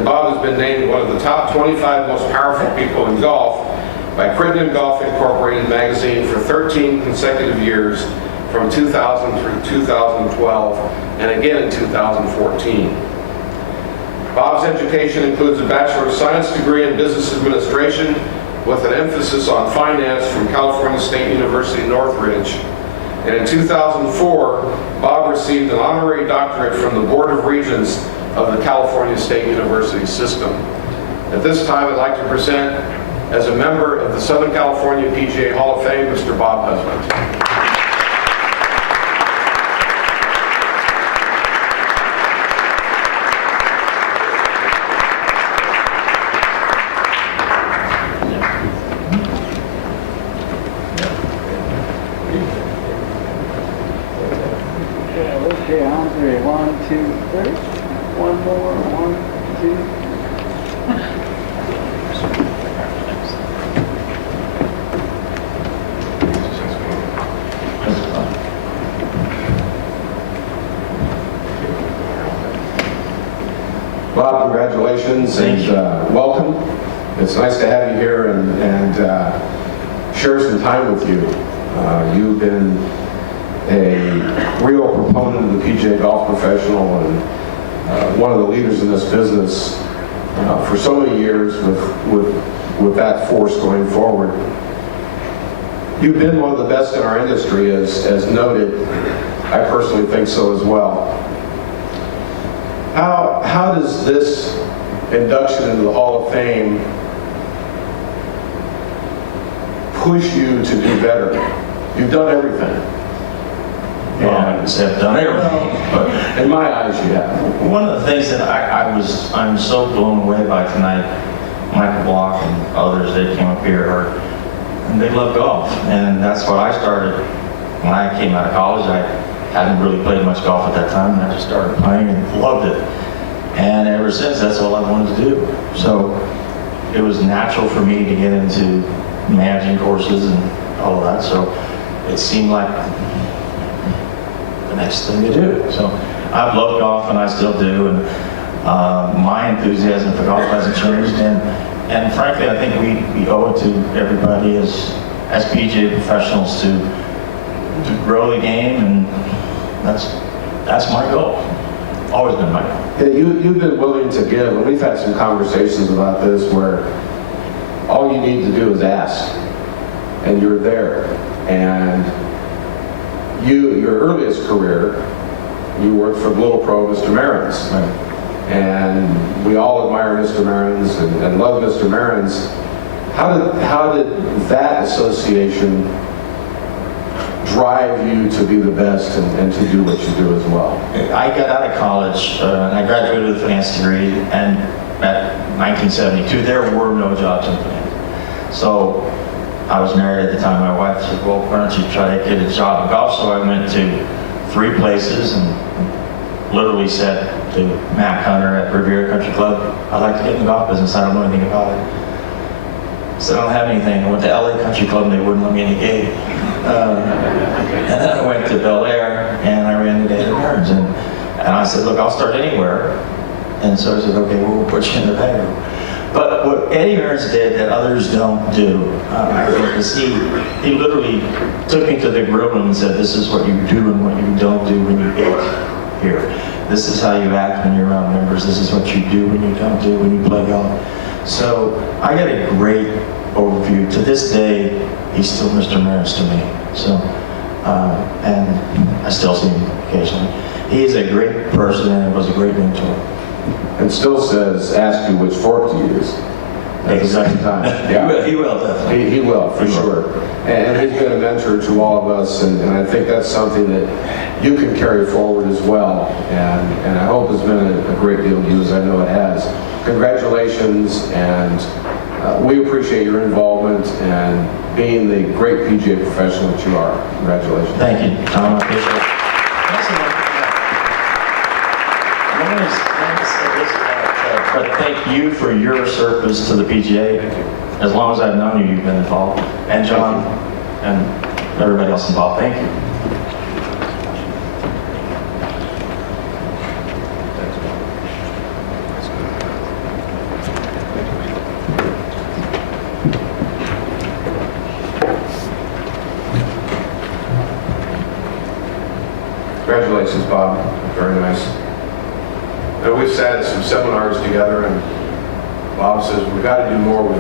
Bob has been named one of the top 25 most powerful people in golf by Crittenden Golf Incorporated magazine for 13 consecutive years from 2000 through 2012, and again in 2014. Bob's education includes a Bachelor of Science degree in Business Administration with an emphasis on finance from California State University, Northridge. And in 2004, Bob received an honorary doctorate from the Board of Regents of the California State University system. At this time, I'd like to present, as a member of the Southern California PGA Hall of Fame, Mr. Bob Husband. Okay, on three. 1, 2, 3. One more. 1, 2. Bob, congratulations and welcome. It's nice to have you here and share some time with you. You've been a real proponent of the PGA golf professional and one of the leaders in this business for so many years with that force going forward. You've been one of the best in our industry, as noted. I personally think so as well. How does this induction into the Hall of Fame push you to do better? You've done everything. I would say I've done everything, but in my eyes, you have. One of the things that I'm so blown away by tonight, Michael Block and others that came up here, and they love golf, and that's what I started when I came out of college. I hadn't really played much golf at that time, and I just started playing and loved it. And ever since, that's all I wanted to do. So it was natural for me to get into managing courses and all of that. So it seemed like the next thing to do. So I've loved golf, and I still do. And my enthusiasm for golf hasn't changed. And frankly, I think we owe it to everybody as PGA professionals to grow the game, and that's my goal. Always been my goal. Yeah, you've been willing to give, and we've had some conversations about this where all you need to do is ask, and you're there. And your earliest career, you worked for the little pro, Mr. Marins. Right. And we all admire Mr. Marins and love Mr. Marins. How did that association drive you to be the best and to do what you do as well? I got out of college, and I graduated with a finance degree, and at 1972, there were no jobs in finance. So I was married at the time. My wife said, well, why don't you try to get a job in golf? So I went to 3 places and literally said to Matt Hunter at Riviera Country Club, I'd like to get in the golf business. I don't know anything about it. So I don't have anything. I went to LA Country Club, and they wouldn't let me in the gate. And then I went to Bel Air, and I ran into David Burns, and I said, look, I'll start anywhere. And so he said, okay, we'll put you in the bag room. But what Eddie Burns did that others don't do, I think, is he literally took me to the grill room and said, this is what you do and what you don't do when you get here. This is how you act when you're around members. This is what you do when you don't do when you play golf. So I got a great overview. To this day, he's still Mr. Marins to me. So, and I still see him occasionally. He is a great person and was a great mentor. And still says, ask you which fork to use at the same time. Yeah. He will, definitely. He will, for sure. And he's been a mentor to all of us, and I think that's something that you can carry forward as well. And I hope it's been a great deal to you, as I know it has. Congratulations, and we appreciate your involvement and being the great PGA professional that you are. Congratulations. Thank you, Tom. I appreciate it. But thank you for your service to the PGA. As long as I've known you, you've been involved. And John, and everybody else involved. Thank you. Congratulations, Bob. Very nice. and we've sat at some seminars together, and Bob says, we've got to do more. We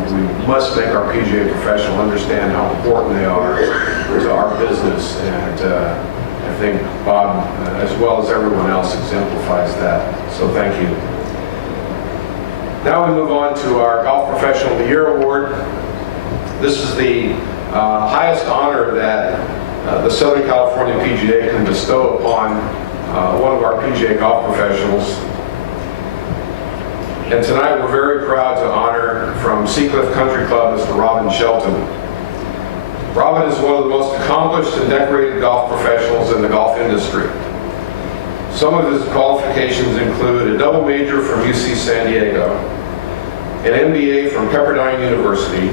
must make our PGA professional understand how important they are to our business. And I think Bob, as well as everyone else, exemplifies that. So thank you. Now we move on to our Golf Professional of the Year Award. This is the highest honor that the Southern California PGA can bestow upon one of our PGA golf professionals. And tonight we're very proud to honor from Seacliff Country Club Mr. Robin Shelton. Robin is one of the most accomplished and decorated golf professionals in the golf industry. Some of his qualifications include a double major from UC San Diego, an MBA from Pepperdine University,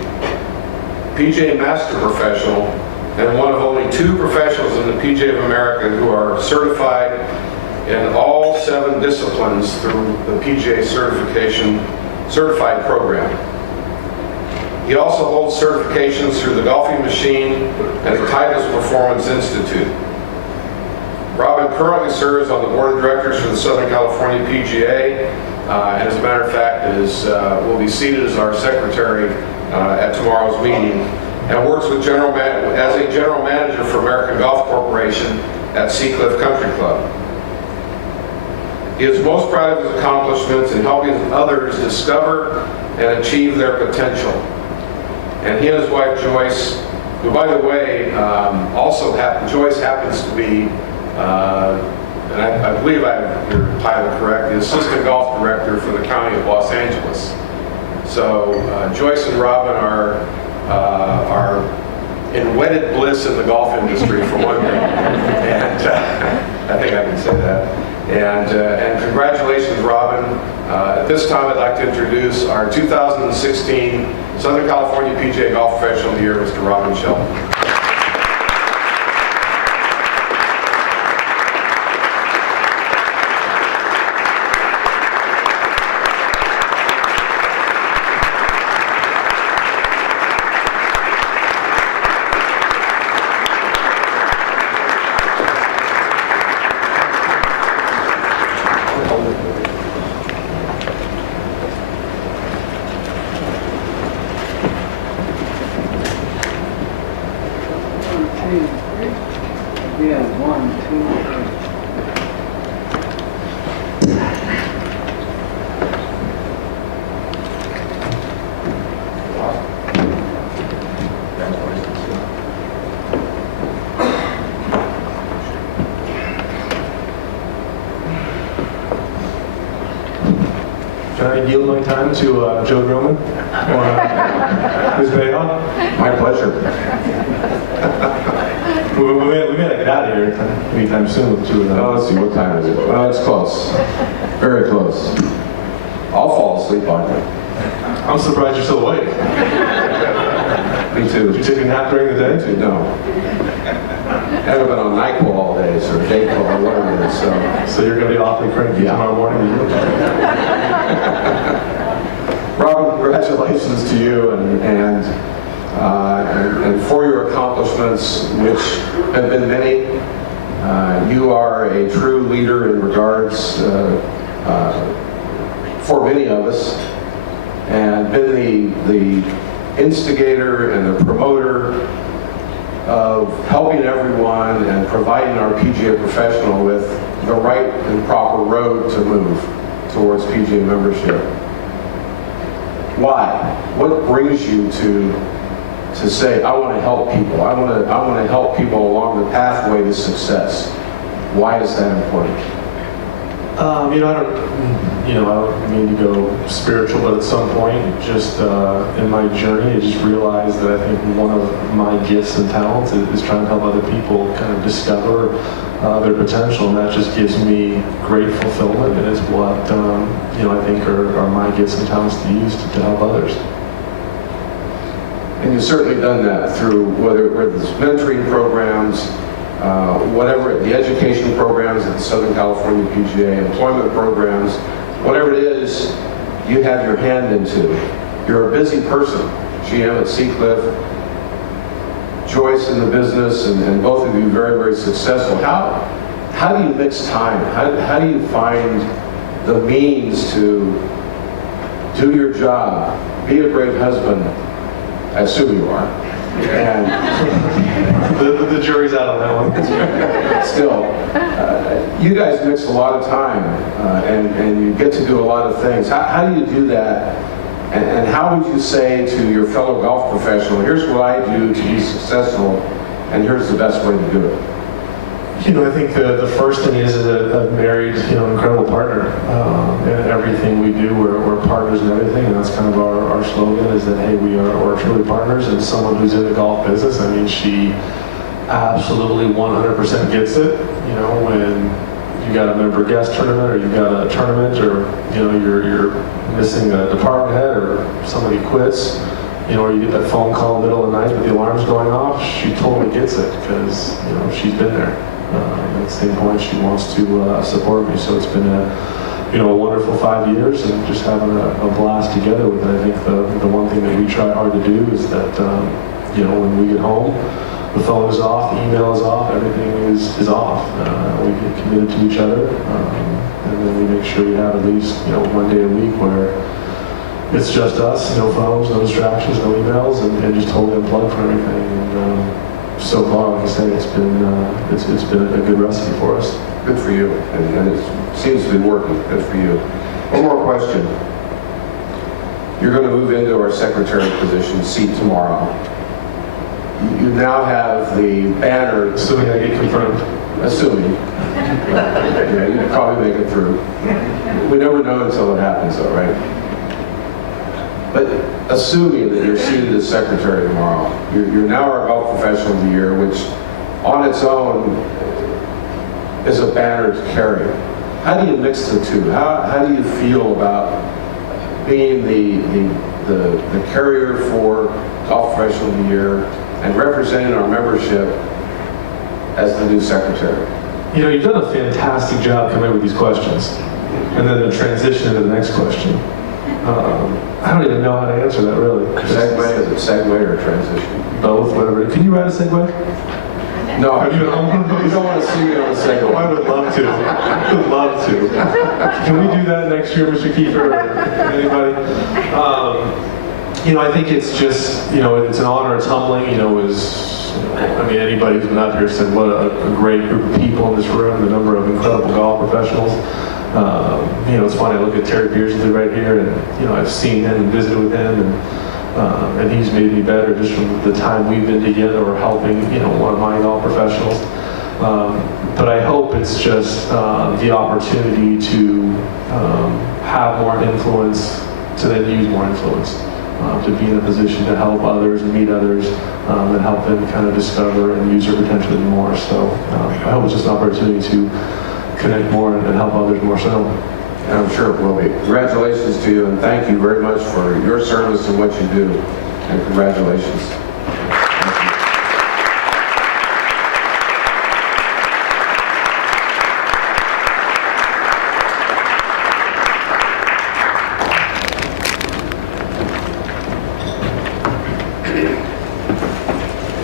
PGA Master Professional, and one of only 2 professionals in the PGA of America who are certified in all 7 disciplines through the PGA certified program. He also holds certifications through the Golfing Machine and the Titleist Performance Institute. Robin currently serves on the board of directors for the Southern California PGA, and as a matter of fact will be seated as our secretary at tomorrow's meeting, and works with as a general manager for American Golf Corporation at Seacliff Country Club. He is most proud of his accomplishments in helping others discover and achieve their potential. And he and his wife Joyce, who by the way, Joyce happens to be, and I believe I have your title correct, the Assistant Golf Director for the County of Los Angeles. So Joyce and Robin are in wedded bliss in the golf industry for one thing, and I think I can say that. And congratulations, Robin. At this time, I'd like to introduce our 2016 Southern California PGA Golf Professional of the Year, Mr. Robin Shelton. Yeah, 1, 2, 3. Can I yield my time to Joe Groman or Ms. Bayhoff? My pleasure. We gotta get out of here anytime soon with 2 of them. Oh, let's see, what time is it? Well, it's close. Very close. I'll fall asleep on you. I'm surprised you're still awake. Me too. Did you take a nap during the day? No. I haven't been on NyQuil all day, or Dayquil, or whatever it is. So you're going to be awfully cranky tomorrow morning? Robin, congratulations to you and for your accomplishments, which have been many. You are a true leader in regards for many of us, and been the instigator and the promoter of helping everyone and providing our PGA professional with the right and proper road to move towards PGA membership. Why? What brings you to say, I want to help people. I want to help people along the pathway to success. Why is that important? I don't mean to go spiritual, but at some point, just in my journey, I just realized that I think one of my gifts and talents is trying to help other people kind of discover their potential, and that just gives me great fulfillment, and is what I think are my gifts and talents to use to help others. And you've certainly done that through whether it's mentoring programs, whatever, the education programs at the Southern California PGA, employment programs, whatever it is you have your hand into. You're a busy person. GM at Seacliff, Joyce in the business, and both of you very, very successful. How do you mix time? How do you find the means to do your job, be a great husband, I assume you are, and The jury's out on that one. still, you guys mix a lot of time, and you get to do a lot of things. How do you do that? And how would you say to your fellow golf professional, here's what I do to be successful, and here's the best way to do it? You know, I think the first thing is a married, incredible partner. In everything we do, we're partners in everything, and that's kind of our slogan is that, hey, we're truly partners. And someone who's in the golf business, I mean, she absolutely 100% gets it. You know, when you got a member guest tournament, or you got a tournament, or you're missing a department head, or somebody quits, or you get that phone call in the middle of the night with the alarms going off, she totally gets it because she's been there. At the same point, she wants to support me. So it's been a wonderful 5 years, and just having a blast together with it. I think the one thing that we try hard to do is that when we get home, the phone is off, the email is off, everything is off. We get committed to each other, and then we make sure we have at least 1 day a week where it's just us, no phones, no distractions, no emails, and just totally unplugged from everything. And so far, like I said, it's been a good recipe for us. Good for you, and it seems to be working. Good for you. One more question. You're going to move into our secretary position seat tomorrow. You now have the banner. Assuming I get confirmed. Assuming. Yeah, you probably make it through. We never know until it happens, though, right? But assuming that you're seated as secretary tomorrow, you're now our golf professional of the year, which on its own is a banner to carry. How do you mix the two? How do you feel about being the carrier for golf professional of the year and representing our membership as the new secretary? You've done a fantastic job coming up with these questions, and then the transition to the next question. I don't even know how to answer that, really. Segue, is it segue or transition? Both, whatever. Can you write a segue? No, you don't want to see me on a segue. I would love to. I would love to. Can we do that next year, Mr. Kiefer, or anybody? I think it's just, it's an honor, it's humbling, anybody who's been up here said what a great group of people in this room, the number of incredible golf professionals. It's funny, I look at Terry Beardsley right here, and, I've seen him and visited with him, and he's made me better just from the time we've been together or helping, one of my golf professionals. But I hope it's just the opportunity to have more influence, to then use more influence, to be in a position to help others, meet others, and help them kind of discover and use their potential even more. So I hope it's just an opportunity to connect more and help others more so. And I'm sure it will be. Congratulations to you, and thank you very much for your service and what you do. And congratulations.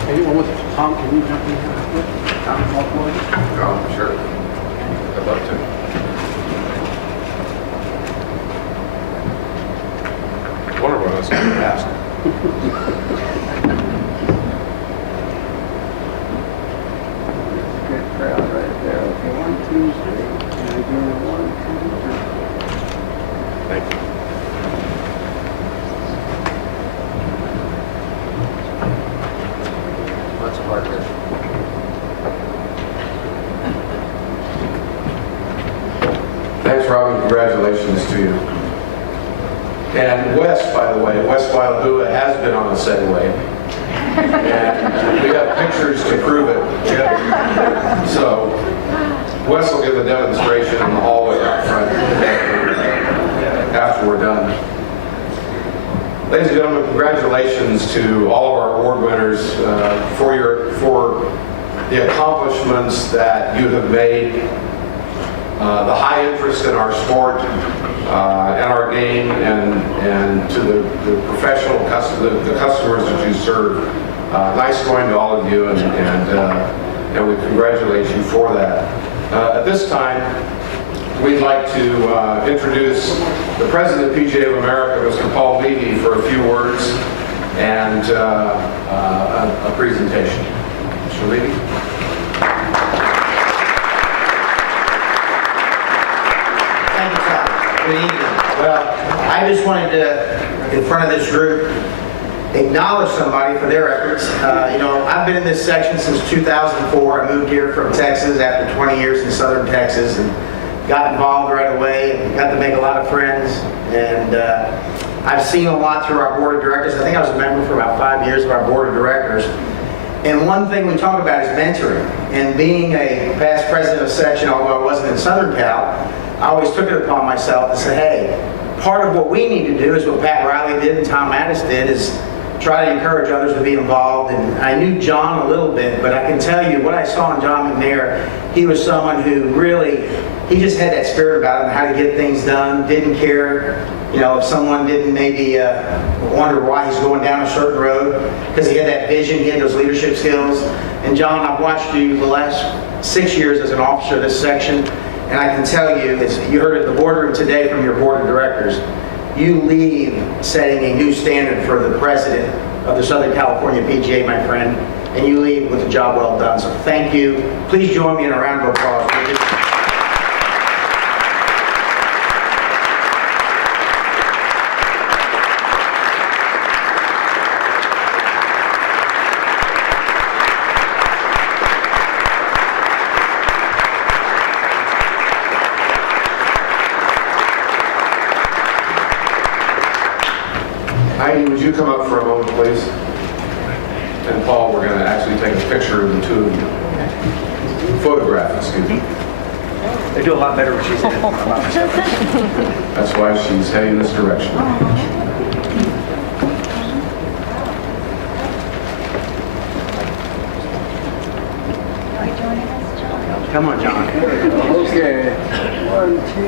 Anyone with Tom, can you jump in here real quick? Tom, call for it? Oh, sure. I'd love to. Wonder what I was going to ask. Good crowd right there. Okay, 1, 2, 3. And again, 1, 2, 3. Thank you. Let's park it. Thanks, Robin. Congratulations to you. And Wes, by the way, Wes Wildhua has been on a Segway. And we have pictures to prove it. Yeah. So Wes will give a demonstration in the hallway out front after we're done. Ladies and gentlemen, congratulations to all of our award winners for the accomplishments that you have made, the high interest in our sport and our game, and to the professional the customers that you serve. Nice going to all of you, and we congratulate you for that. At this time, we'd like to introduce the President of PGA of America, Mr. Paul Levy, for a few words and a presentation. Mr. Levy? Thank you, Tom. Good evening. Well, I just wanted to, in front of this group, acknowledge somebody for their efforts. I've been in this section since 2004. I moved here from Texas after 20 years in southern Texas and got involved right away and got to make a lot of friends. And I've seen a lot through our board of directors. I think I was a member for about 5 years of our board of directors. And one thing we talk about is mentoring. And being a past president of section, although I wasn't in Southern Cal, I always took it upon myself to say, hey, part of what we need to do is what Pat Riley did and Tom Mattis did is try to encourage others to be involved. And I knew John a little bit, but I can tell you what I saw in John McNair, he was someone who really, he just had that spirit about him, how to get things done, didn't care, if someone didn't maybe wonder why he's going down a certain road, because he had that vision, he had those leadership skills. And John, I've watched you the last 6 years as an officer of this section, and I can tell you, as you heard at the boardroom today from your board of directors, you leave setting a new standard for the president of the Southern California PGA, my friend, and you leave with a job well done. So thank you. Please join me in a round of applause. Heidi, would you come up for a moment, please? And Paul, we're going to actually take a picture of the two of you. Photograph, excuse me. They do a lot better when she's in it. That's why she's heading this direction. Come on, John. Okay. 1, 2, 3.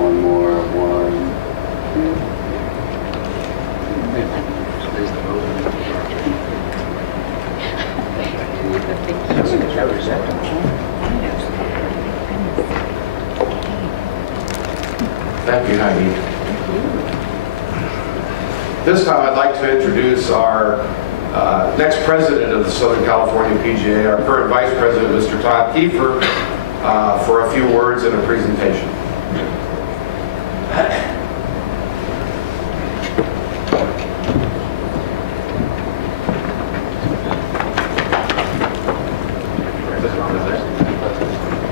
One more. 1, 2. Thank you, Heidi. This time I'd like to introduce our next president of the Southern California PGA, our current vice president, Mr. Todd Kiefer, for a few words and a presentation.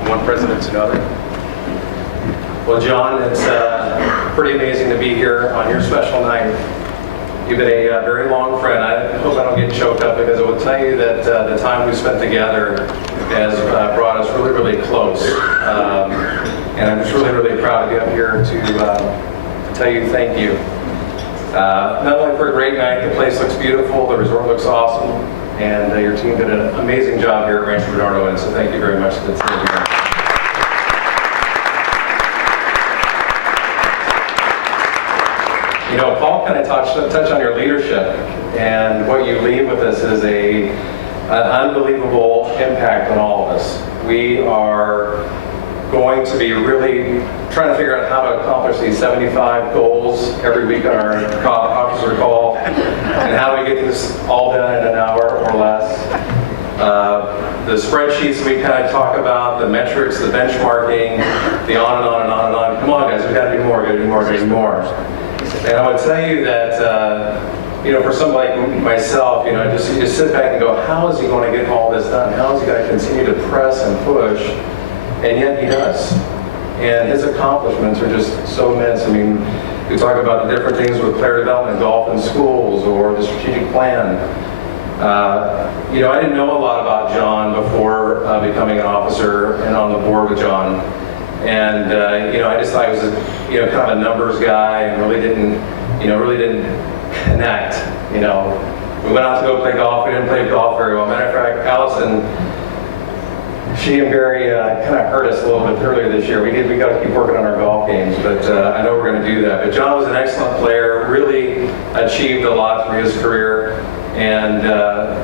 One president to another. Well, John, it's pretty amazing to be here on your special night. You've been a very long friend. I hope I don't get choked up because I will tell you that the time we spent together has brought us really, really close. And I'm just really, really proud to be up here to tell you thank you. Not only for a great night, the place looks beautiful, the resort looks awesome, and your team did an amazing job here at Rancho Bernardo, and so thank you very much to the team here. Paul kind of touched on your leadership, and what you leave with us is an unbelievable impact on all of us. We are going to be really trying to figure out how to accomplish these 75 goals every week on our officer call, and how do we get this all done in an hour or less. The spreadsheets we kind of talk about, the metrics, the benchmarking, the on and on and on and on. Come on, guys, we got to do more, got to do more, got to do more. And I would tell you that, for somebody like myself, you just sit back and go, how is he going to get all this done? How is he going to continue to press and push? And yet he does. And his accomplishments are just so immense. I mean, we talk about the different things with player development, golf in schools, or the strategic plan. I didn't know a lot about John before becoming an officer and on the board with John. And, I just thought he was kind of a numbers guy and really didn't connect, We went out to go play golf. We didn't play golf very well. Matter of fact, Allison, she and Barry kind of hurt us a little bit earlier this year. We got to keep working on our golf games, but I know we're going to do that. But John was an excellent player, really achieved a lot through his career. And,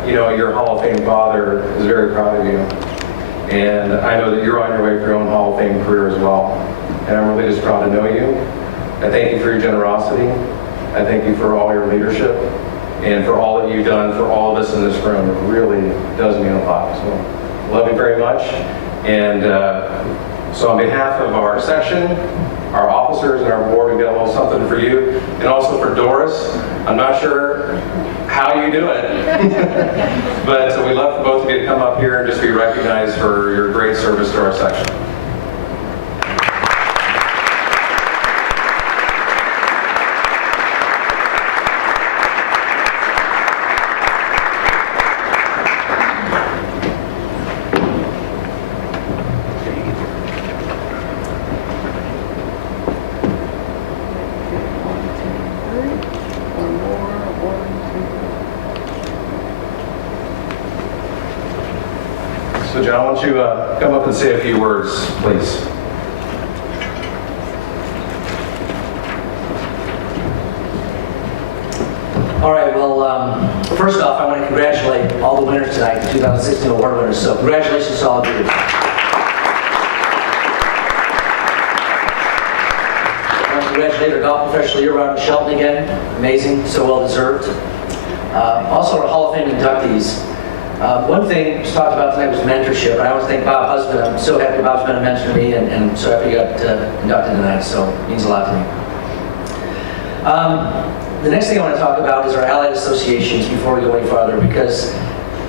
your Hall of Fame father is very proud of you. And I know that you're on your way for your own Hall of Fame career as well. And I'm really just proud to know you. I thank you for your generosity. I thank you for all your leadership and for all that you've done for all of us in this room. It really does mean a lot. So love you very much. And so on behalf of our section, our officers and our board, we've got a little something for you. And also for Doris, I'm not sure how you do it, but we'd love for both of you to come up here and just be recognized for your great service to our section. So John, why don't you come up and say a few words, please. All right, well, first off, I want to congratulate all the winners tonight, the 2016 award winners. So congratulations to all of you. I want to congratulate our golf professional year round, Shelton again. Amazing, so well deserved. Also our Hall of Fame inductees. One thing was talked about tonight was mentorship. I want to thank Bob Husband. I'm so happy Bob's been a mentor to me, and so happy he got inducted tonight, so it means a lot to me. The next thing I want to talk about is our allied associations before we go any farther, because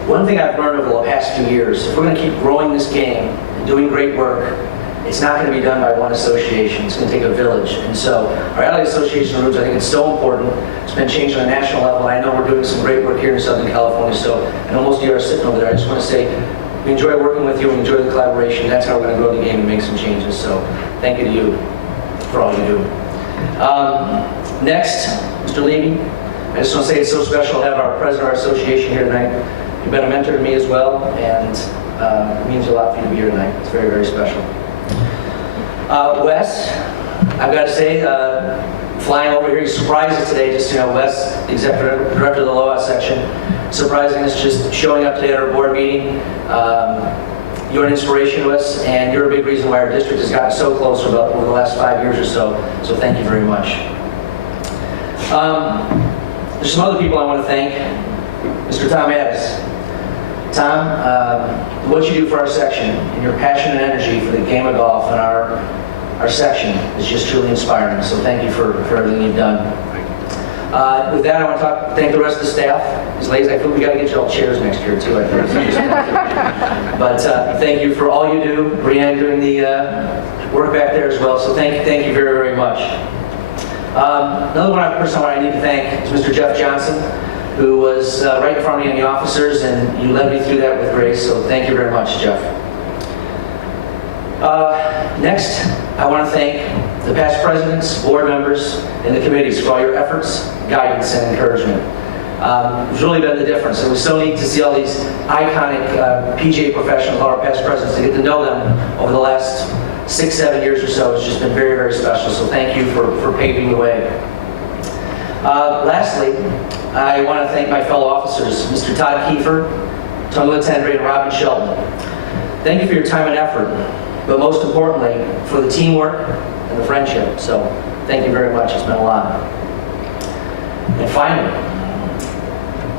one thing I've learned over the past few years, if we're going to keep growing this game and doing great work, it's not going to be done by one association. It's going to take a village. And so our allied association rules, I think it's so important. It's been changed on a national level. I know we're doing some great work here in Southern California, so I know most of you are sitting over there. I just want to say we enjoy working with you. We enjoy the collaboration. That's how we're going to grow the game and make some changes. So thank you to you for all you do. Next, Mr. Levy, I just want to say it's so special to have our president of our association here tonight. You've been a mentor to me as well, and it means a lot for you to be here tonight. It's very, very special. Wes, I've got to say, flying over here, he surprised us today. Just, Wes, the executive director of the Loa section, surprising us, just showing up today at our board meeting. You're an inspiration to us, and you're a big reason why our district has gotten so close over the last 5 years or so. So thank you very much. There's some other people I want to thank. Mr. Tom Addis. Tom, what you do for our section and your passion and energy for the game of golf and our section is just truly inspiring. So thank you for everything you've done. With that, I want to thank the rest of the staff. These ladies, I feel we got to get you all chairs next year too. I think. But thank you for all you do. Brianne doing the work back there as well. So thank you very, very much. Another person I need to thank is Mr. Jeff Johnson, who was right in front of me in the officers, and you led me through that with grace, so thank you very much, Jeff. Next, I want to thank the past presidents, board members, and the committees for all your efforts, guidance, and encouragement. It's really been the difference. It was so neat to see all these iconic PGA professionals, all our past presidents, to get to know them over the last 6-7 years or so. It's just been very, very special, so thank you for paving the way. Lastly, I want to thank my fellow officers, Mr. Todd Kiefer, Tungla Tendre, and Robin Shelton. Thank you for your time and effort, but most importantly, for the teamwork and the friendship. So thank you very much. It's been a lot. And finally,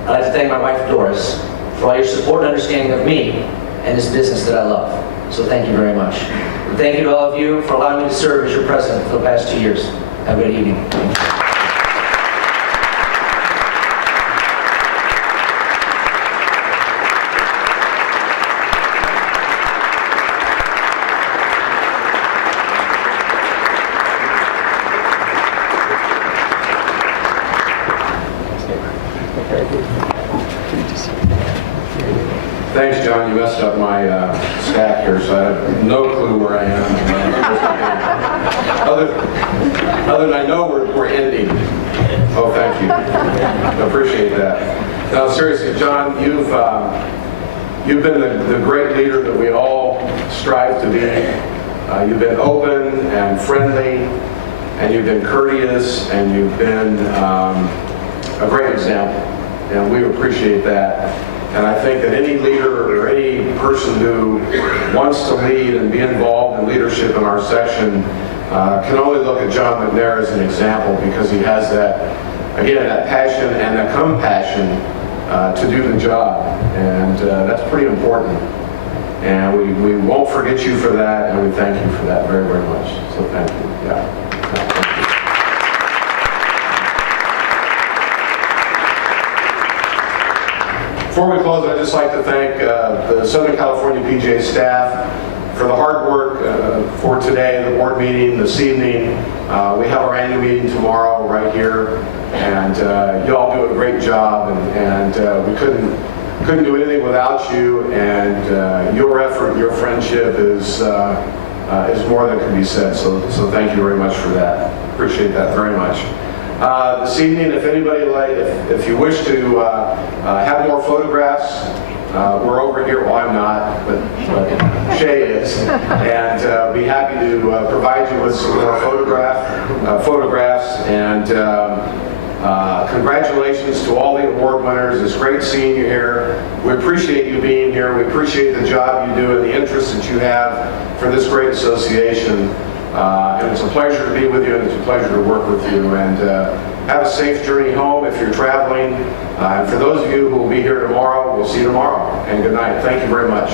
I'd like to thank my wife, Doris, for all your support and understanding of me and this business that I love. So thank you very much. And thank you to all of you for allowing me to serve as your president for the past 2 years. Have a good evening. Thanks, John. You messed up my stack here, so I have no clue where I am. Other than I know we're ending. Oh, thank you. I appreciate that. Now, seriously, John, you've been the great leader that we all strive to be. You've been open and friendly, and you've been courteous, and you've been a great example, and we appreciate that. And I think that any leader or any person who wants to lead and be involved in leadership in our section can only look at John McNair as an example, because he has that, again, that passion and that compassion to do the job. And that's pretty important. And we won't forget you for that, and we thank you for that very, very much. So thank you. Yeah. Before we close, I'd just like to thank the Southern California PGA staff for the hard work for today, the board meeting this evening. We have our annual meeting tomorrow right here, and you all do a great job, and we couldn't do anything without you, and your effort, your friendship is more than can be said. So thank you very much for that. Appreciate that very much. This evening, if anybody if you wish to have more photographs, we're over here. Well, I'm not, but Shay is, and be happy to provide you with some more photographs. And congratulations to all the award winners. It's great seeing you here. We appreciate you being here. We appreciate the job you do and the interest that you have for this great association. And it's a pleasure to be with you, and it's a pleasure to work with you. And have a safe journey home if you're traveling. And for those of you who will be here tomorrow, we'll see you tomorrow. And good night. Thank you very much.